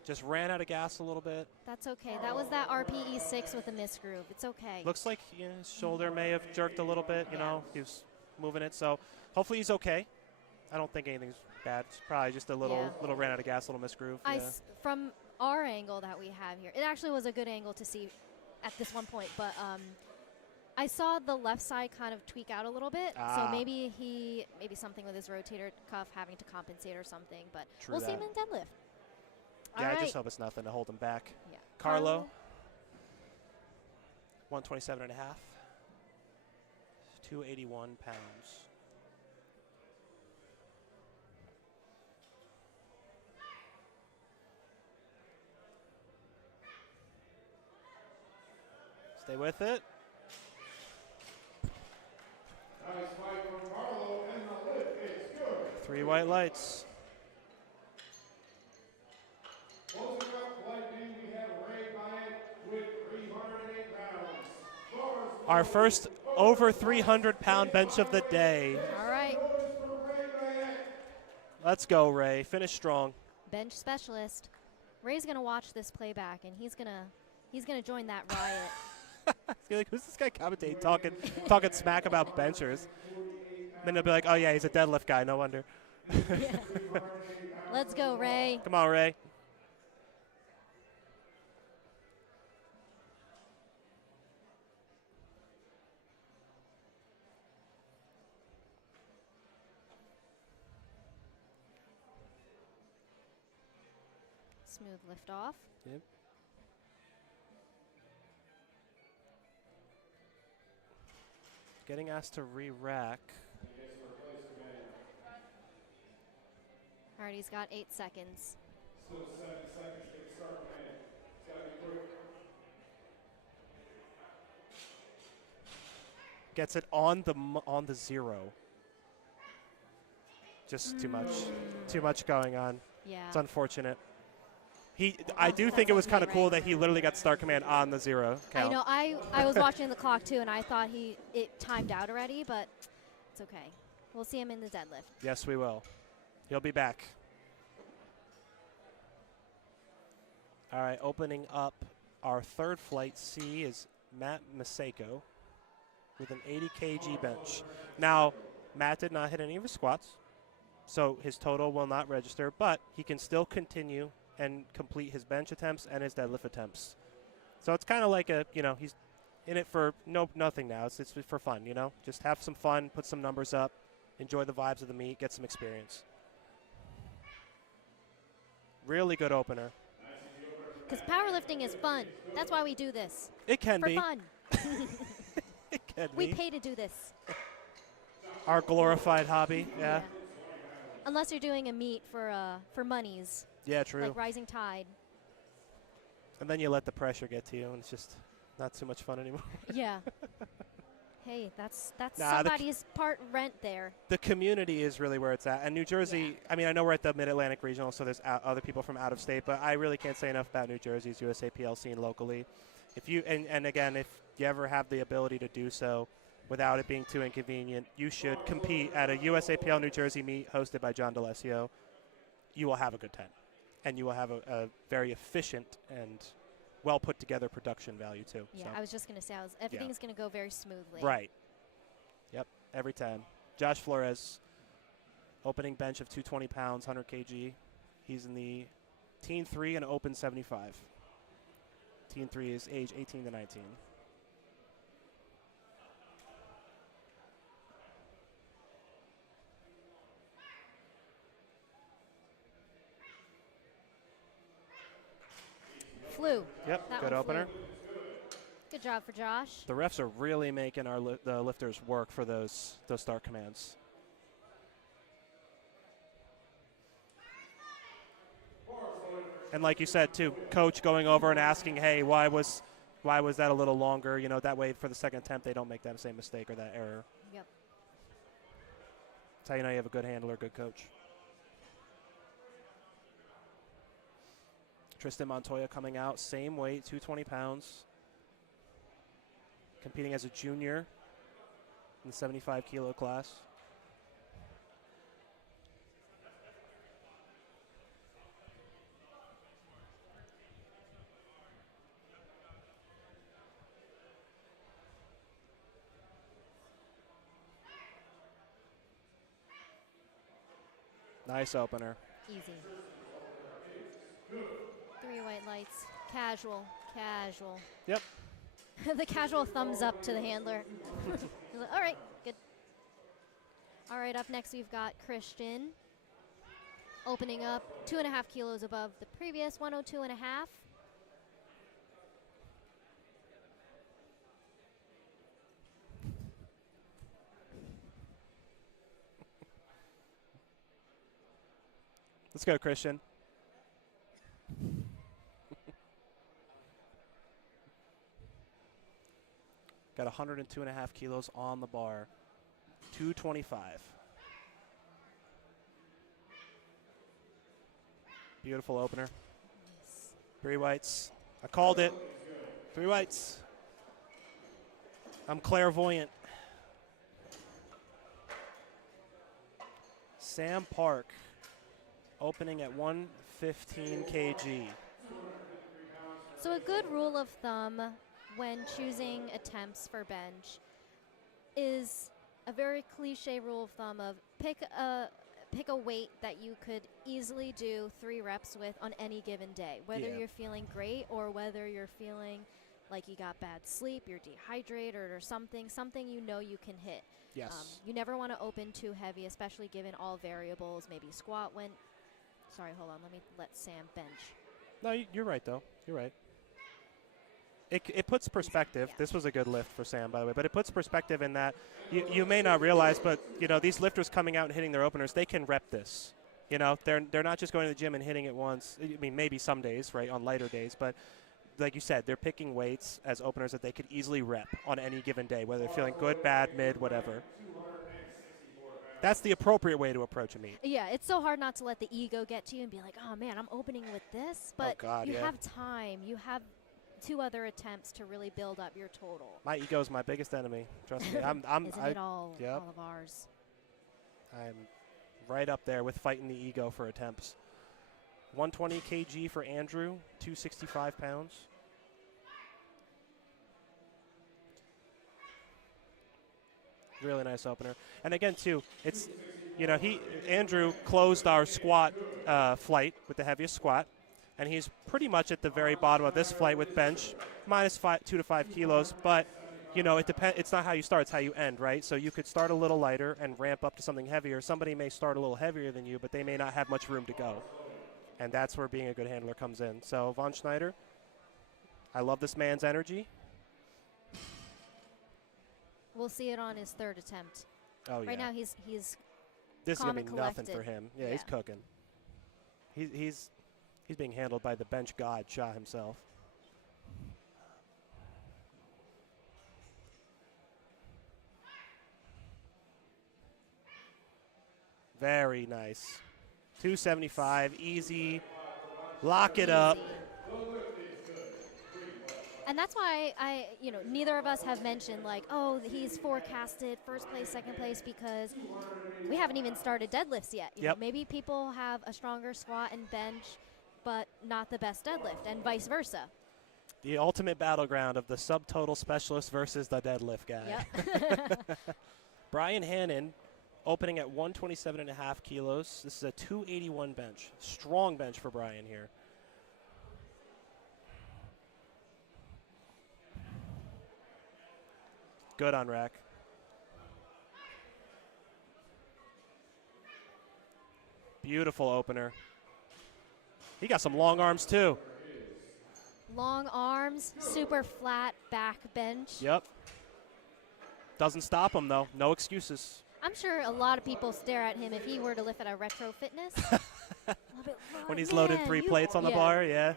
Just ran out of gas a little bit. That's okay. That was that RPE6 with a misgroove. It's okay. Looks like his shoulder may have jerked a little bit. He was moving it. So hopefully he's okay. I don't think anything's bad. It's probably just a little ran out of gas, a little misgroove. From our angle that we have here, it actually was a good angle to see at this one point, but I saw the left side kind of tweak out a little bit. So maybe something with his rotator cuff having to compensate or something, but we'll see him in deadlift. Yeah, All I right. just hope it's nothing to hold him back. Yeah. Carlo, 127 and a half, 281 pounds. Stay with it. Nice fight from Carlo, and the lift is good. 3 white lights. Closing up light beam, we have Ray Bryant with 308 pounds. Our first over 300-pound bench of the day. All right. Let's go, Ray. Finish strong. Bench specialist. Ray's gonna watch this playback, and he's gonna join that riot. You're like, who's this guy commentating, talking smack about benchers? Then they'll be like, oh, yeah, he's a deadlift guy. No wonder. Let's go, Ray. Come on, Ray. Smooth lift off. Yep. Getting asked to re-rack. All right, he's got 8 seconds. Still 7 seconds to get the start command. It's got to be quick. Gets it on the 0. Just too much. Too much going on. Yeah. It's unfortunate. I do think it was kind of cool that he literally got start command on the 0 count. I know. I was watching the clock too, and I thought it timed out already, but it's okay. We'll see him in the deadlift. Yes, we will. He'll be back. All right, opening up our third flight C is Matt Maseko with an 80 kg bench. Now, Matt did not hit any of his squats, so his total will not register, but he can still continue and complete his bench attempts and his deadlift attempts. So it's kind of like he's in it for nothing now. It's for fun, Just have some fun, put some numbers up, enjoy the vibes of the meet, get some experience. Really good opener. Because powerlifting is fun. That's why we do this. It can For be. fun. It can We be. pay to do this. Our glorified hobby, yeah. Unless you're doing a meet for monies, Yeah, true. like Rising Tide. And then you let the pressure get to you, and it's just not too much fun anymore. Yeah. Hey, that's Nah, somebody's part rent there. The community is really where it's at. And New Jersey, I mean, I know we're at the Mid-Atlantic Regional, so there's other people from out of state, but I really can't say enough about New Jersey's USAPL scene locally. If you and again, if you ever have the ability to do so without it being too inconvenient, you should compete at a USAPL New Jersey meet hosted by John DeLessio. You will have a good time, and you will have a very efficient and well put together production value too. Yeah, so. I was just going to say, everything's going to go very smoothly. Right. Yep, every time. Josh Flores, opening bench of 220 pounds, 100 kg. He's in the Teen 3 and Open 75. Teen 3 is age 18 to 19. Flew. Yep, That good one opener. flew. Good job for Josh. The refs are really making the lifters work for those start commands. And like you said too, coach going over and asking, hey, why was that a little longer? That way for the second attempt they don't make that same mistake or that error. Yep. That's how you know you have a good handler, good coach. Tristan Montoya coming out, same weight, 220 pounds. Competing as a junior in the 75 kilo class. Nice opener. Easy. 3 white lights. Casual. Casual. Yep. The casual thumbs up to the handler. He's like, all right, good. All right, up next we've got Christian. Opening up 2.5 kilos above the previous 102.5. Let's go, Christian. Got 102.5 kilos on the bar. 225. Beautiful opener. Nice. 3 whites. I called it. 3 whites. I'm clairvoyant. Sam Park opening at 115 kg. So a good rule of thumb when choosing attempts for bench is a very cliche rule of thumb of pick a weight that you could easily do 3 reps with on any given day, whether Yeah. you're feeling great or whether you're feeling like you got bad sleep, you're dehydrated or something you know you can hit. Yes. You never want to open too heavy, especially given all variables. Maybe squat went. Sorry, hold on. Let me let Sam bench. No, you're right, though. You're right. It puts perspective. Yeah. This was a good lift for Sam, by the way, but it puts perspective in that you may not realize, but these lifters coming out and hitting their openers, they can rep this. They're not just going to the gym and hitting it once. I mean, maybe some days, right, on lighter days, but like you said, they're picking weights as openers that they could easily rep on any given day, whether they're feeling good, bad, mid, whatever. That's the appropriate way to approach a meet. Yeah, it's so hard not to let the ego get to you and be like, oh man, I'm opening with this, but God, you yeah. have time. You have 2 other attempts to really build up your total. My ego is my biggest enemy. Trust me. Isn't it all of ours? I'm right up there with fighting the ego for attempts. 120 kg for Andrew, 265 pounds. Really nice opener. And again, too, it's, Andrew closed our squat flight with the heaviest squat, and he's pretty much at the very bottom of this flight with bench, minus 2 to 5 kilos. But, it depends. It's not how you start, it's how you end, right? So you could start a little lighter and ramp up to something heavier. Somebody may start a little heavier than you, but they may not have much room to go. And that's where being a good handler comes in. So, Von Schneider, I love this man's energy. We'll see it on his 3rd attempt. Oh, yeah. Right now, he's This is calm going to and be nothing collected. for him. Yeah, he's cooking. He's being handled by the bench god, Shah himself. Very nice. 275, easy. Lock it up. And that's why neither of us have mentioned like, oh, he's forecasted 1st place, 2nd place, because we haven't even started deadlifts yet. You know, maybe people have a stronger squat and bench, but not the best deadlift, and vice versa. The ultimate battleground of the subtotal specialist versus the deadlift guy. Yep. Brian Hannon opening at 127.5 kilos. This is a 281 bench. Strong bench for Brian here. Good on rack. Beautiful opener. He got some long arms too. Long arms, super flat back bench. Yep. Doesn't stop him though. No excuses. I'm sure a lot of people stare at him if he were to lift at a retro fitness. When he's loaded 3 plates on the bar, yeah.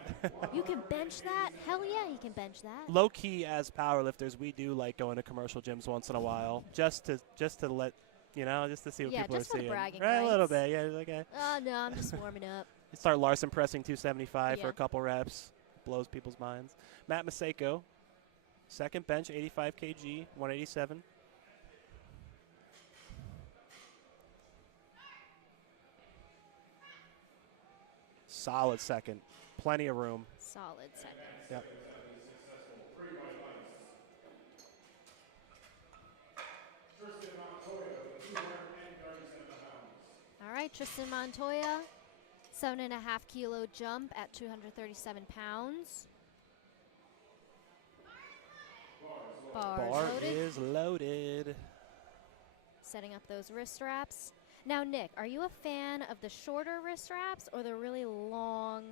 You can bench that? Hell yeah, he can bench that. Low key, as powerlifters, we do like going to commercial gyms once in a while, just to let, just to see what people are just for the seeing. bragging Right, a little rights. bit, yeah. Okay. Oh no, I'm just warming up. You start Larson pressing 275 for Yeah. a couple reps, blows people's minds. Matt Maseko, 2nd bench, 85 kg, 187. Solid 2nd. Plenty of room. Solid 2nd. Yep. All right, Tristan Montoya, 7.5 kilo jump at 237 pounds. Bars Bar loaded. is loaded. Setting up those wrist straps. Now, Nick, are you a fan of the shorter wrist straps or the really long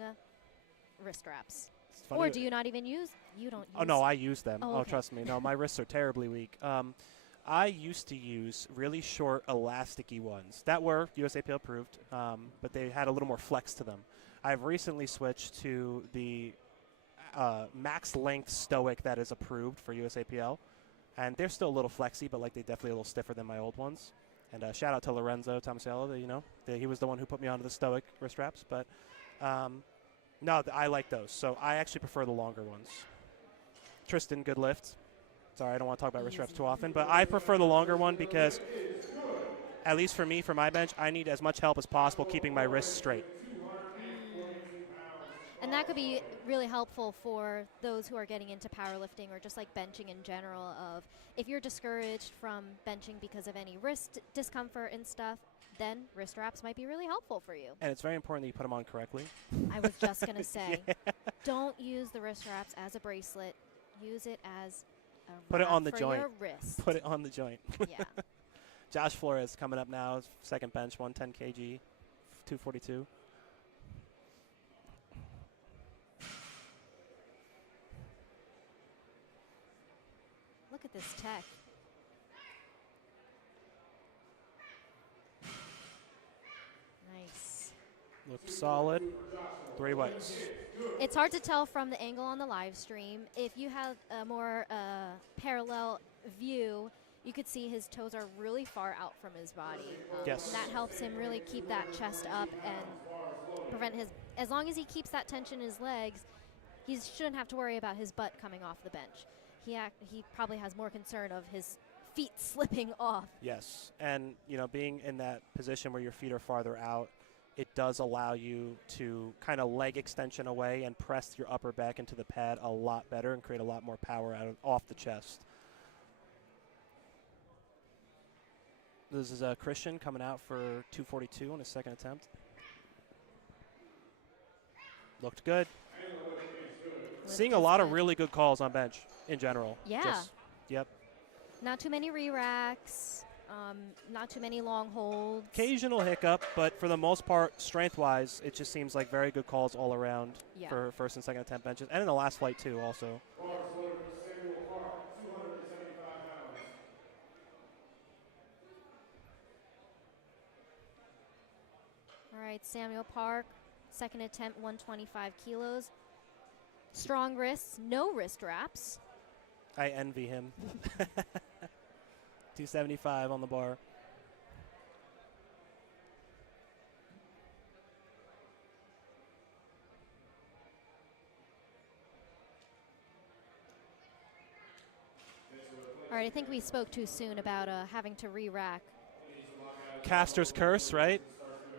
wrist straps? It's funny. Or do you not even use? You don't use. Oh, no, I use them. Oh, Oh, okay. trust me. No, my wrists are terribly weak. I used to use really short, elasticy ones that were USAPL approved, but they had a little more flex to them. I've recently switched to the max length Stoic that is approved for USAPL, and they're still a little flexy, but they're definitely a little stiffer than my old ones. And shout out to Lorenzo Tomasello, he was the one who put me onto the Stoic wrist straps. But no, I like those. So I actually prefer the longer ones. Tristan, good lift. Sorry, I don't want to talk about wrist straps too often, but I prefer the longer one because, at least for me, for my bench, I need as much help as possible keeping my wrists straight. And that could be really helpful for those who are getting into powerlifting or just benching in general. Of if you're discouraged from benching because of any wrist discomfort and stuff, then wrist straps might be really helpful for you. And it's very important that you put them on correctly. I was just going to say, don't use the wrist straps as a bracelet. Use it as a Put it wrap on the for joint. your wrist. Put it on the joint. Yeah. Josh Flores coming up now, 2nd bench, 110 kg, 242. Look at this tech. Nice. Looks solid. 3 whites. It's hard to tell from the angle on the live stream. If you have a more parallel view, you could see his toes are really far out from his body. Yes. And that helps him really keep that chest up and prevent his, as long as he keeps that tension in his legs, he shouldn't have to worry about his butt coming off the bench. He probably has more concern of his feet slipping off. Yes, and being in that position where your feet are farther out, it does allow you to kind of leg extension away and press your upper back into the pad a lot better and create a lot more power off the chest. This is Christian coming out for 242 on his second attempt. Looked good. Seeing a lot of really good calls on bench in general. Yeah. Yep. Not too many re-racks, not too many long holds. Occasional hiccup, but for the most part, strength-wise, it just seems like very good calls all around for first and second attempt benches, and in the last flight too, also. All right, Samuel Park, second attempt, 125 kilos. Strong wrists, no wrist wraps. I envy him. 275 on the bar. All right, I think we spoke too soon about having to re-rack. Caster's curse, right?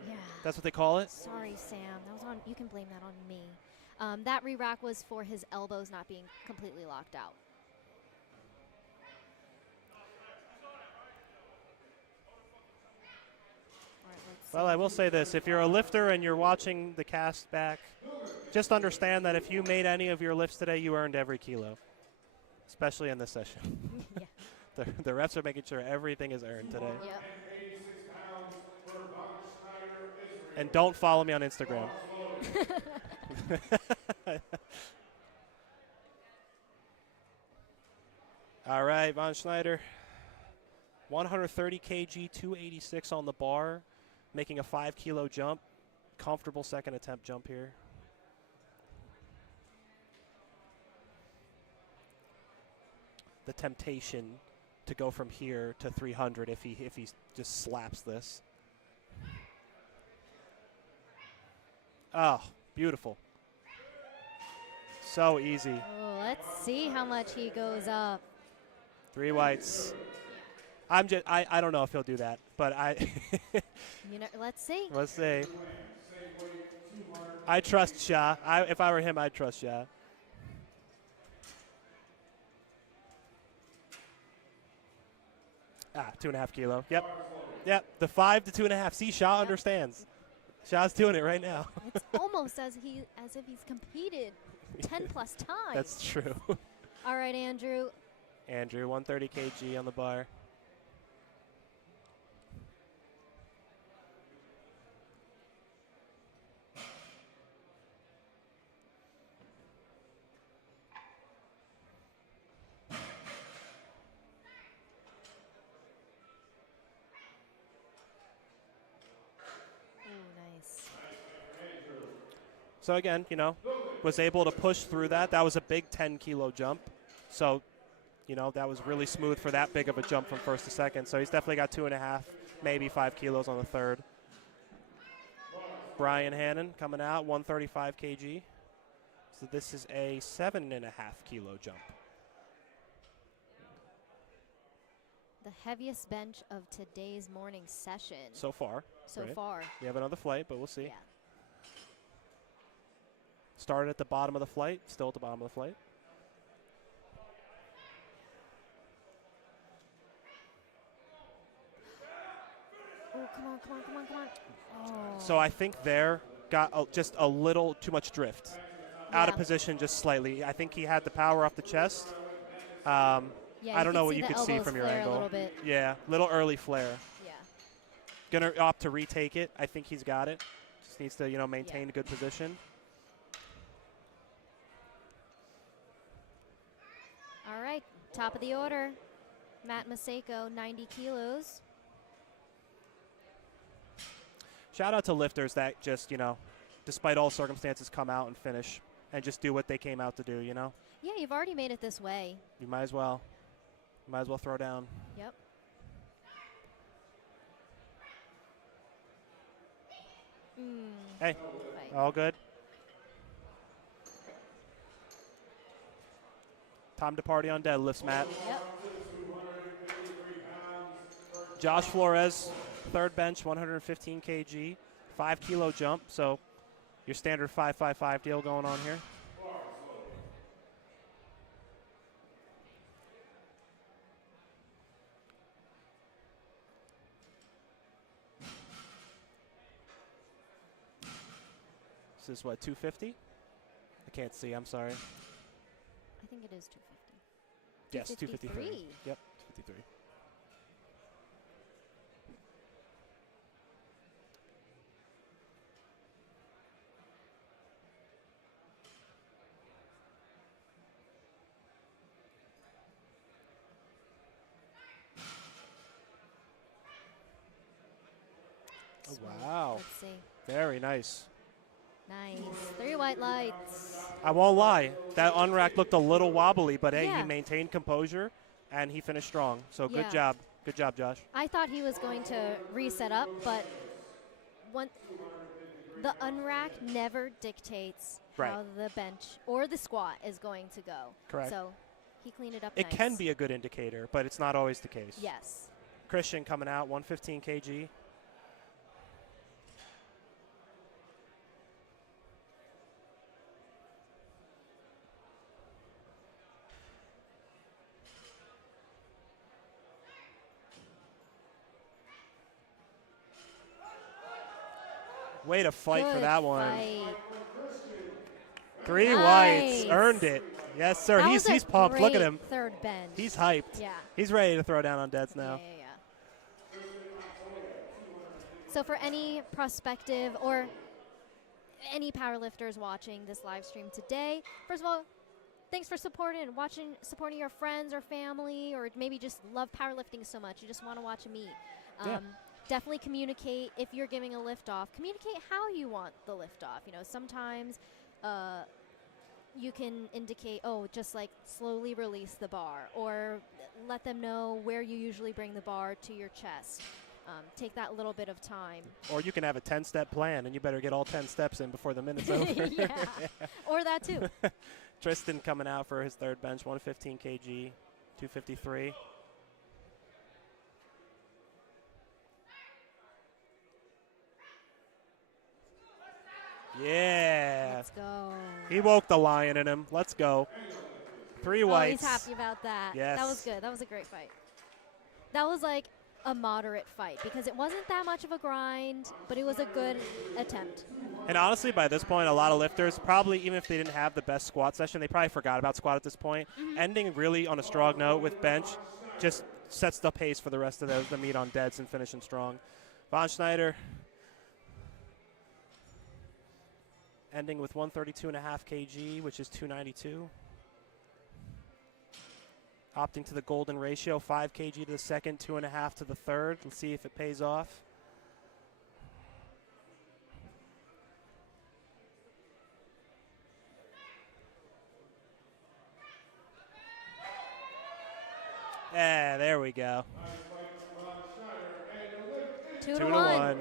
Yeah. That's what they call it? Sorry, Sam. That was on. You can blame that on me. That re-rack was for his elbows not being completely locked out. All right, let's Well, I will say this. If you're a lifter and you're watching the cast back, just understand that if you made any of your lifts today, you earned every kilo, especially in this session. Yeah. The refs are making sure everything is earned today. Yep. And don't follow me on Instagram. All right, Von Schneider. 130 kg, 286 on the bar, making a 5 kilo jump. Comfortable second attempt jump here. The temptation to go from here to 300 if he just slaps this. Oh, beautiful. So easy. Oh, let's see how much he goes up. 3 whites. I don't know if he'll do that, but Let's see. Let's see. I trust Shah. If I were him, I'd trust Shah. Ah, 2.5 kilo. Yep. The 5 to 2.5. See, Shah understands. Shah's doing it right now. It's almost as if he's competed 10 plus times. That's true. All right, Andrew. Andrew, 130 kg on the bar. So again, was able to push through that. That was a big 10 kilo jump. So, that was really smooth for that big of a jump from first to second. So he's definitely got 2.5, maybe 5 kilos on the third. Brian Hannon coming out, 135 kg. So this is a 7.5 kilo jump. The heaviest bench of today's morning session. So far. So right? far. We have another flight, but we'll see. Yeah. Started at the bottom of the flight, still at the bottom of the flight. Oh, come on. Oh. So I think there got just a little too much drift. Out of position just slightly. I think he had the power off the chest. I don't know what you could see from your angle. A little bit. Yeah, little early flare. Yeah. Gonna opt to retake it. I think he's got it. Just needs to, maintain a good position. All right, Top of the order, Matt Maseko, 90 kilos. Shout out to lifters that just, despite all circumstances, come out and finish and just do what they came out to do, Yeah, you've already made it this way. You might as well. Might as well throw down. Yep. Hey, Fight. all good. Time to party on deadlifts, Matt. Yep. Josh Flores, third bench, 115 kg, 5 kilo jump. So your standard 5-5-5 deal going on here. This is what, 250? I can't see, I'm sorry. I think it is 250. Yes, 253. Yep, 253. Oh, Sweet. wow. Let's see. Very nice. Nice. 3 white lights. I won't lie. That unrack looked a little wobbly, but hey, Yeah. he maintained composure, and he finished strong. So good Yeah. job. Good job, Josh. I thought he was going to reset up, but the unrack never dictates Right. how the bench or the squat is going to go. Correct. So he cleaned it up It nice. can be a good indicator, but it's not always the case. Yes. Christian coming out, 115 kg. Way to fight for Good that one. fight. 3 Nice. whites. Earned it. Yes, sir. That He's was a pumped. Look at great him. Third bench. He's hyped. Yeah. He's ready to throw down on deads now. Yeah. So for any prospective or any powerlifters watching this live stream today, first of all, thanks for supporting your friends or family, or maybe just love powerlifting so much you just want to watch a meet. Yeah. Definitely communicate if you're giving a lift off. Communicate how you want the lift off. Sometimes you can indicate, just like slowly release the bar, or let them know where you usually bring the bar to your chest. Take that little bit of time. Or you can have a 10-step plan, and you better get all 10 steps in before the minute's over. Yeah. Or that too. Tristan coming out for his third bench, 115 kg, 253. Yeah. Let's go. He woke the lion in him. Let's go. 3 whites. He's happy about that. Yes. That was good. That was a great fight. That was like a moderate fight because it wasn't that much of a grind, but it was a good attempt. And honestly, by this point, a lot of lifters, probably even if they didn't have the best squat session, they probably forgot about squat at this point. Mm-hmm. Ending really on a strong note with bench just sets the pace for the rest of the meet on deads and finishing strong. Von Schneider ending with 132.5 kg, which is 292. Opting to the golden ratio, 5 kg to the second, 2.5 to the third. Let's see if it pays off. Yeah, there we go. 2 to 2 to 1. 1.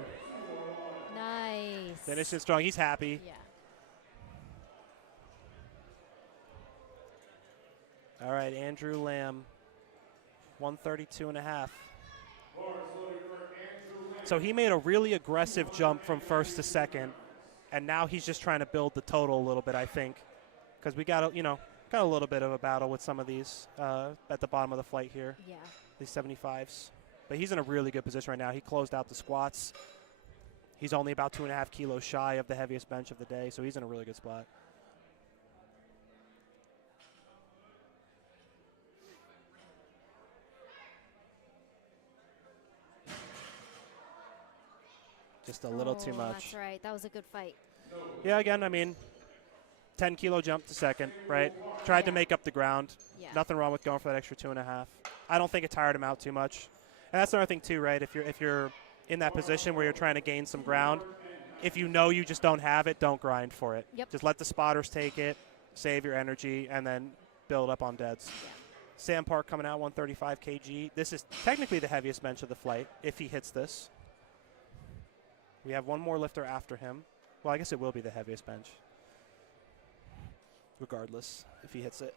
Nice. Finishing strong. He's happy. Yeah. All right, Andrew Lamb, 132.5. So he made a really aggressive jump from first to second, and now he's just trying to build the total a little bit, I think, because we got a little bit of a battle with some of these at the bottom of the flight here, Yeah. these 75s. But he's in a really good position right now. He closed out the squats. He's only about 2.5 kilos shy of the heaviest bench of the day, so he's in a really good spot. Just a little too much. That's right. That was a good fight. Yeah, again, I mean, 10 kilo jump to second, right? Tried to Yeah. make up the ground. Yeah. Nothing wrong with going for that extra 2.5. I don't think it tired him out too much. And that's another thing too, right? If you're in that position where you're trying to gain some ground, if you know you just don't have it, don't grind for it. Yep. Just let the spotters take it, save your energy, and then build up on deads. Yeah. Sam Park coming out 135 kg. This is technically the heaviest bench of the flight if he hits this. We have one more lifter after him. Well, I guess it will be the heaviest bench, regardless if he hits it.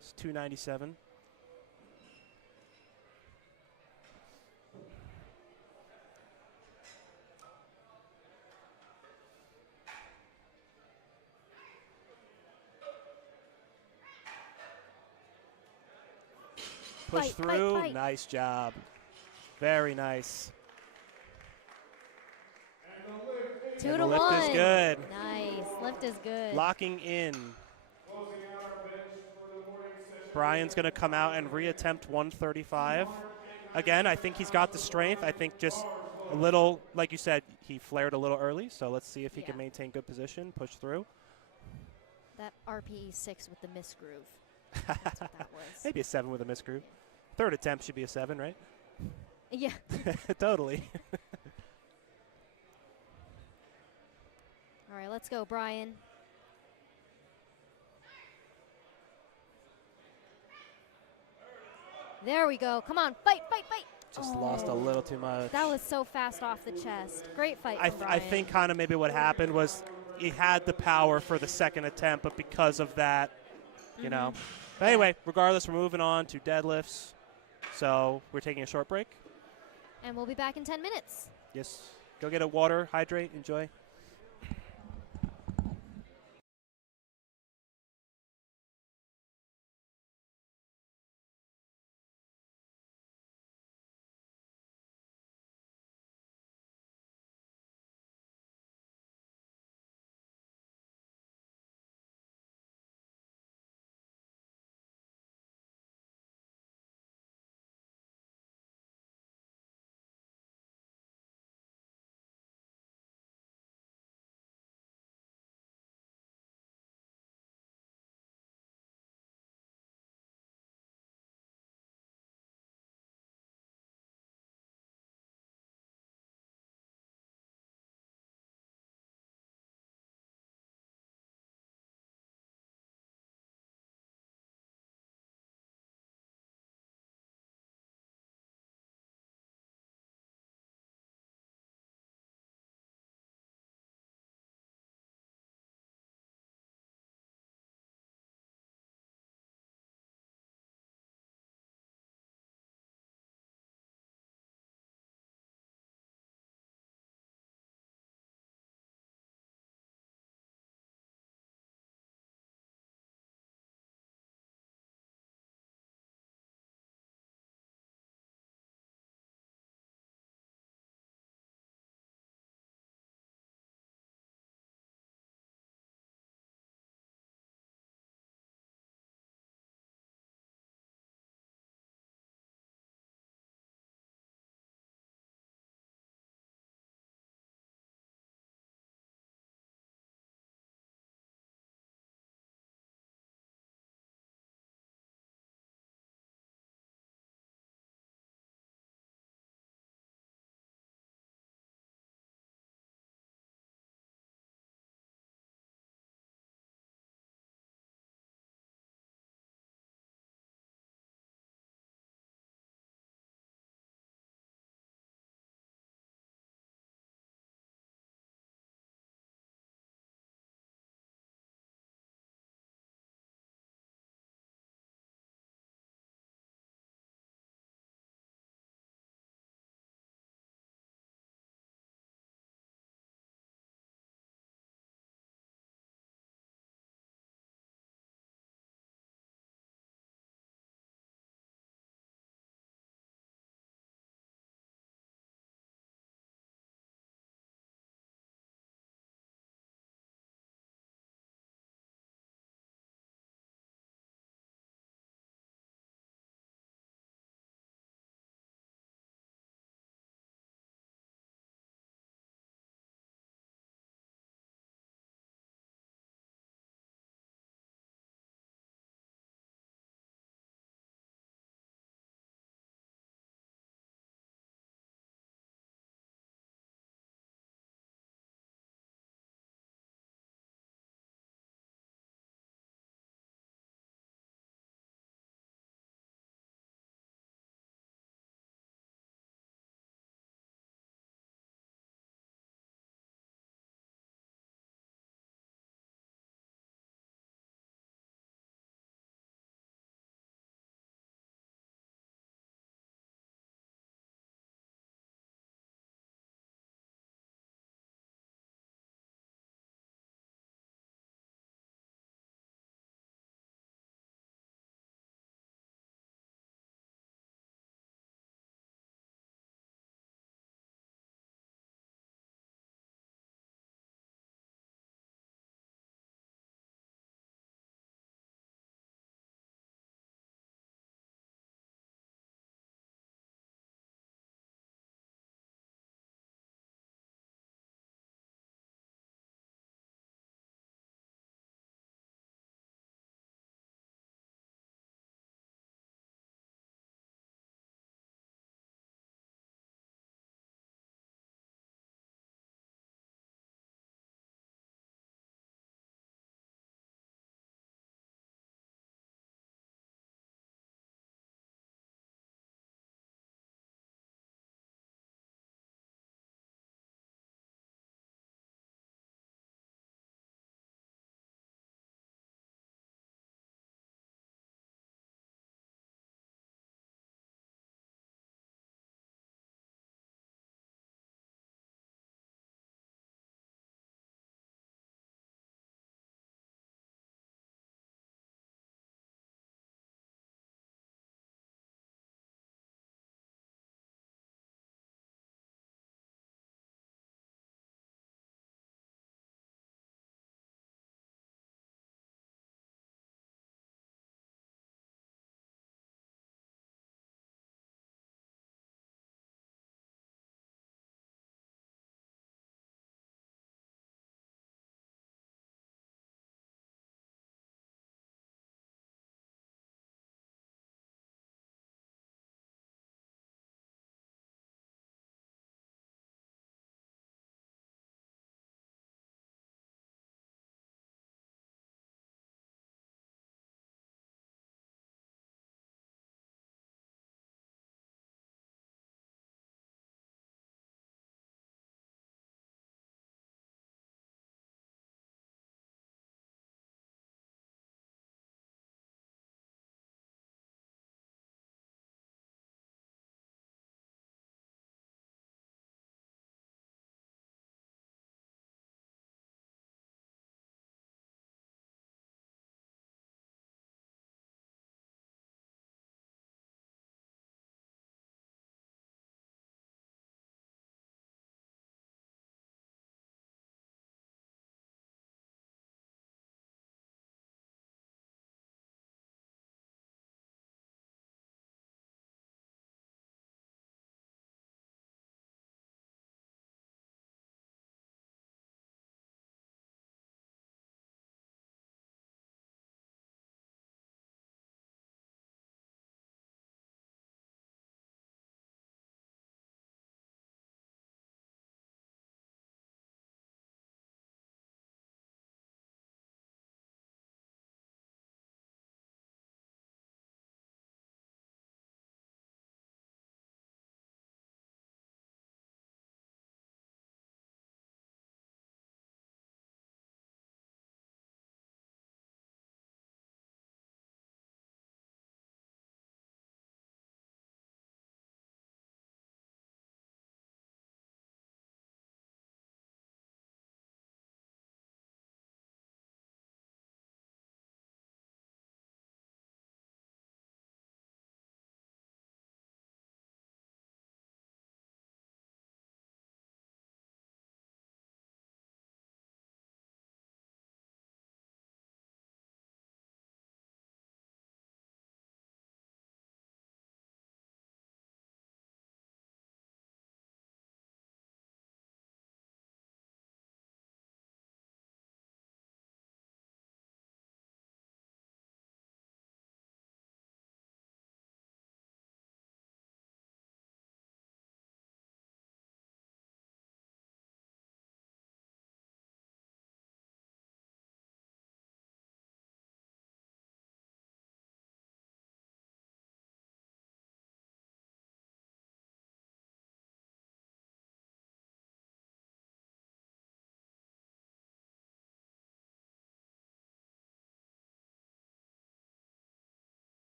It's 297. Push Fight, fight, through. fight. Nice job. Very nice. 2 And to the lift 1. is good. Nice. Lift is good. Locking in. Brian's going to come out and reattempt 135. Again, I think he's got the strength. I think just a little, like you said, he flared a little early. So let's see if he can maintain good position, push through. That RPE 6 with the miss groove. That's what that was. Maybe a 7 with a miss groove. Third attempt should be a 7, right? Yeah. Totally. All right, let's go, Brian. There we go. Come on, fight, fight, fight. Just lost a little too much. That was so fast off the chest. Great fight I from Brian. think kind of maybe what happened was he had the power for the second attempt, but because of that, you know. But anyway, regardless, we're moving on to deadlifts. So we're taking a short break. And we'll be back in 10 minutes. Yes. Go get a water, hydrate, enjoy.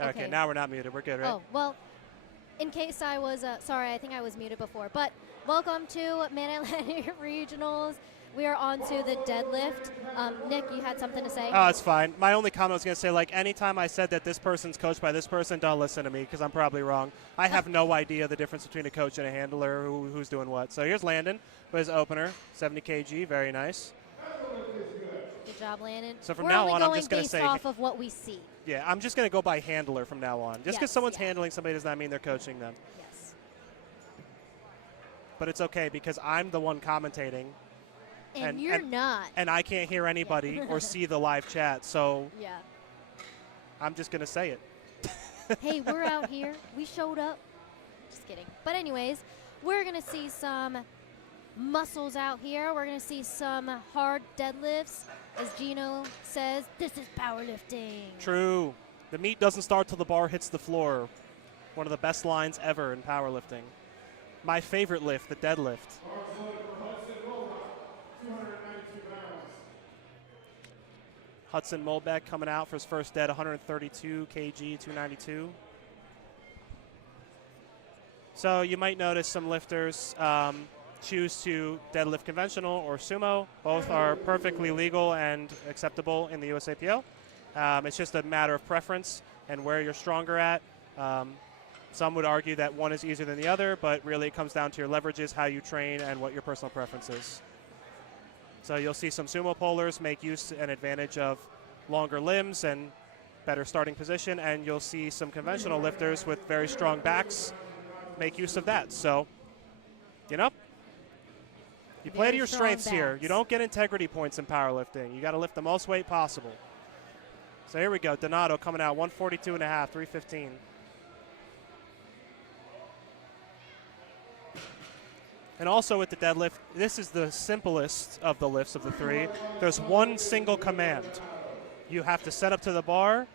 Okay, now we're not muted. We're good, right? Oh, well, in case I was, sorry, I think I was muted before. But welcome to Mid-Atlantic Regionals. We are on to the deadlift. Nick, you had something to say? Oh, it's fine. My only comment was going to say, like, anytime I said that this person's coached by this person, don't listen to me because I'm probably wrong. I have no idea the difference between a coach and a handler, who's doing what. So here's Landon with his opener, 70 kg, very nice. Good job, Landon. So from We're now only on, I'm just going going to say, based off of what we see. yeah, I'm just going to go by handler from now on. Just because Yes, someone's yeah. handling somebody does not mean they're coaching them. Yes. But it's okay because I'm the one commentating. And you're not. And I can't hear anybody or see the live chat, so Yeah. I'm just going to say it. Hey, we're out here. We showed up. Just kidding. But anyways, we're going to see some muscles out here. We're going to see some hard deadlifts. As Gino says, this is powerlifting. True. The meat doesn't start till the bar hits the floor. One of the best lines ever in powerlifting. My favorite lift, the deadlift. Hudson Molbeck coming out for his first dead, 132 kg, 292. So you might notice some lifters choose to deadlift conventional or sumo. Both are perfectly legal and acceptable in the USAPL. It's just a matter of preference and where you're stronger at. Some would argue that one is easier than the other, but really it comes down to your leverages, how you train, and what your personal preference is. So you'll see some sumo pullers make use and advantage of longer limbs and better starting position, and you'll see some conventional lifters with very strong backs make use of that. So, you know, you play to your strengths here. You don't get integrity points in powerlifting. You got to lift the most weight possible. So here we go. Donato coming out 142 and a half, 315. And also with the deadlift, this is the simplest of the lifts of the three. There's one single command. You have to set up to the bar.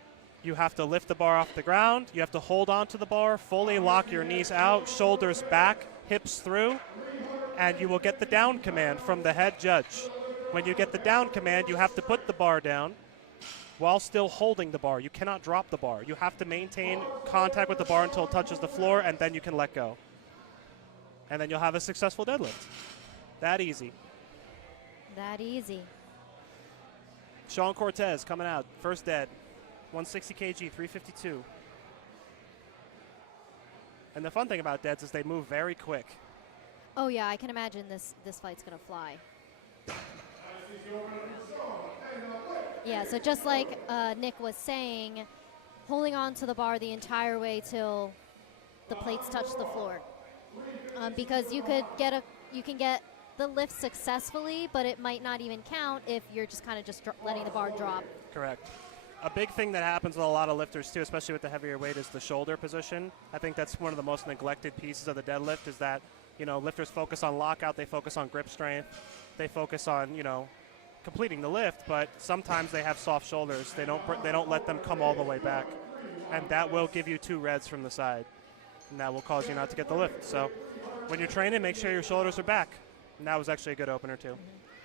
You have to lift the bar off the ground. You have to hold on to the bar, fully lock your knees out, shoulders back, hips through, and you will get the down command from the head judge. When you get the down command, you have to put the bar down while still holding the bar. You cannot drop the bar. You have to maintain contact with the bar until it touches the floor, and then you can let go. And then you'll have a successful deadlift. That easy. That easy. Sean Cortez coming out, first dead, 160 kg, 352. And the fun thing about deads is they move very quick. Oh yeah, I can imagine this fight's gonna fly. Yeah, so just like Nick was saying, holding on to the bar the entire way till the plates touch the floor. Because you can get the lift successfully, but it might not even count if you're just kind of letting the bar drop. Correct. A big thing that happens with a lot of lifters too, especially with the heavier weight, is the shoulder position. I think that's one of the most neglected pieces of the deadlift is that, you know, lifters focus on lockout, they focus on grip strength, they focus on, you know, completing the lift, but sometimes they have soft shoulders. They don't let them come all the way back. And that will give you 2 reds from the side. And that will cause you not to get the lift. So when you're training, make sure your shoulders are back. And that was actually a good opener too.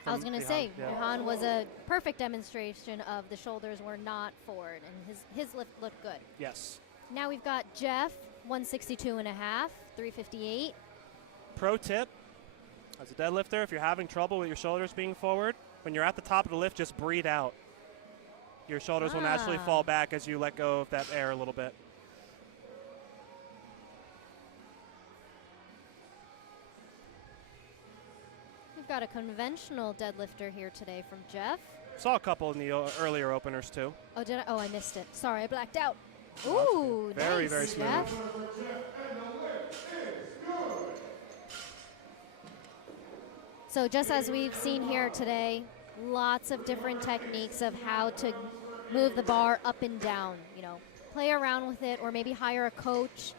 I was going to say, yeah. Johan was a perfect demonstration of the shoulders were not forward, and his lift looked good. Yes. Now we've got Jeff, 162 and a half, 358. Pro tip, as a deadlifter, if you're having trouble with your shoulders being forward, when you're at the top of the lift, just breathe out. Your shoulders will naturally fall back as you let go of that air a little bit. We've got a conventional deadlifter here today from Jeff. Saw a couple in the earlier openers too. Oh, did I? Oh, I missed it. Sorry, I blacked out. Ooh, very, nice, very smooth. Jeff. So just as we've seen here today, lots of different techniques of how to move the bar up and down. You know, play around with it, or maybe hire a coach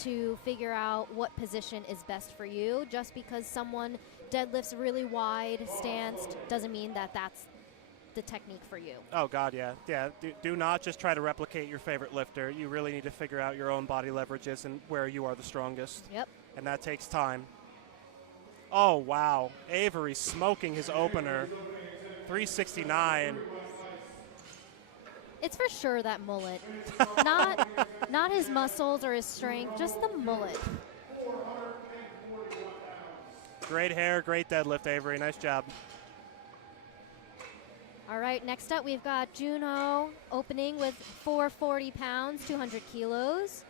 to figure out what position is best for you. Just because someone deadlifts really wide stance doesn't mean that that's the technique for you. Oh God, yeah. Do not just try to replicate your favorite lifter. You really need to figure out your own body leverages and where you are the strongest. Yep. And that takes time. Oh wow, Avery smoking his opener, 369. It's for sure that mullet. not his muscles or his strength, just the mullet. Great hair, great deadlift, Avery. Nice job. All right, next up we've got Juno opening with 440 pounds, 200 kilos.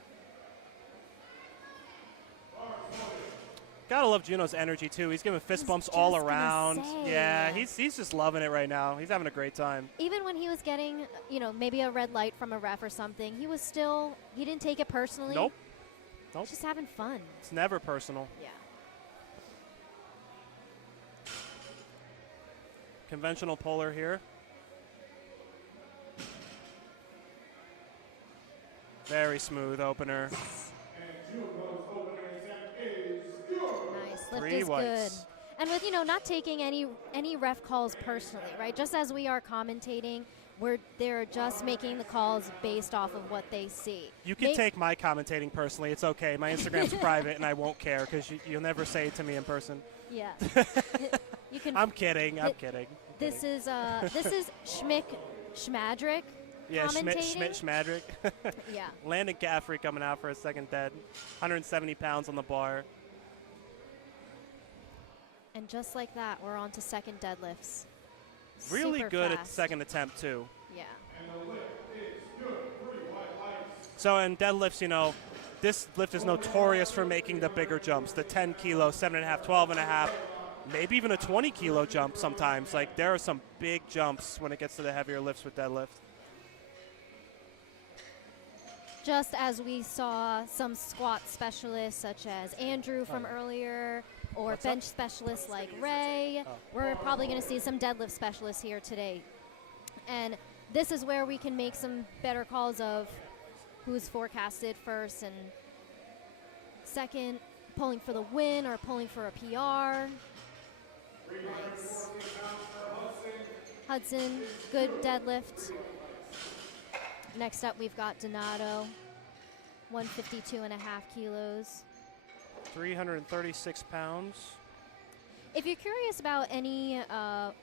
Gotta love Juno's energy too. He's giving fist bumps all around. Yeah, he's just loving it right now. He's having a great time. Even when he was getting, maybe a red light from a ref or something, he didn't take it personally. Nope. He's just having fun. It's never personal. Yeah. Conventional puller here. Very smooth opener. Nice. Lift Three is whites. good. And with, not taking any ref calls personally, right? Just as we are commentating, they're just making the calls based off of what they see. You can take my commentating personally. It's okay. My Instagram's private, and I won't care because you'll never say it to me in person. Yeah. You can. I'm kidding. I'm kidding. This is Schmick Schmadrick. Yeah, Schmidt Schmadrick. Yeah. Landon Gaffrey coming out for a second dead. 170 pounds on the bar. And just like that, we're on to second deadlifts. Really Super good at fast. second attempt, too. Yeah. So in deadlifts, this lift is notorious for making the bigger jumps. The 10 kilo, 7.5, 12.5, maybe even a 20 kilo jump sometimes. Like, there are some big jumps when it gets to the heavier lifts with deadlift. Just as we saw some squat specialists such as Andrew from earlier, or bench specialists like Ray, we're probably going to see some deadlift specialists here today. And this is where we can make some better calls of who's forecasted first and second, pulling for the win or pulling for a PR. Nice. Hudson, good deadlift. Next up, we've got Donato, 152.5 kilos. 336 pounds. If you're curious about any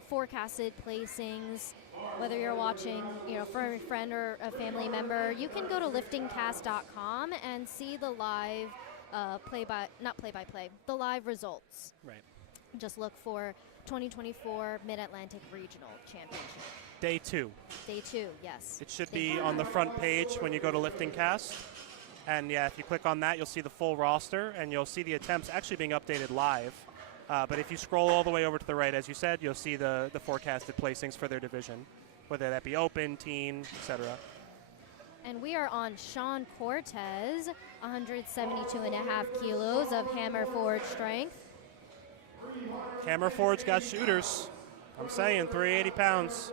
forecasted placings, whether you're watching, for a friend or a family member, you can go to liftingcast.com and see the live the live results. Right. Just look for 2024 Mid-Atlantic Regional Championship. Day 2. Day 2, yes. It should be on the front page when you go to Lifting Cast. And yeah, if you click on that, you'll see the full roster, and you'll see the attempts actually being updated live. But if you scroll all the way over to the right, as you said, you'll see the forecasted placings for their division, whether that be open, teen, etc. And we are on Sean Cortez, 172.5 kilos of hammer forward strength. Hammer Forge got shooters. I'm saying 380 pounds.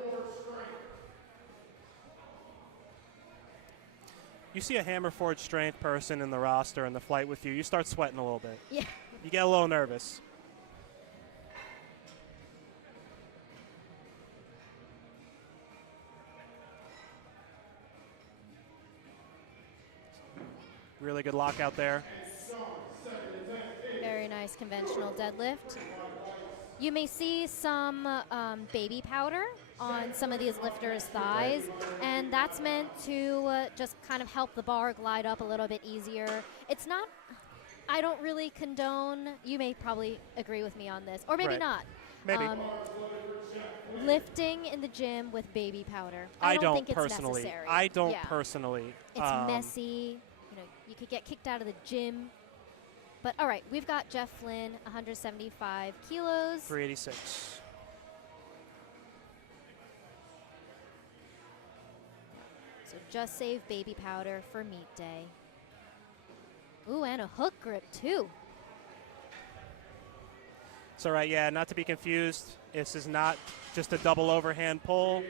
You see a Hammer Forge strength person in the roster in the flight with you, you start sweating a little bit. Yeah. You get a little nervous. Really good lockout there. Very nice conventional deadlift. You may see some baby powder on some of these lifters' thighs, and that's meant to just kind of help the bar glide up a little bit easier. It's not, I don't really condone, you may probably agree with me on this, or maybe Right. not. Maybe. Lifting in the gym with baby powder. I don't don't think it's personally. necessary. I don't Yeah. personally. It's messy. You could get kicked out of the gym. But all right, we've got Jeff Flynn, 175 kilos. 386. So just save baby powder for meet day. Ooh, and a hook grip too. So right, yeah, not to be confused. This is not just a double overhand pull.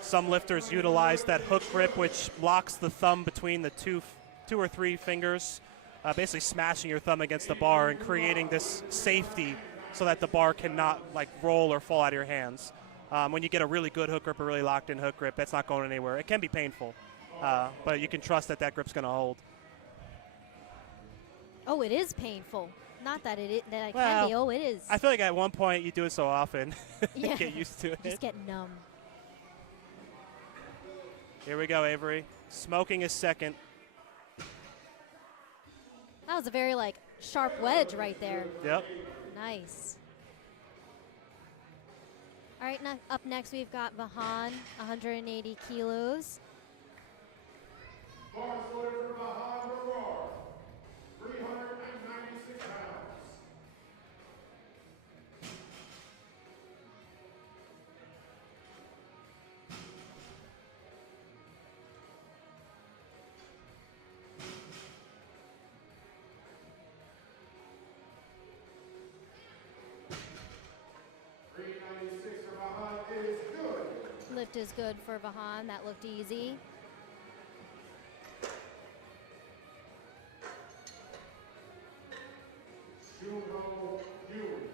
Some lifters utilize that hook grip, which locks the thumb between the two or three fingers, basically smashing your thumb against the bar and creating this safety so that the bar cannot roll or fall out of your hands. When you get a really good hook grip, a really locked in hook grip, that's not going anywhere. It can be painful, but you can trust that grip's going to hold. Oh, it is painful. Not that it can Well, be. Oh, it is. I feel like at one point you do it so often, Yeah. you get used to it. Just get numb. Here we go, Avery. Smoking his second. That was a very, like, sharp wedge right there. Yep. Nice. All right, up next we've got Vahan, 180 kilos. Bars loaded for Mahan Roar, 396 pounds. Lift is good for Vahan. That looked easy. Juno Ewing,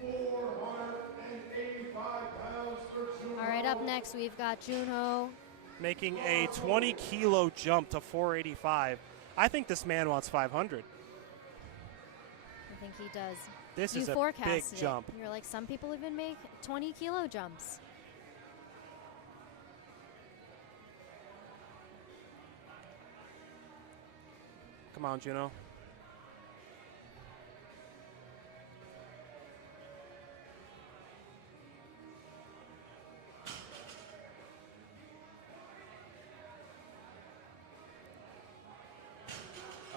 485 pounds for Juno. All right, up next we've got Juno. Making a 20-kilo jump to 485. I think this man wants 500. I think he does. This You is a big forecasted it. jump. You're like, some people even make 20-kilo jumps. Come on, Juno.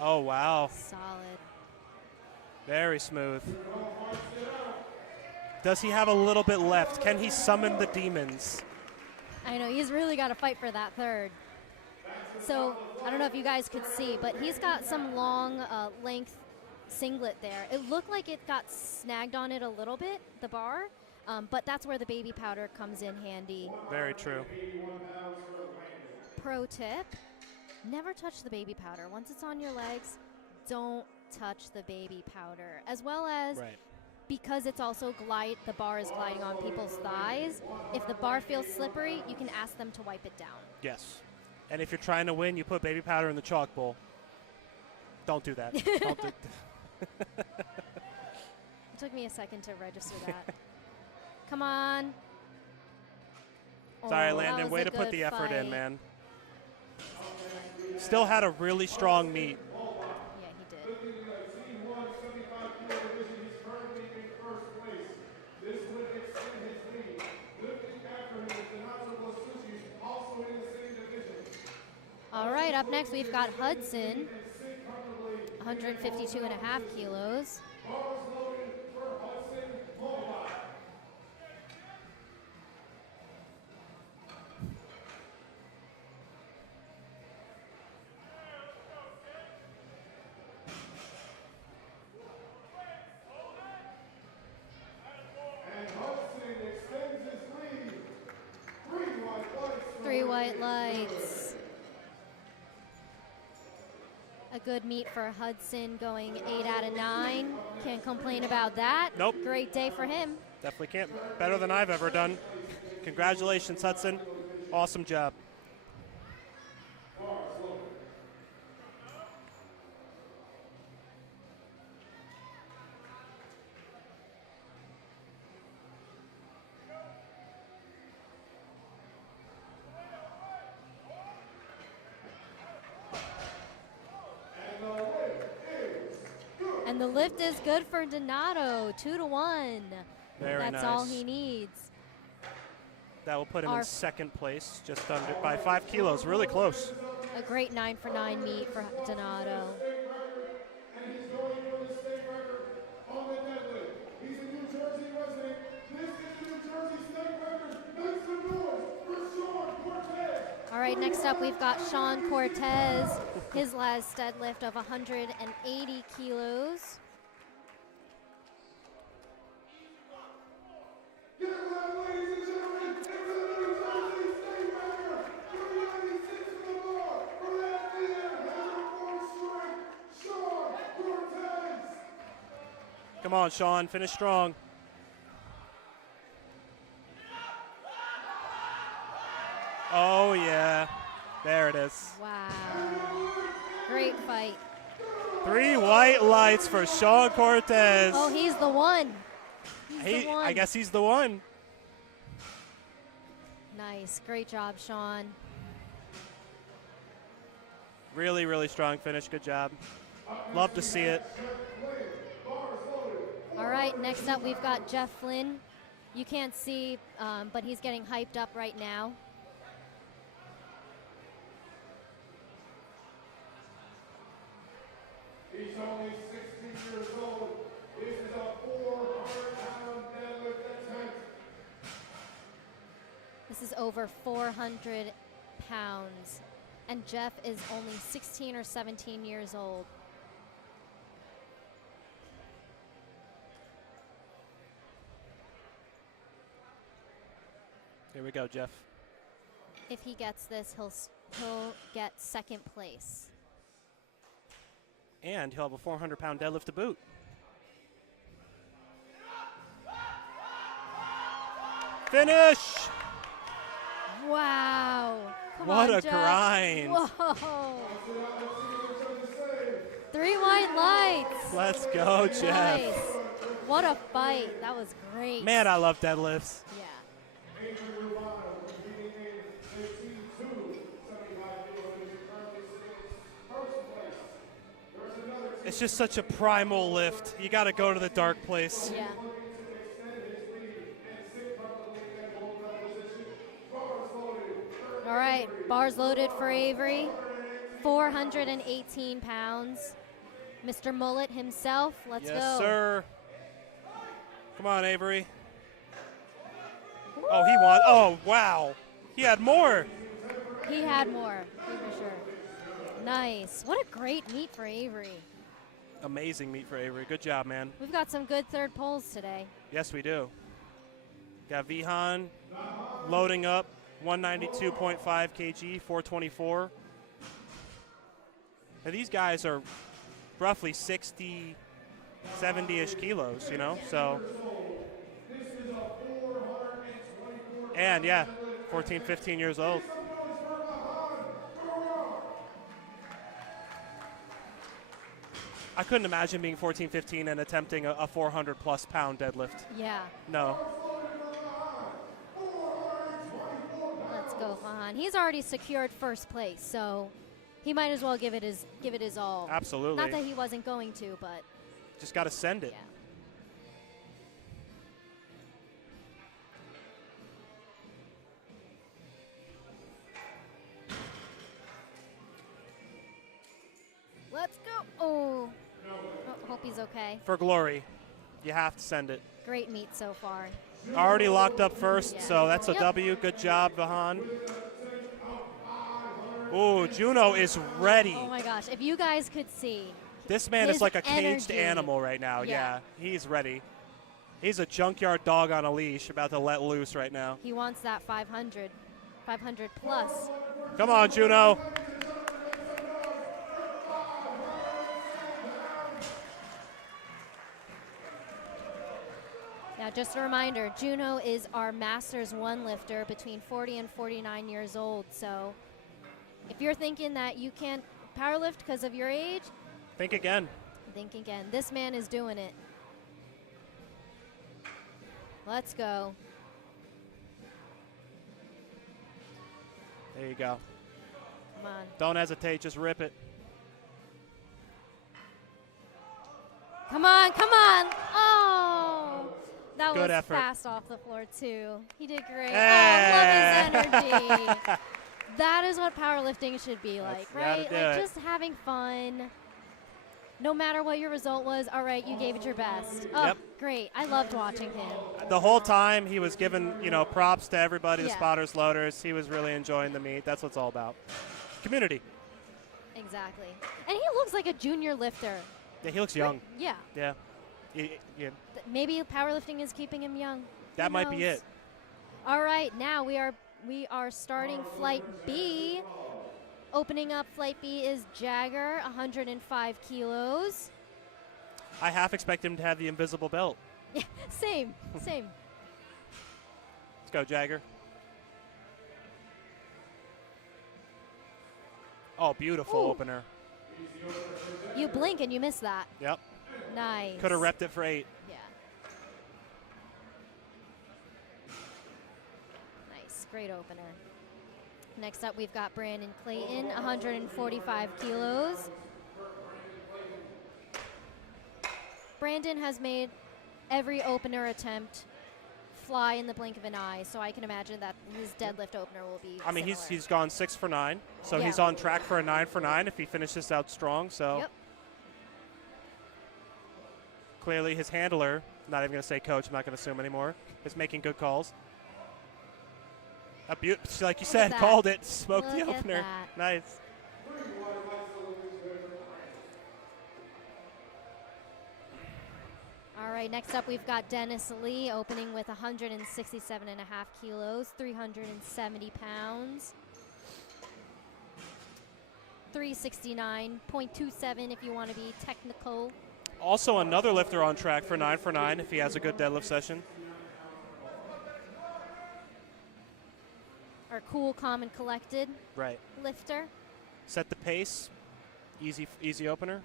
Oh, wow. Solid. Very smooth. Does he have a little bit left? Can he summon the demons? I know, he's really got to fight for that third. So, I don't know if you guys could see, but he's got some long length singlet there. It looked like it got snagged on it a little bit, the bar, but that's where the baby powder comes in handy. Very true. Pro tip, never touch the baby powder. Once it's on your legs, don't touch the baby powder. As well as, Right. because it's also the bar is gliding on people's thighs, if the bar feels slippery, you can ask them to wipe it down. Yes. And if you're trying to win, you put baby powder in the chalk bowl. Don't do that. Don't do It took me a second to register that. Come on. Sorry, Oh, that Landon. was Way a to put good the effort in, fight. man. Still had a really strong meet. Yeah, he did. Lifting the T1 75-kilo division, he's currently in first place. This would extend his lead. Lifting after him is Donato Blasucci, also in the same division. All right, up next we've got Hudson, 152 and a half kilos. Bars loaded for Hudson Mobile. And Hudson extends his lead. 3 white lights. 3 white lights. A good meet for Hudson, going 8 out of 9. Can't complain about that. Nope. Great day for him. Definitely can't. Better than I've ever done. Congratulations, Hudson. Awesome job. And the lift is good for Donato, 2 to 1. Very That's nice. all he needs. That will put him Our- in second place, just under by 5 kilos. Really close. A great 9 for 9 meet for Donato. State record, and he's going for the state record on the deadlift. He's a New Jersey resident. This is the New Jersey state record. Make some noise for Sean Cortez. All right, next up we've got Sean Cortez, his last deadlift of 180 kilos. Give it up, ladies and gentlemen. It's the New Jersey state record. 396 to the bar for that DM heavyweight strength, Sean Cortez. Come on, Sean. Finish strong. Oh, yeah. There it is. Wow. Great fight. 3 white lights for Sean Cortez. Oh, he's the one. He's the one. I guess he's the one. Nice. Great job, Sean. Really, really strong finish. Good job. Love to see it. All right, next up we've got Jeff Flynn. You can't see, but he's getting hyped up right now. He's only 16 years old. This is a 400-pound deadlift attempt. This is over 400 pounds. And Jeff is only 16 or 17 years old. Here we go, Jeff. If he gets this, he'll get second place. And he'll have a 400-pound deadlift to boot. Finish! Wow. Come What on, a Jeff. grind. Whoa. 3 white lights. Let's go, Jeff. Nice. What a fight. That was great. Man, I love deadlifts. Yeah. It's just such a primal lift. You got to go to the dark place. Yeah. All right, bars loaded for Avery. 418 pounds. Mr. Mullet himself, let's go. Yes, sir. Come on, Avery. Oh, he won. Oh, wow. He had more. He had more, for sure. Nice. What a great meet for Avery. Amazing meet for Avery. Good job, man. We've got some good third pulls today. Yes, we do. Got Vihan loading up, 192.5 kg, 424. Now, these guys are roughly 60, 70-ish kilos, you know, so. And, yeah, 14, 15 years old. I couldn't imagine being 14, 15 and attempting a 400-plus pound deadlift. Yeah. No. Let's go, Fahan. He's already secured first place, so he might as well give it his all. Absolutely. Not that he wasn't going to, but Just got to send it. yeah. Let's go. Oh, hope he's okay. For glory, you have to send it. Great meet so far. Already locked up first, Yeah. so that's a Yep. W. Good job, Vahan. Ooh, Juno is ready. Oh my gosh, if you guys could see. This man his is like a caged energy. animal right now. Yeah. Yeah, he's ready. He's a junkyard dog on a leash about to let loose right now. He wants that 500 plus. Come on, Juno. Now, just a reminder, Juno is our Masters 1 lifter between 40 and 49 years old. So if you're thinking that you can't powerlift because of your age, Think again. think again. This man is doing it. Let's go. There you go. Come on. Don't hesitate. Just rip it. Come on, come on. Oh, that Good was effort. fast off the floor, too. He did great. Hey. Oh, love his energy. That is what powerlifting should be like, That's- right? gotta do Like it. just having fun. No matter what your result was, all right, you gave it your best. Oh, Yep. great. I loved watching him. The whole time he was giving, props to everybody, the Yeah. spotters, loaders. He was really enjoying the meet. That's what it's all about. Community. Exactly. And he looks like a junior lifter. Yeah, he looks young. Yeah. Yeah. Maybe powerlifting is keeping him young. That Who might be knows? it. All right, now we are starting flight B. Opening up flight B is Jagger, 105 kilos. I half expect him to have the invisible belt. Same. Let's go, Jagger. Oh, beautiful Ooh. opener. You blink and you miss that. Yep. Nice. Could have repped it for 8. Yeah. Nice. Great opener. Next up, we've got Brandon Clayton, 145 kilos. Brandon has made every opener attempt fly in the blink of an eye, so I can imagine that his deadlift opener will be I mean, similar. he's gone 6 for 9, so Yeah. he's on track for a 9 for 9 if he finishes out strong. So Yep. clearly his handler, not even going to say coach, I'm not going to assume anymore, is making good calls. Like you said, that. called it, smoked the Look at opener. that. Nice. All right, next up we've got Dennis Lee opening with 167.5 kilos, 370 pounds. 369.27 if you want to be technical. Also another lifter on track for 9 for 9 if he has a good deadlift session. Our cool, calm, and collected Right. lifter. Set the pace. Easy opener.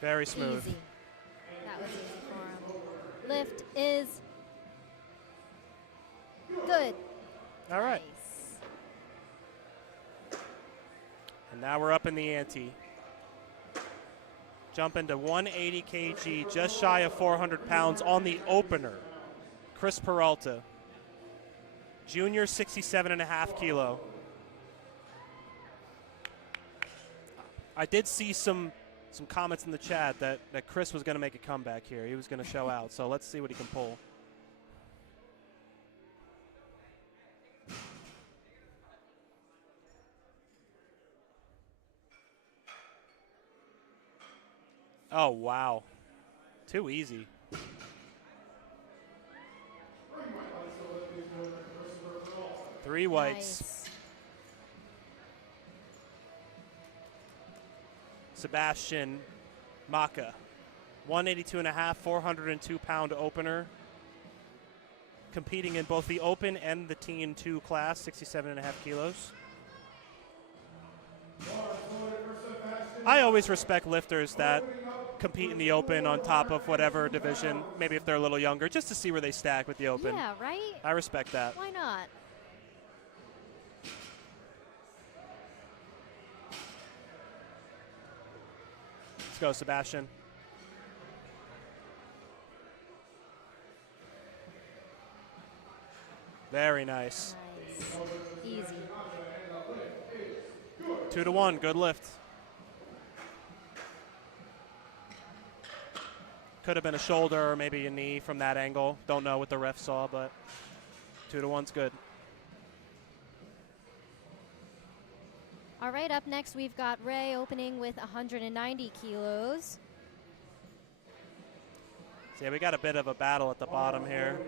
Very smooth. Easy. That was easy for him. Lift is good. All right. Nice. And now we're up in the ante. Jump into 180 kg, just shy of 400 pounds on the opener. Chris Peralta, junior, 67.5 kilo. I did see some comments in the chat that Chris was going to make a comeback here. He was going to show out, so let's see what he can pull. Oh, wow. Too easy. Three whites. Nice. Sebastian Maka, 182.5, 402-pound opener. Competing in both the open and the teen 2 class, 67.5 kilos. I always respect lifters that compete in the open on top of whatever division, maybe if they're a little younger, just to see where they stack with the open. Yeah, right? I respect that. Why not? Let's go, Sebastian. Very nice. Nice. Easy. 2 to 1, good lift. Could have been a shoulder or maybe a knee from that angle. Don't know what the ref saw, but 2 to 1's good. All right, up next we've got Ray opening with 190 kilos. So yeah, we got a bit of a battle at the bottom here.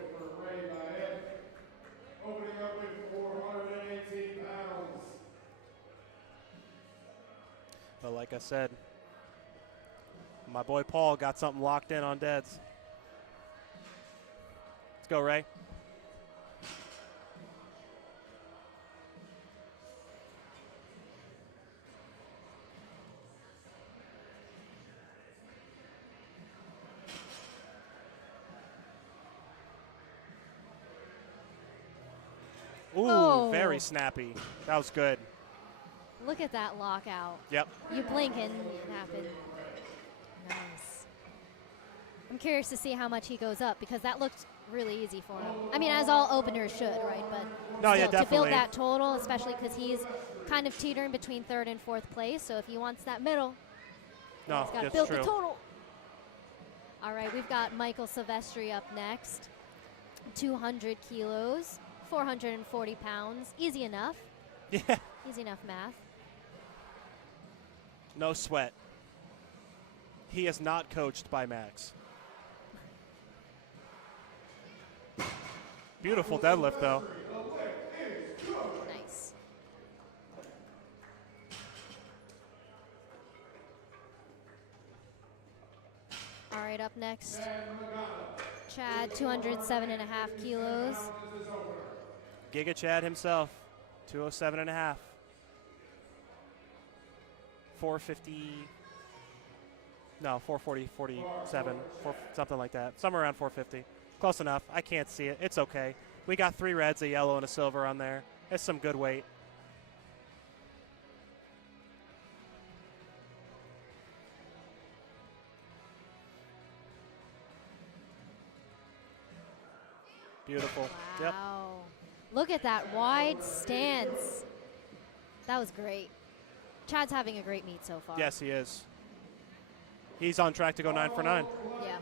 Opening up with 418 pounds. But like I said, my boy Paul got something locked in on deads. Let's go, Ray. Ooh, Oh. very snappy. That was good. Look at that lockout. Yep. You blink and it happened. Nice. I'm curious to see how much he goes up because that looked really easy for him. I mean, as all openers should, right? But No, yeah, still, to build definitely. that total, especially because he's kind of teetering between 3rd and 4th place. So if he wants that middle, No, he's got to that's build true. the total. All right, we've got Michael Silvestri up next. 200 kilos, 440 pounds. Easy enough. Yeah. Easy enough math. No sweat. He is not coached by Max. Beautiful deadlift, though. Nice. All right, up next, Chad, 207.5 kilos. Giga Chad himself, 207.5. 450 No, 440, 47, something like that. Somewhere around 450. Close enough. I can't see it. It's okay. We got 3 reds, a yellow, and a silver on there. It's some good weight. Beautiful. Yep. Wow. Look at that wide stance. That was great. Chad's having a great meet so far. Yes, he is. He's on track to go 9 for 9. Yeah.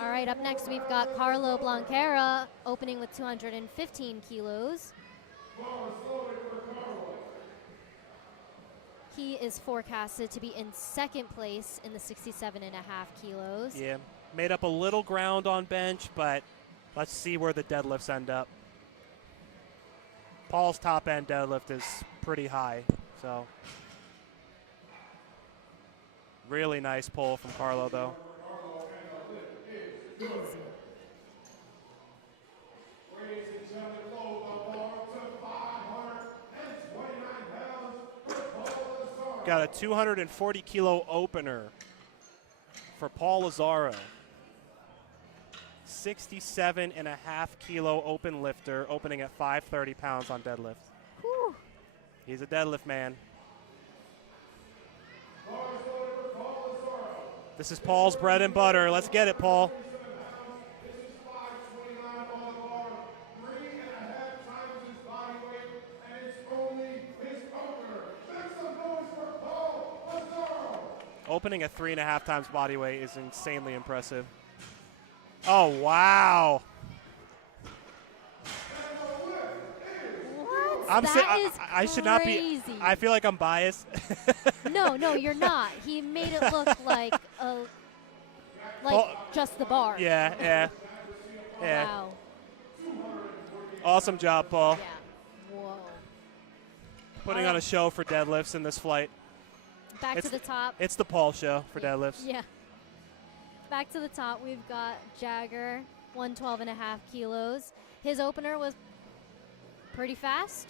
All right, up next we've got Carlo Blanquera opening with 215 kilos. He is forecasted to be in second place in the 67.5 kilos. Yeah, made up a little ground on bench, but let's see where the deadlifts end up. Paul's top end deadlift is pretty high, so really nice pull from Carlo, though. Easy. Ladies and gentlemen, lower the bar to 529 pounds for Paul Lazaro. Got a 240 kilo opener for Paul Lazaro. 67.5 kilo open lifter, opening at 530 pounds on deadlift. Whew. He's a deadlift man. This is Paul's bread and butter. Let's get it, Paul. This is 529 on the bar, 3.5 times his body weight, and it's only his opener. Make some noise for Paul Lazaro. Opening at 3.5 times body weight is insanely impressive. Oh, wow. What? That is I should not be. crazy. I feel like I'm biased. No, you're not. He made it look like Paul- just the bar. Yeah. Wow. Awesome job, Paul. Yeah. Whoa. Putting on a show for deadlifts in this flight. Back It's to the top. It's the Paul show for deadlifts. Yeah. Back to the top, we've got Jagger, 112.5 kilos. His opener was pretty fast.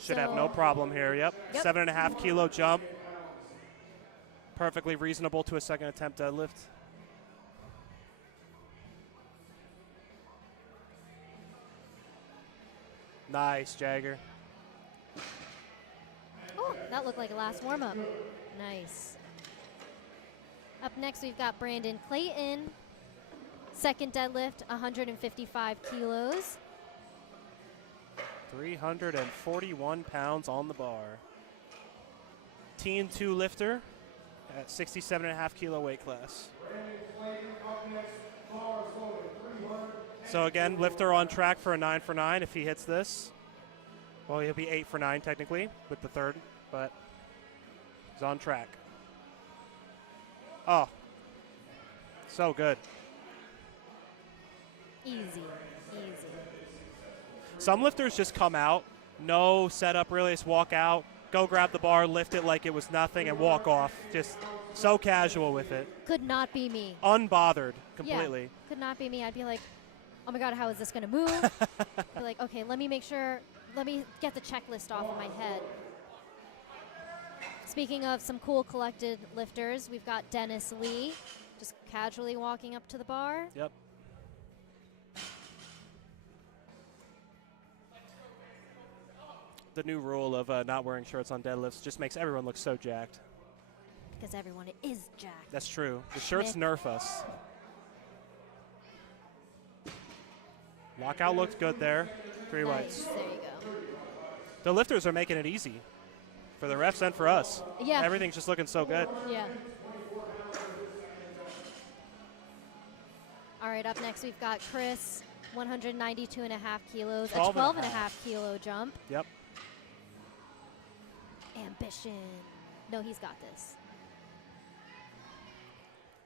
Should have So- no problem here. Yep. Yep. 7.5 kilo jump. Perfectly reasonable to a second attempt deadlift. Nice, Jagger. Oh, that looked like a last warm-up. Nice. Up next, we've got Brandon Clayton. Second deadlift, 155 kilos. 341 pounds on the bar. Team 2 lifter at 67.5 kilo weight class. So again, lifter on track for a 9 for 9 if he hits this. Well, he'll be 8 for 9 technically with the third, but he's on track. Oh, so good. Easy. Some lifters just come out, no setup really, just walk out, go grab the bar, lift it like it was nothing, and walk off. Just so casual with it. Could not be me. Unbothered completely. Yeah, could not be me. I'd be like, oh my God, how is this going to move? Be like, okay, let me get the checklist off of my head. Speaking of some cool collected lifters, we've got Dennis Lee, just casually walking up to the bar. Yep. The new rule of not wearing shirts on deadlifts just makes everyone look so jacked. Because everyone is jacked. That's true. The shirts nerf us. Lockout looked good there. 3 Nice. whites. There you go. The lifters are making it easy for the refs and for us. Yeah. Everything's just looking so good. Yeah. All right, up next we've got Chris, 192.5 kilos, a 12.5 kilo jump. Yep. Ambition. No, he's got this.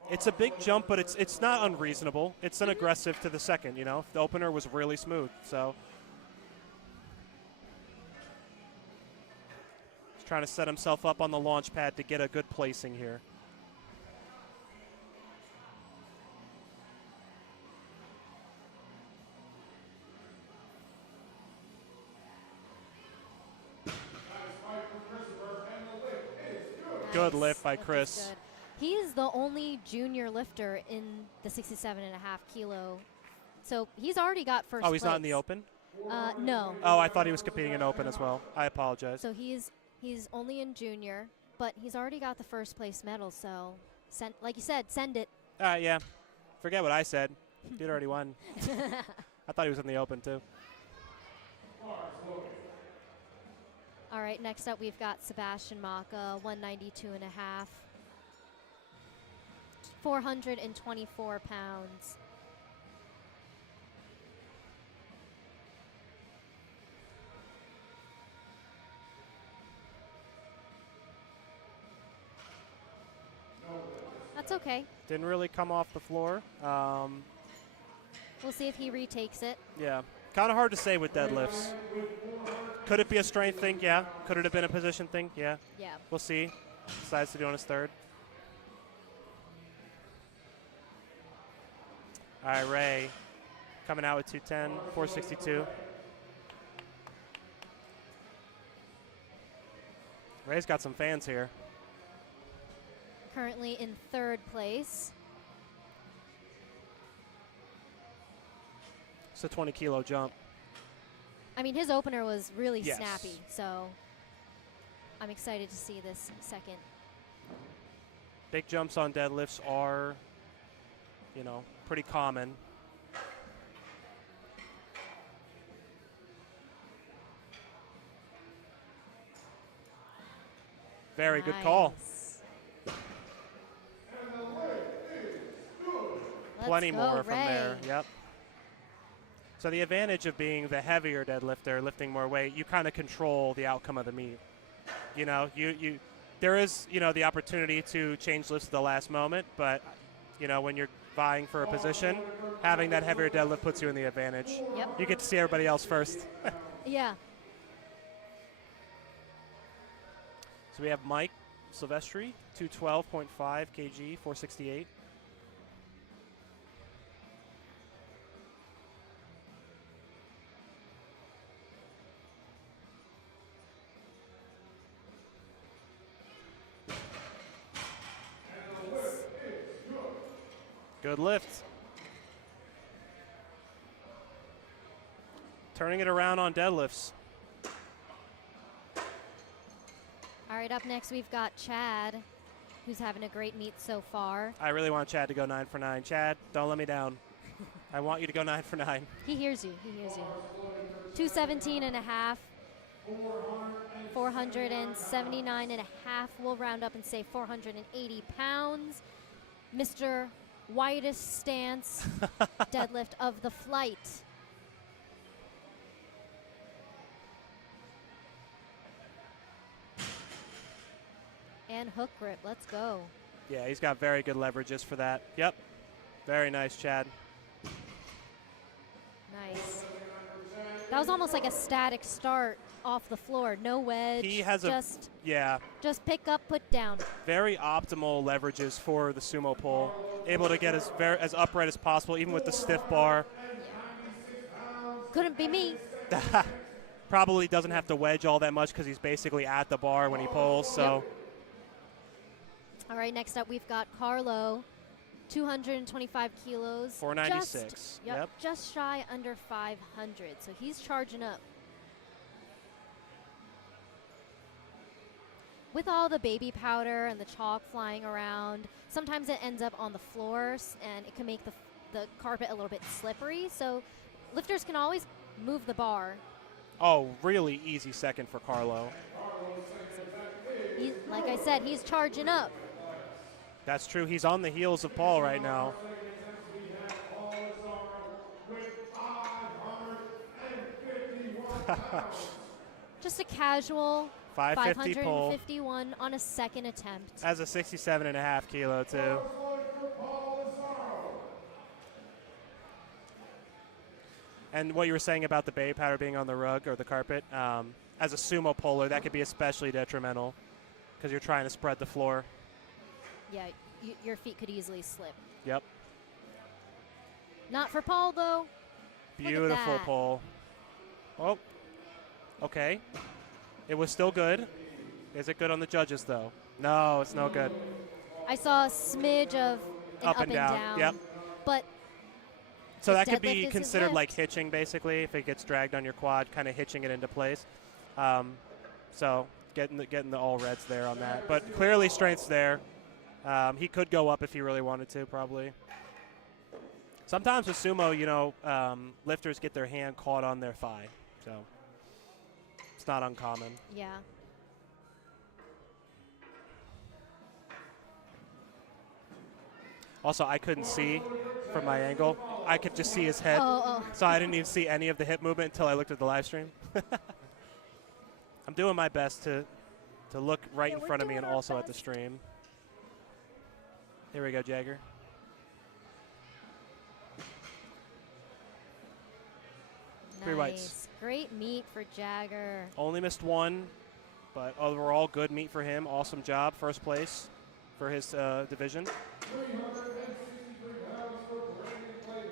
It's a big jump, but it's not unreasonable. It's an aggressive to the second, you know. The opener was really smooth, so. He's trying to set himself up on the launch pad to get a good placing here. Good lift by Chris. Good. He is the only junior lifter in the 67.5 kilo. So he's already got first place. Oh, he's not in the open? No. Oh, I thought he was competing in open as well. I apologize. So he's only in junior, but he's already got the first place medal. So, like you said, send it. Yeah. Forget what I said. Dude already won. I thought he was in the open, too. All right, next up we've got Sebastian Maka, 192.5. 424 pounds. That's okay. Didn't really come off the floor. We'll see if he retakes it. Yeah. Kind of hard to say with deadlifts. Could it be a strength thing? Yeah. Could it have been a position thing? Yeah. Yeah. We'll see. Decides to do on his third. All right, Ray coming out with 210, 462. Ray's got some fans here. Currently in third place. It's a 20-kilo jump. I mean, his opener was really Yes. snappy, so I'm excited to see this second. Big jumps on deadlifts are, you know, pretty common. Very good call. Nice. Plenty Let's go, more from Ray. there. Yep. So the advantage of being the heavier deadlifter, lifting more weight, you kind of control the outcome of the meet. You know, there is, you know, the opportunity to change lifts at the last moment, but, you know, when you're vying for a position, having that heavier deadlift puts you in the advantage. Yep. You get to see everybody else first. Yeah. So we have Mike Silvestri, 212.5 kg, 468. Good lift. Turning it around on deadlifts. All right, up next we've got Chad, who's having a great meet so far. I really want Chad to go 9 for 9. Chad, don't let me down. I want you to go 9 for 9. He hears you. He hears you. 217.5. 479.5. We'll round up and say 480 pounds. Mr. Widest stance deadlift of the flight. And hook grip. Let's go. Yeah, he's got very good leverages for that. Yep. Very nice, Chad. Nice. That was almost like a static start off the floor. No wedge. He has just just pick up, put down. very optimal leverages for the sumo pull. Able to get as upright as possible, even with the stiff bar. Couldn't be me. Probably doesn't have to wedge all that much because he's basically at the bar when he pulls. So. Yep. All right, next up we've got Carlo, 225 kilos. 496. Yep. Just shy under 500. So he's charging up. With all the baby powder and the chalk flying around, sometimes it ends up on the floors and it can make the carpet a little bit slippery. So lifters can always move the bar. Oh, really easy second for Carlo. Like I said, he's charging up. That's true. He's on the heels of Paul right now. Just a casual 550 pull. 551 on a second attempt. As a 67.5 kilo too. And what you were saying about the baby powder being on the rug or the carpet, as a sumo puller, that could be especially detrimental because you're trying to spread the floor. Yeah, your feet could easily slip. Yep. Not for Paul, though. Beautiful that. pull. Oh, okay. It was still good. Is it good on the judges, though? No, it's no good. I saw a smidge of an Up and down. Yep. But So his that could deadlift is be his considered like lift. hitching, basically, if it gets dragged on your quad, kind of hitching it into place. So getting the all reds there on that. But clearly strength's there. He could go up if he really wanted to, probably. Sometimes with sumo, you know, lifters get their hand caught on their thigh. So it's not uncommon. Yeah. Also, I couldn't see from my angle. I could just see his head. Oh. So I didn't even see any of the hip movement until I looked at the live stream. I'm doing my best to look right in front of me and also at the stream. Here we go, Jagger. Three whites. Great meet for Jagger. Only missed one, but overall good meet for him. Awesome job. First place for his division. 363 pounds for Brandon Clayton.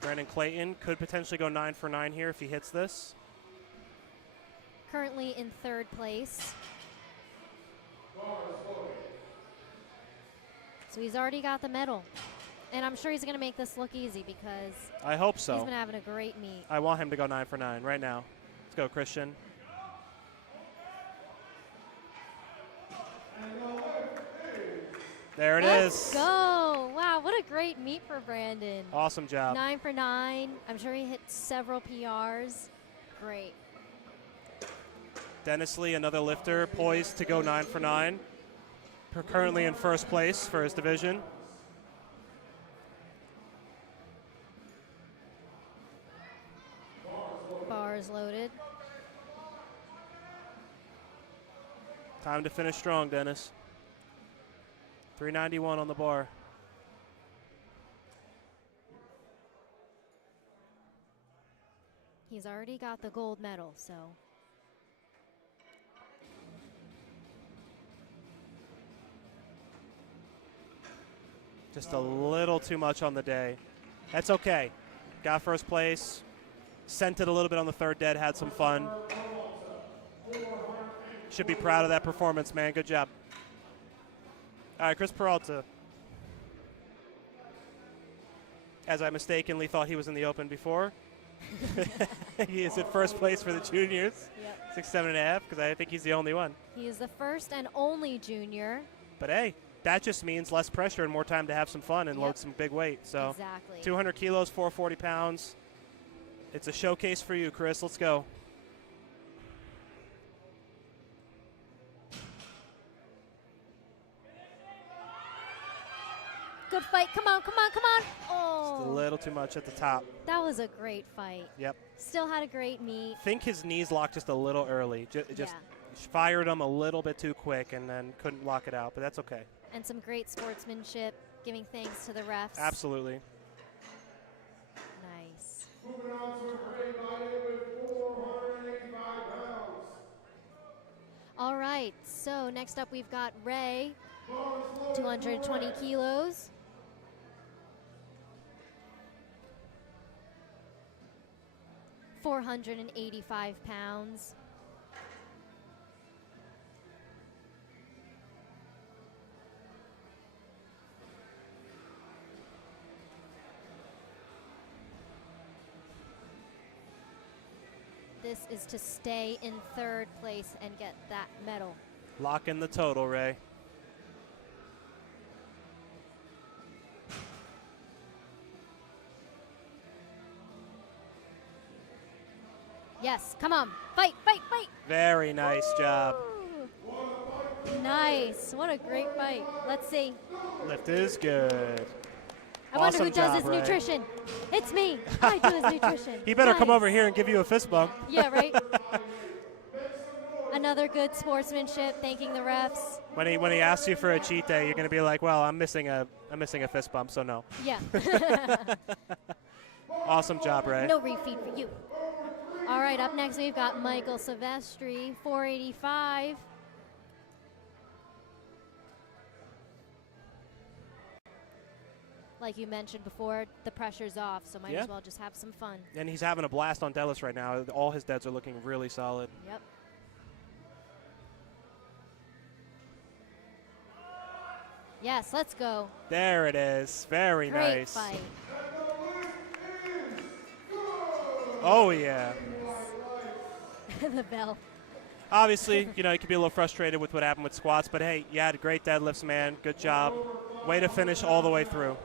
Brandon Clayton could potentially go 9 for 9 here if he hits this. Currently in 3rd place. So he's already got the medal. And I'm sure he's going to make this look easy because I hope so. he's been having a great meet. I want him to go 9 for 9 right now. Let's go, Christian. There it Let's is. go. Wow, what a great meet for Brandon. Awesome job. 9 for 9. I'm sure he hit several PRs. Great. Dennis Lee, another lifter, poised to go 9 for 9. Currently in first place for his division. Bars loaded. Time to finish strong, Dennis. 391 on the bar. He's already got the gold medal, so. Just a little too much on the day. That's okay. Got first place. Sent it a little bit on the third dead, had some fun. Should be proud of that performance, man. Good job. All right, Chris Peralta. As I mistakenly thought he was in the open before. He is at first place for the juniors. Yep. 6'7.5", because I think he's the only one. He is the first and only junior. But hey, that just means less pressure and more time to have some fun and Yep. load some big weight. So Exactly. 200 kilos, 440 pounds. It's a showcase for you, Chris. Let's go. Good fight. Come on, come on, come on. Just a Oh, little too much at the top. that was a great fight. Yep. Still had a great meet. Think his knees locked just a little early. Just Yeah. fired them a little bit too quick and then couldn't lock it out, but that's okay. And some great sportsmanship, giving thanks to the refs. Absolutely. Nice. Moving on to Ray Biden with 485 pounds. All right, so next up we've got Ray, 220 kilos. £485. This is to stay in 3rd place and get that medal. Lock in the total, Ray. Yes, come on, fight, fight, fight. Very nice job. Ooh. Nice, what a great fight. Let's see. Lift is good. I wonder who Awesome does his job, Ray. nutrition. It's me. I do his nutrition. He better come Nice. over here and give you a fist bump. Yeah, right? Another good sportsmanship, thanking the refs. When he asks you for a cheat day, you're gonna be like, well, I'm missing a fist bump, so no. Yeah. Awesome job, Ray. No refeed for you. All right, up next we've got Michael Silvestri, 485. Like you mentioned before, the pressure's off, so might Yeah. as well just have some fun. And he's having a blast on deadlifts right now. All his deads are looking really solid. Yep. Yes, let's go. There it is. Very Great nice. fight. Oh, yeah. The bell. Obviously, you know, you could be a little frustrated with what happened with squats, but hey, you had great deadlifts, man. Good job. Way to finish all the way through.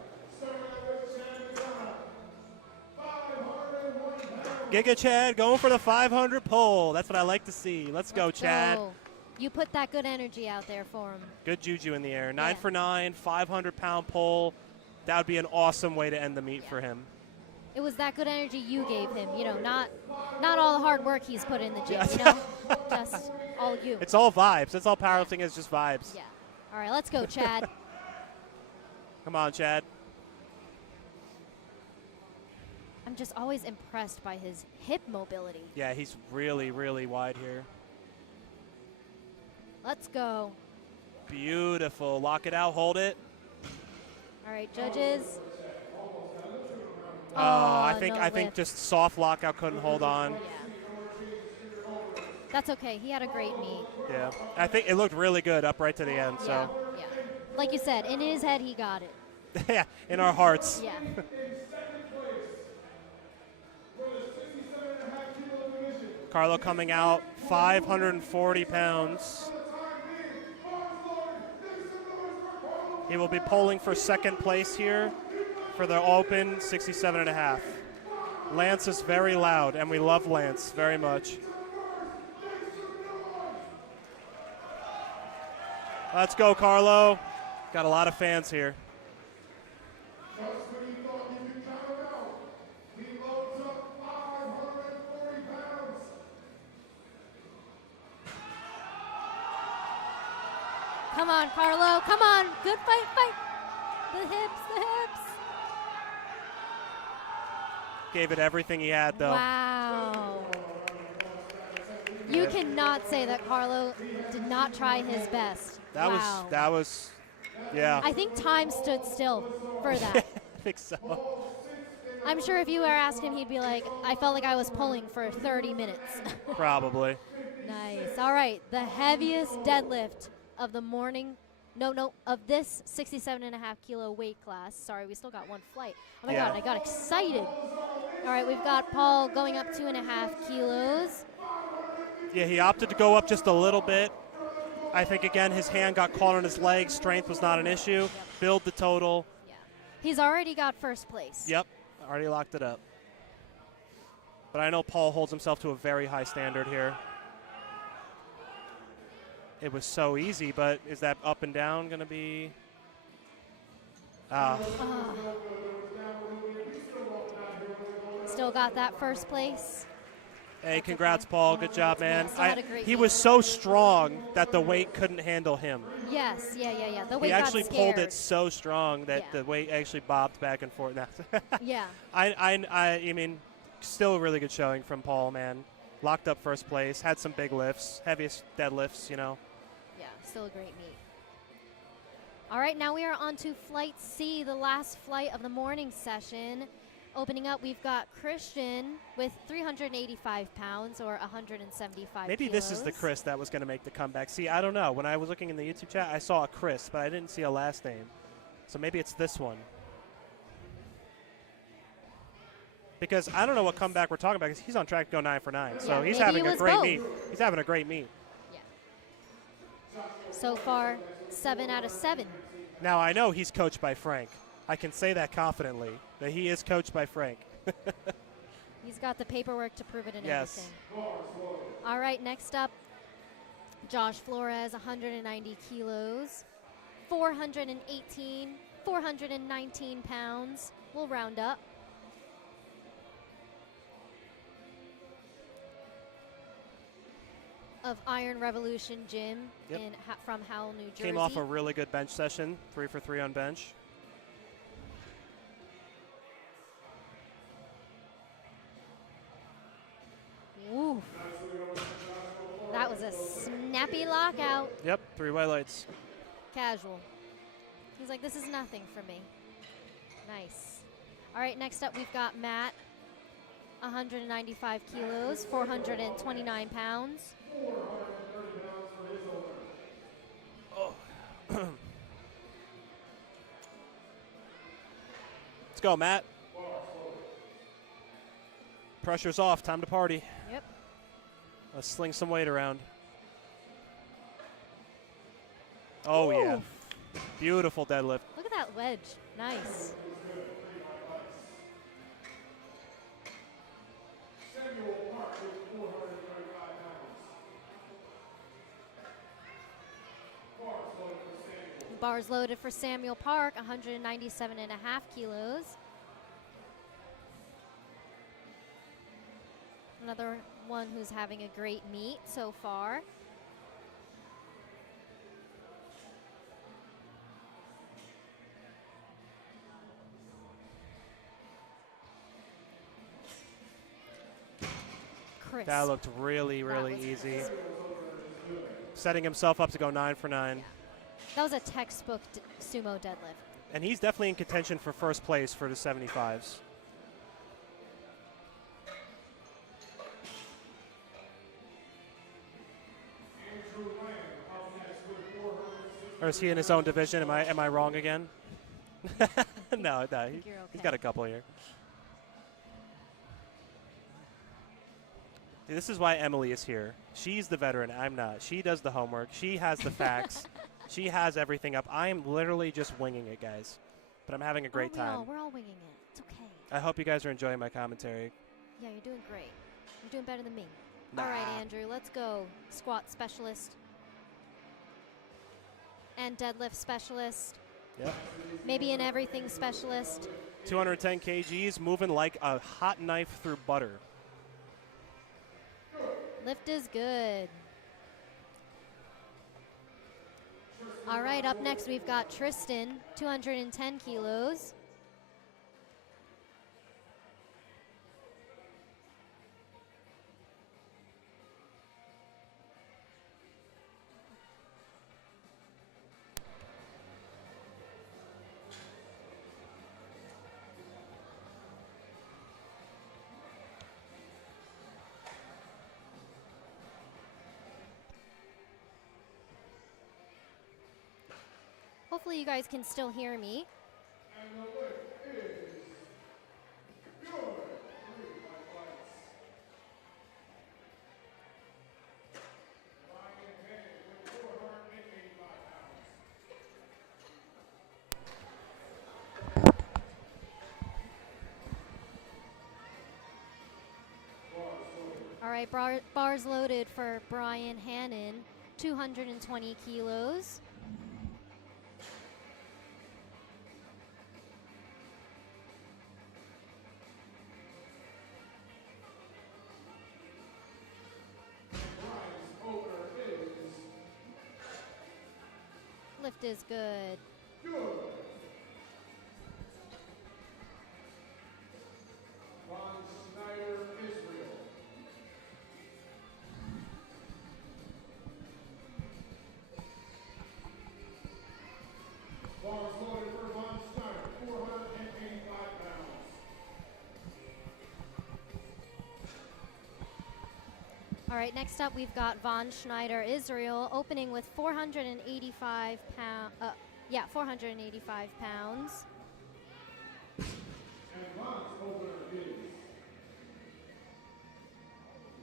Giga Chad going for the 500 pull. That's what I like to see. Let's go, Chad. Go. You put that good energy out there for him. Good juju in the air. 9 Yeah. for 9, 500-pound pull. That would be an awesome way to end the meet for him. It was that good energy you gave him. You know, not all the hard work he's put in the gym. Yeah. You know, just all you. It's all vibes. That's all powerlifting is, just vibes. Yeah. All right, let's go, Chad. Come on, Chad. I'm just always impressed by his hip mobility. Yeah, he's really, really wide here. Let's go. Beautiful. Lock it out. Hold it. All right, judges. I no think lift. just soft lockout, couldn't hold on. Yeah. That's okay. He had a great meet. Yeah. I think it looked really good up right to the end. Yeah. So Yeah. Like you said, in his head, he got it. yeah, in our hearts. Yeah. Carlo coming out 540 pounds. He will be polling for second place here for the open 67.5. Lance is very loud, and we love Lance very much. Let's go, Carlo. Got a lot of fans here. Just when he thought he could count him out, he loads up 540 pounds. Come on, Carlo. Come on. Good fight, fight. The hips, the hips. Gave it everything he had, though. Wow. You cannot say that Carlo did not try his best. That wow. was, yeah. I think time stood still for that. I think so. I'm sure if you were asking him, he'd be like, I felt like I was pulling for 30 minutes. Probably. Nice. All right. The heaviest deadlift of the morning. No, of this 67.5 kilo weight class. Sorry, we still got one flight. Oh my Yeah. God, I got excited. All right, we've got Paul going up 2.5 kilos. Yeah, he opted to go up just a little bit. I think, again, his hand got caught on his leg. Strength was not an issue. Yep. Build the total. Yeah. He's already got first place. Yep, already locked it up. But I know Paul holds himself to a very high standard here. It was so easy, but is that up and down going to be? Still got that first place. Hey, congrats, Paul. Good job, man. Still had a great He meet. was so strong that the weight couldn't handle him. Yes, yeah. The weight He got actually scared. pulled it so strong that Yeah. the weight actually bobbed back and forth. Yeah. I mean, still a really good showing from Paul, man. Locked up first place, had some big lifts, heaviest deadlifts, you know. Yeah, still a great meet. All right, now we are on to Flight C, the last flight of the morning session. Opening up, we've got Christian with 385 pounds or 175 Maybe kilos. this is the Chris that was going to make the comeback. See, I don't know. When I was looking in the YouTube chat, I saw a Chris, but I didn't see a last name. So maybe it's this one. Because I don't know what comeback we're talking about because he's on track to go 9 for 9. So Yeah, he's maybe having it a was great both. meet. He's having a great meet. Yeah. So far, 7 out of 7. Now, I know he's coached by Frank. I can say that confidently, that he is coached by Frank. He's got the paperwork to prove it and Yes. everything. All right, next up, Josh Flores, 190 kilos, 419 pounds. We'll round up. Of Iron Revolution Gym Yep. from Howell, New Jersey. Came off a really good bench session, 3 for 3 on bench. Ooh. That was a snappy lockout. Yep, 3 white lights. Casual. He's like, this is nothing for me. Nice. All right, next up we've got Matt, 195 kilos, 429 pounds. go, Matt. Pressure's off. Time to party. Yep. Let's sling some weight around. Oh, Ooh. yeah. Beautiful deadlift. Look at that wedge. Nice. Bars loaded for Samuel Park, 197.5 kilos. Another one who's having a great meet so far. Crisp. That looked really, really was easy. crisp. Setting himself up to go 9 for 9. That was a textbook sumo deadlift. And he's definitely in contention for first place for the 75s. Or is he in his own division? Am I wrong again? No, You're he's okay. got a couple here. See, this is why Emily is here. She's the veteran. I'm not. She does the homework. She has the facts. She has everything up. I am literally just winging it, guys. But I'm having a great time. We're all winging it. It's okay. I hope you guys are enjoying my commentary. Yeah, you're doing great. You're doing better than me. Nah. All right, Andrew, let's go. Squat specialist. And deadlift specialist. Yep. Maybe an everything specialist. 210 kgs, moving like a hot knife through butter. Lift is good. All right, up next we've got Tristan, 210 kilos. Hopefully you guys can still hear me. All right, bars loaded for Brian Hannon, 220 kilos. Lift is good. Bars loaded for Von Schneider, 485 pounds. All right, next up we've got Von Schneider, Israel, opening with 485 pounds. 485 pounds. And Von's opener is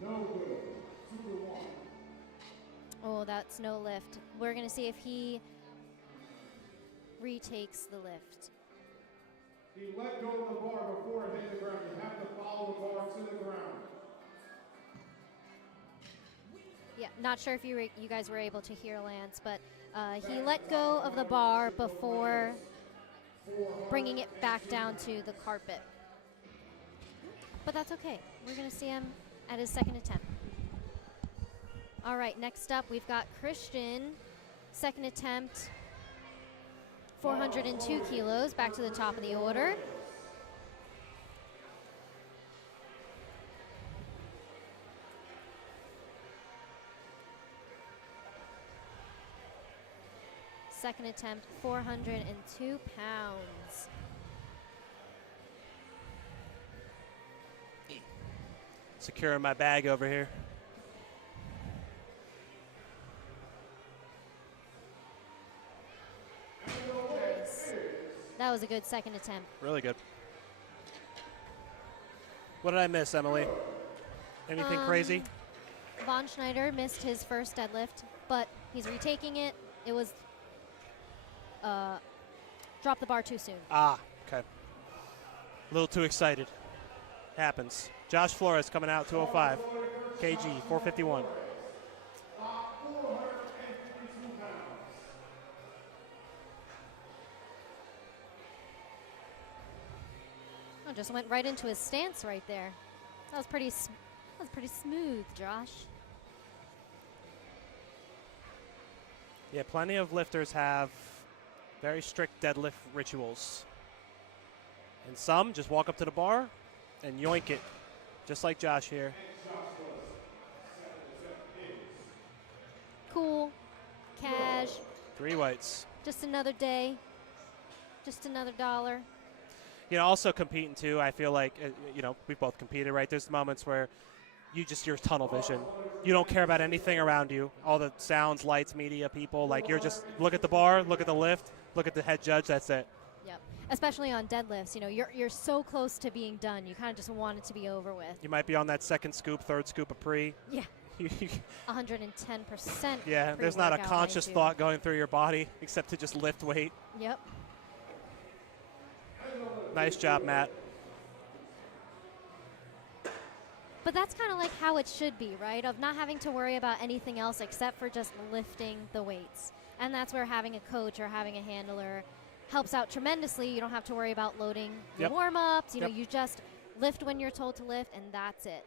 no good, 2-1. Oh, that's no lift. We're gonna see if he retakes the lift. He let go of the bar before it hit the ground. You have to follow the bar to the ground. Yeah, not sure if you guys were able to hear Lance, but he let go of the bar before bringing it back down to the carpet. But that's okay. We're going to see him at his second attempt. All right, next up we've got Christian, second attempt, 402 kilos, back to the top of the order. Second attempt, 402 pounds. Securing my bag over here. Nice. That was a good second attempt. Really good. What did I miss, Emily? Anything crazy? Von Schneider missed his first deadlift, but he's retaking it. It was dropped the bar too soon. Ah, okay. A little too excited. Happens. Josh Flores coming out 205. KG 451. Oh, just went right into his stance right there. That was pretty smooth, Josh. Yeah, plenty of lifters have very strict deadlift rituals. And some just walk up to the bar and yoink it, just like Josh here. Cool, cash, 3 whites. just another day, just another dollar. You know, also competing too, I feel like, you know, we've both competed, right? There's moments where you're tunnel vision. You don't care about anything around you. All the sounds, lights, media, people, like you're just look at the bar, look at the lift, look at the head judge, that's it. Yep. Especially on deadlifts, you know, you're so close to being done. You kind of just want it to be over with. You might be on that second scoop, third scoop of pre. Yeah. 110%. Yeah, there's not a pre-workout conscious I do. thought going through your body except to just lift weight. Yep. Nice job, Matt. But that's kind of like how it should be, right? Of not having to worry about anything else except for just lifting the weights. And that's where having a coach or having a handler helps out tremendously. You don't have to worry about loading the Yep. warm-ups. You Yep. know, you just lift when you're told to lift, and that's it.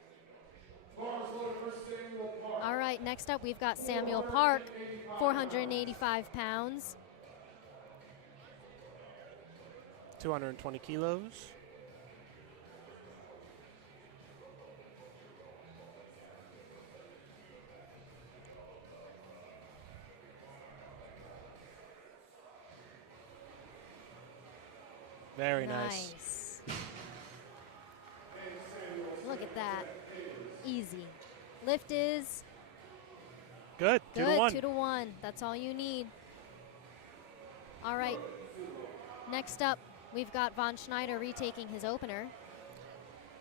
All right, next up we've got Samuel Park, 485 pounds. 220 kilos. Very nice. Look at that. Easy. Lift is Good. 2 to good, 1. 2 to 1. That's all you need. All right. Next up, we've got Von Schneider retaking his opener.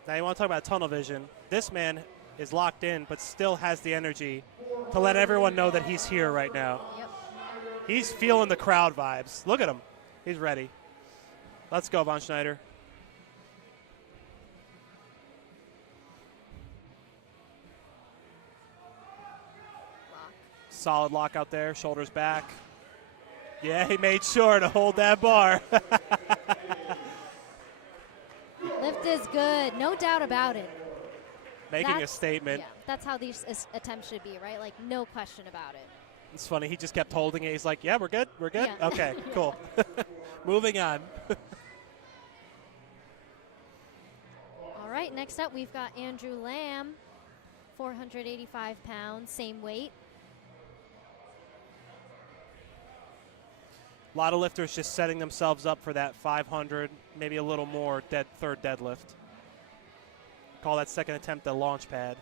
Now you want to talk about tunnel vision. This man is locked in, but still has the energy to let everyone know that he's here right now. Yep. He's feeling the crowd vibes. Look at him. He's ready. Let's go, Von Schneider. Lock. Solid lock out there, shoulders back. Yeah, he made sure to hold that bar. Lift is good, no doubt about it. Making a That's- statement. Yeah, that's how these attempts should be, right? Like, no question about it. It's funny. He just kept holding it. He's like, yeah, we're good. We're good. Yeah. Okay, cool. Moving on. All right, next up we've got Andrew Lamb, 485 pounds, same weight. A lot of lifters just setting themselves up for that 500, maybe a little more third deadlift. Call that second attempt the launch pad.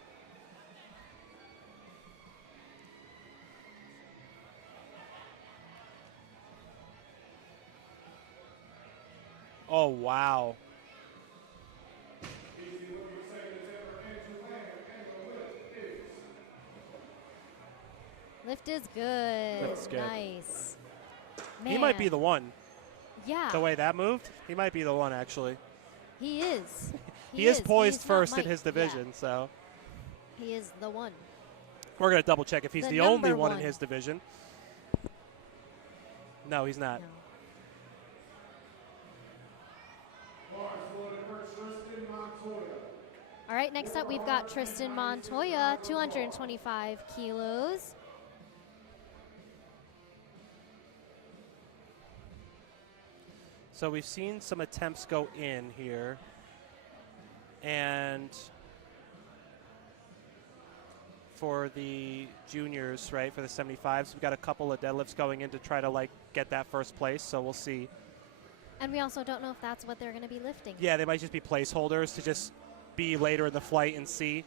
Oh, wow. Lift is good. Lift's good. Nice. He might be Man. the one. Yeah, The way that moved, he might be the one, actually. he is. He is poised He's not first in Mike. his division, so Yeah, he is the one. we're going to double check if he's The the only number one in one. his division. No, he's not. No. All right, next up we've got Tristan Montoya, 225 kilos. So we've seen some attempts go in here. And for the juniors, right, for the 75s, we've got a couple of deadlifts going in to try to, like, get that first place. So we'll see. And we also don't know if that's what they're going to be lifting. Yeah, they might just be placeholders to just be later in the flight and see.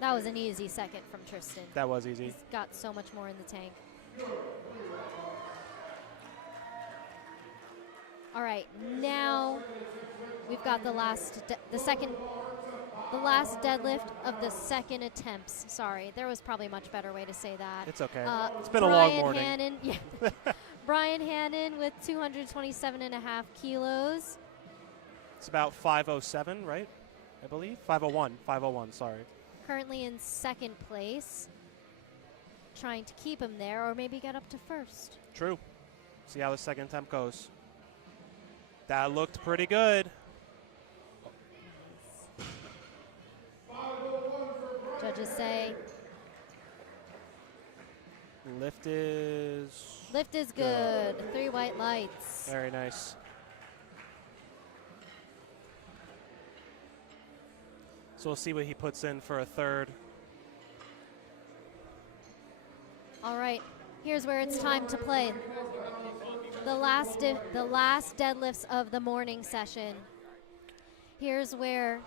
That was an easy second from Tristan. That was easy. He's got so much more in the tank. All right, now we've got got the last deadlift of the second attempts. Sorry, there was probably a much better way to say that. It's okay. It's been a long Brian morning. Hannon, yeah. Brian Hannon with 227.5 kilos. It's about 507, right? I believe 501. 501. Sorry. Currently in second place. Trying to keep him there, or maybe get up to first. True. See how the second attempt goes. That looked pretty good. Judges say Lift is good. 3 white lights. very nice. So we'll see what he puts in for a third. All right, here's where it's time to play. The last deadlifts of the morning session. Here's where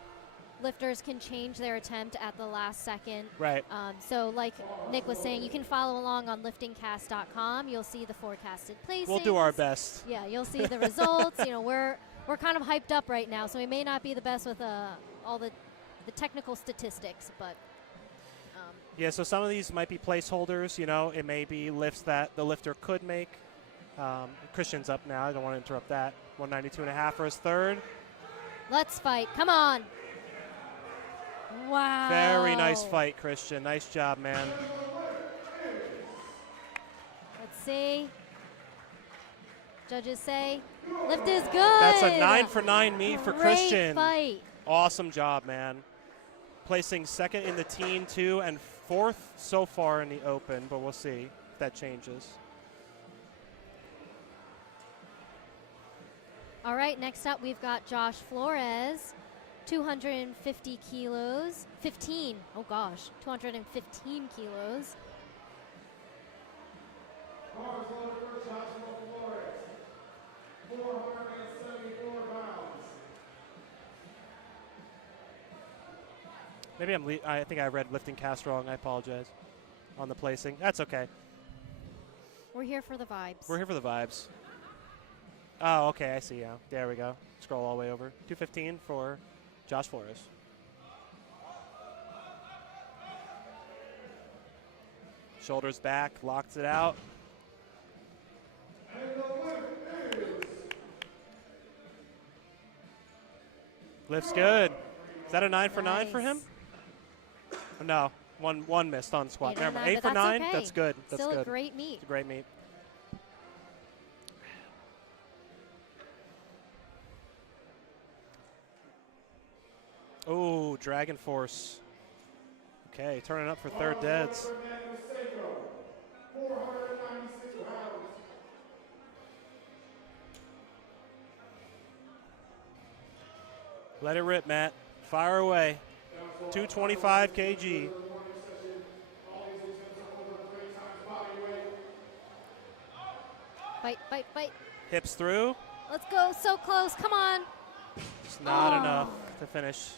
lifters can change their attempt at the last second. Right. So like Nick was saying, you can follow along on liftingcast.com. You'll see the forecasted placings. We'll do our best. Yeah, you'll see the results. You know, we're kind of hyped up right now, so we may not be the best with all the technical statistics, but yeah, so some of these might be placeholders. You know, it may be lifts that the lifter could make. Christian's up now. I don't want to interrupt that. 192.5 for his third. Let's fight. Come on. Wow. Very nice fight, Christian. Nice job, man. Let's see. Judges say lift is good. That's a 9 for 9 meet for Great Christian. Fight. Awesome job, man. Placing second in the teen, too, and fourth so far in the open, but we'll see if that changes. All right, next up we've got Josh Flores, 250 kilos, 15, oh gosh, 215 kilos. Bars loaded for Joshua Flores, 474 pounds. Maybe I think I read lifting cast wrong. I apologize on the placing. That's okay. We're here for the vibes. We're here for the vibes. Oh, okay, I see now. There we go. Scroll all the way over. 215 for Josh Flores. Shoulders back, locked it out. And the lift is Lift's good. Is that a 9 for 9 for Nice. him? Oh, no, one missed on squat. 8 Never mind. but 8 for that's 9. okay. That's good. That's Still good. a great meet. It's a great meet. Oh, Dragon Force. Okay, turning up for third deads. 496 pounds. Let it rip, Matt. Fire away. 225 kg. Fight, fight, fight. Hips through. Let's go, so close, come on. Just not Oh. enough to finish.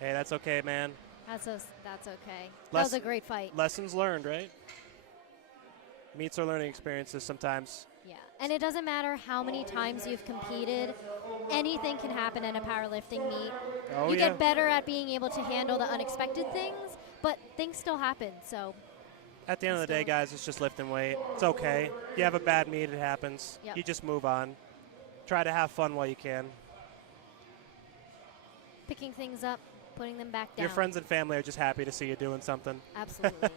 Hey, that's okay, man. That's okay. That Less- was a great fight. Lessons learned, right? Meets are learning experiences sometimes. Yeah, and it doesn't matter how many times you've competed. Anything can happen in a powerlifting meet. Oh, You yeah. get better at being able to handle the unexpected things, but things still happen, so At the end of the day, Still- guys, it's just lifting weight. It's okay. You have a bad meet, it happens. Yep. You just move on. Try to have fun while you can. picking things up, putting them back down. Your friends and family are just happy to see you doing something. Absolutely.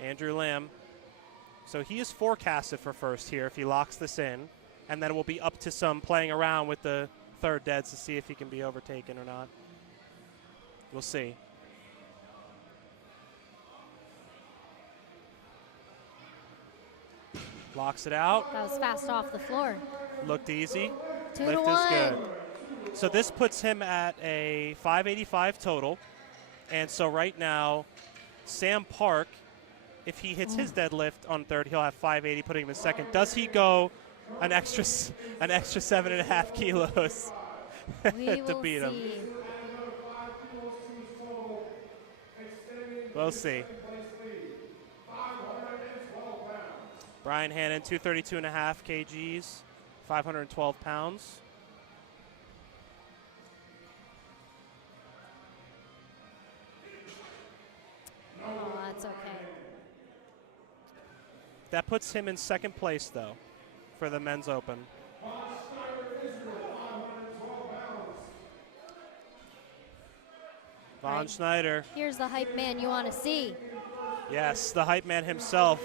Andrew Lamb. So he is forecasted for first here if he locks this in. And then we'll be up to some playing around with the third deads to see if he can be overtaken or not. We'll see. Locks it out. That was fast off the floor. Looked easy. 2 Lift to is 1. good. So this puts him at a 585 total. And so right now, Sam Park, if he hits his deadlift on third, he'll have 580, putting him in second. Does he go an extra 7.5 kilos We to will beat him? see. We'll see. Brian Hannon, 232.5 kgs 512 pounds. Oh, that's okay. That puts him in second place, though, for the men's open. Von Right. Schneider. Here's the hype man you want to see. Yes, the hype man himself.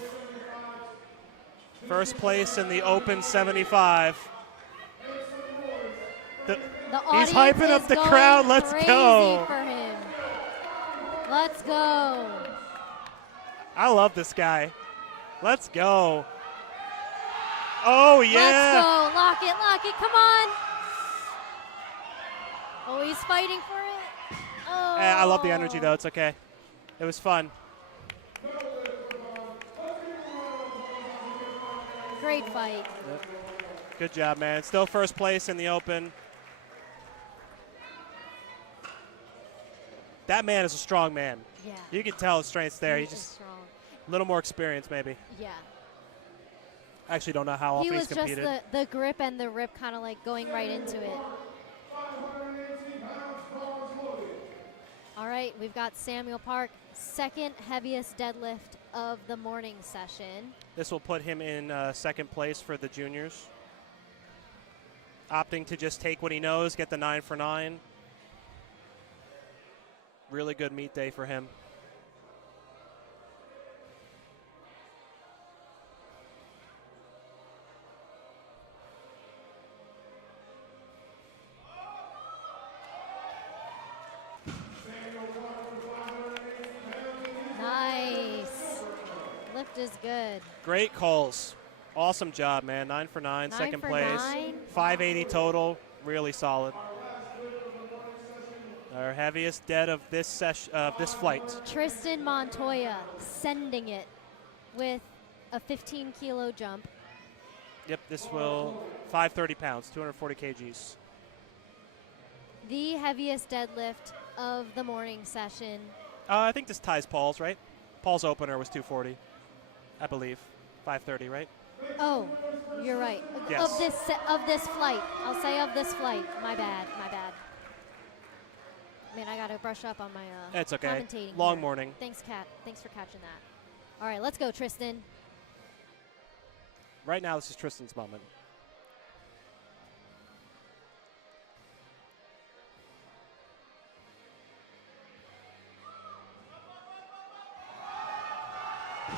First place in the Open 75. The He's audience hyping up is the going crowd. Let's crazy go. for him. Let's go. I love this guy. Let's go. Oh, yeah. Let's go. Lock it. Come on. Oh, he's fighting for it. Oh. I love the energy, though. It's okay. It was fun. Great fight. Yep. Good job, man. Still first place in the Open. That man is a strong man. Yeah. You can tell his strength's there. He He's is just strong. a little more experience, maybe. Yeah. I actually don't know how He often was he's just competed. the grip and the rip kind of like going right into it. All right, we've got Samuel Park, second heaviest deadlift of the morning session. This will put him in second place for the juniors. Opting to just take what he knows, get the 9 for 9. Really good meet day for him. Nice. Lift is good. Great calls. Awesome job, man. 9 for 9, 9 second for place. 9. 580 total. Really solid. Our heaviest dead of this this flight. Tristan Montoya sending it with a 15-kilo jump. Yep, this will 530 pounds, 240 kgs. The heaviest deadlift of the morning session. I think this ties Paul's, right? Paul's opener was 240, I believe. 530, right? Oh, you're right. Yes. Of this flight. I'll say of this flight. My bad. I mean, I got to brush up on my It's okay. commentating. Long here. morning. Thanks, Kat. Thanks for catching that. All right, let's go, Tristan. Right now, this is Tristan's moment.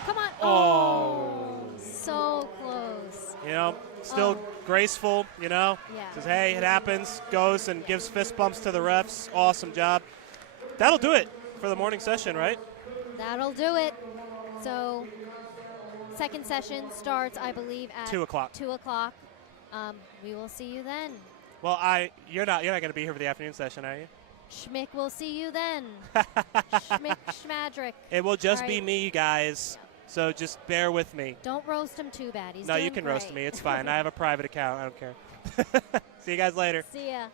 Come on. Oh. So close. You know, still graceful, you know. Yeah. Says, hey, it happens, goes and gives fist bumps to the refs. Awesome job. That'll do it for the morning session, right? That'll do it. So, second session starts, I believe, at 2 o'clock. 2 o'clock. We will see you then. Well, you're not going to be here for the afternoon session, are you? Schmick will see you then. Schmick Schmadrick. It will just All be right. me, guys. So just bear with me. Don't roast him too bad. He's No, doing you can roast great. me. It's fine. I have a private account. I don't care. See you guys later. See ya.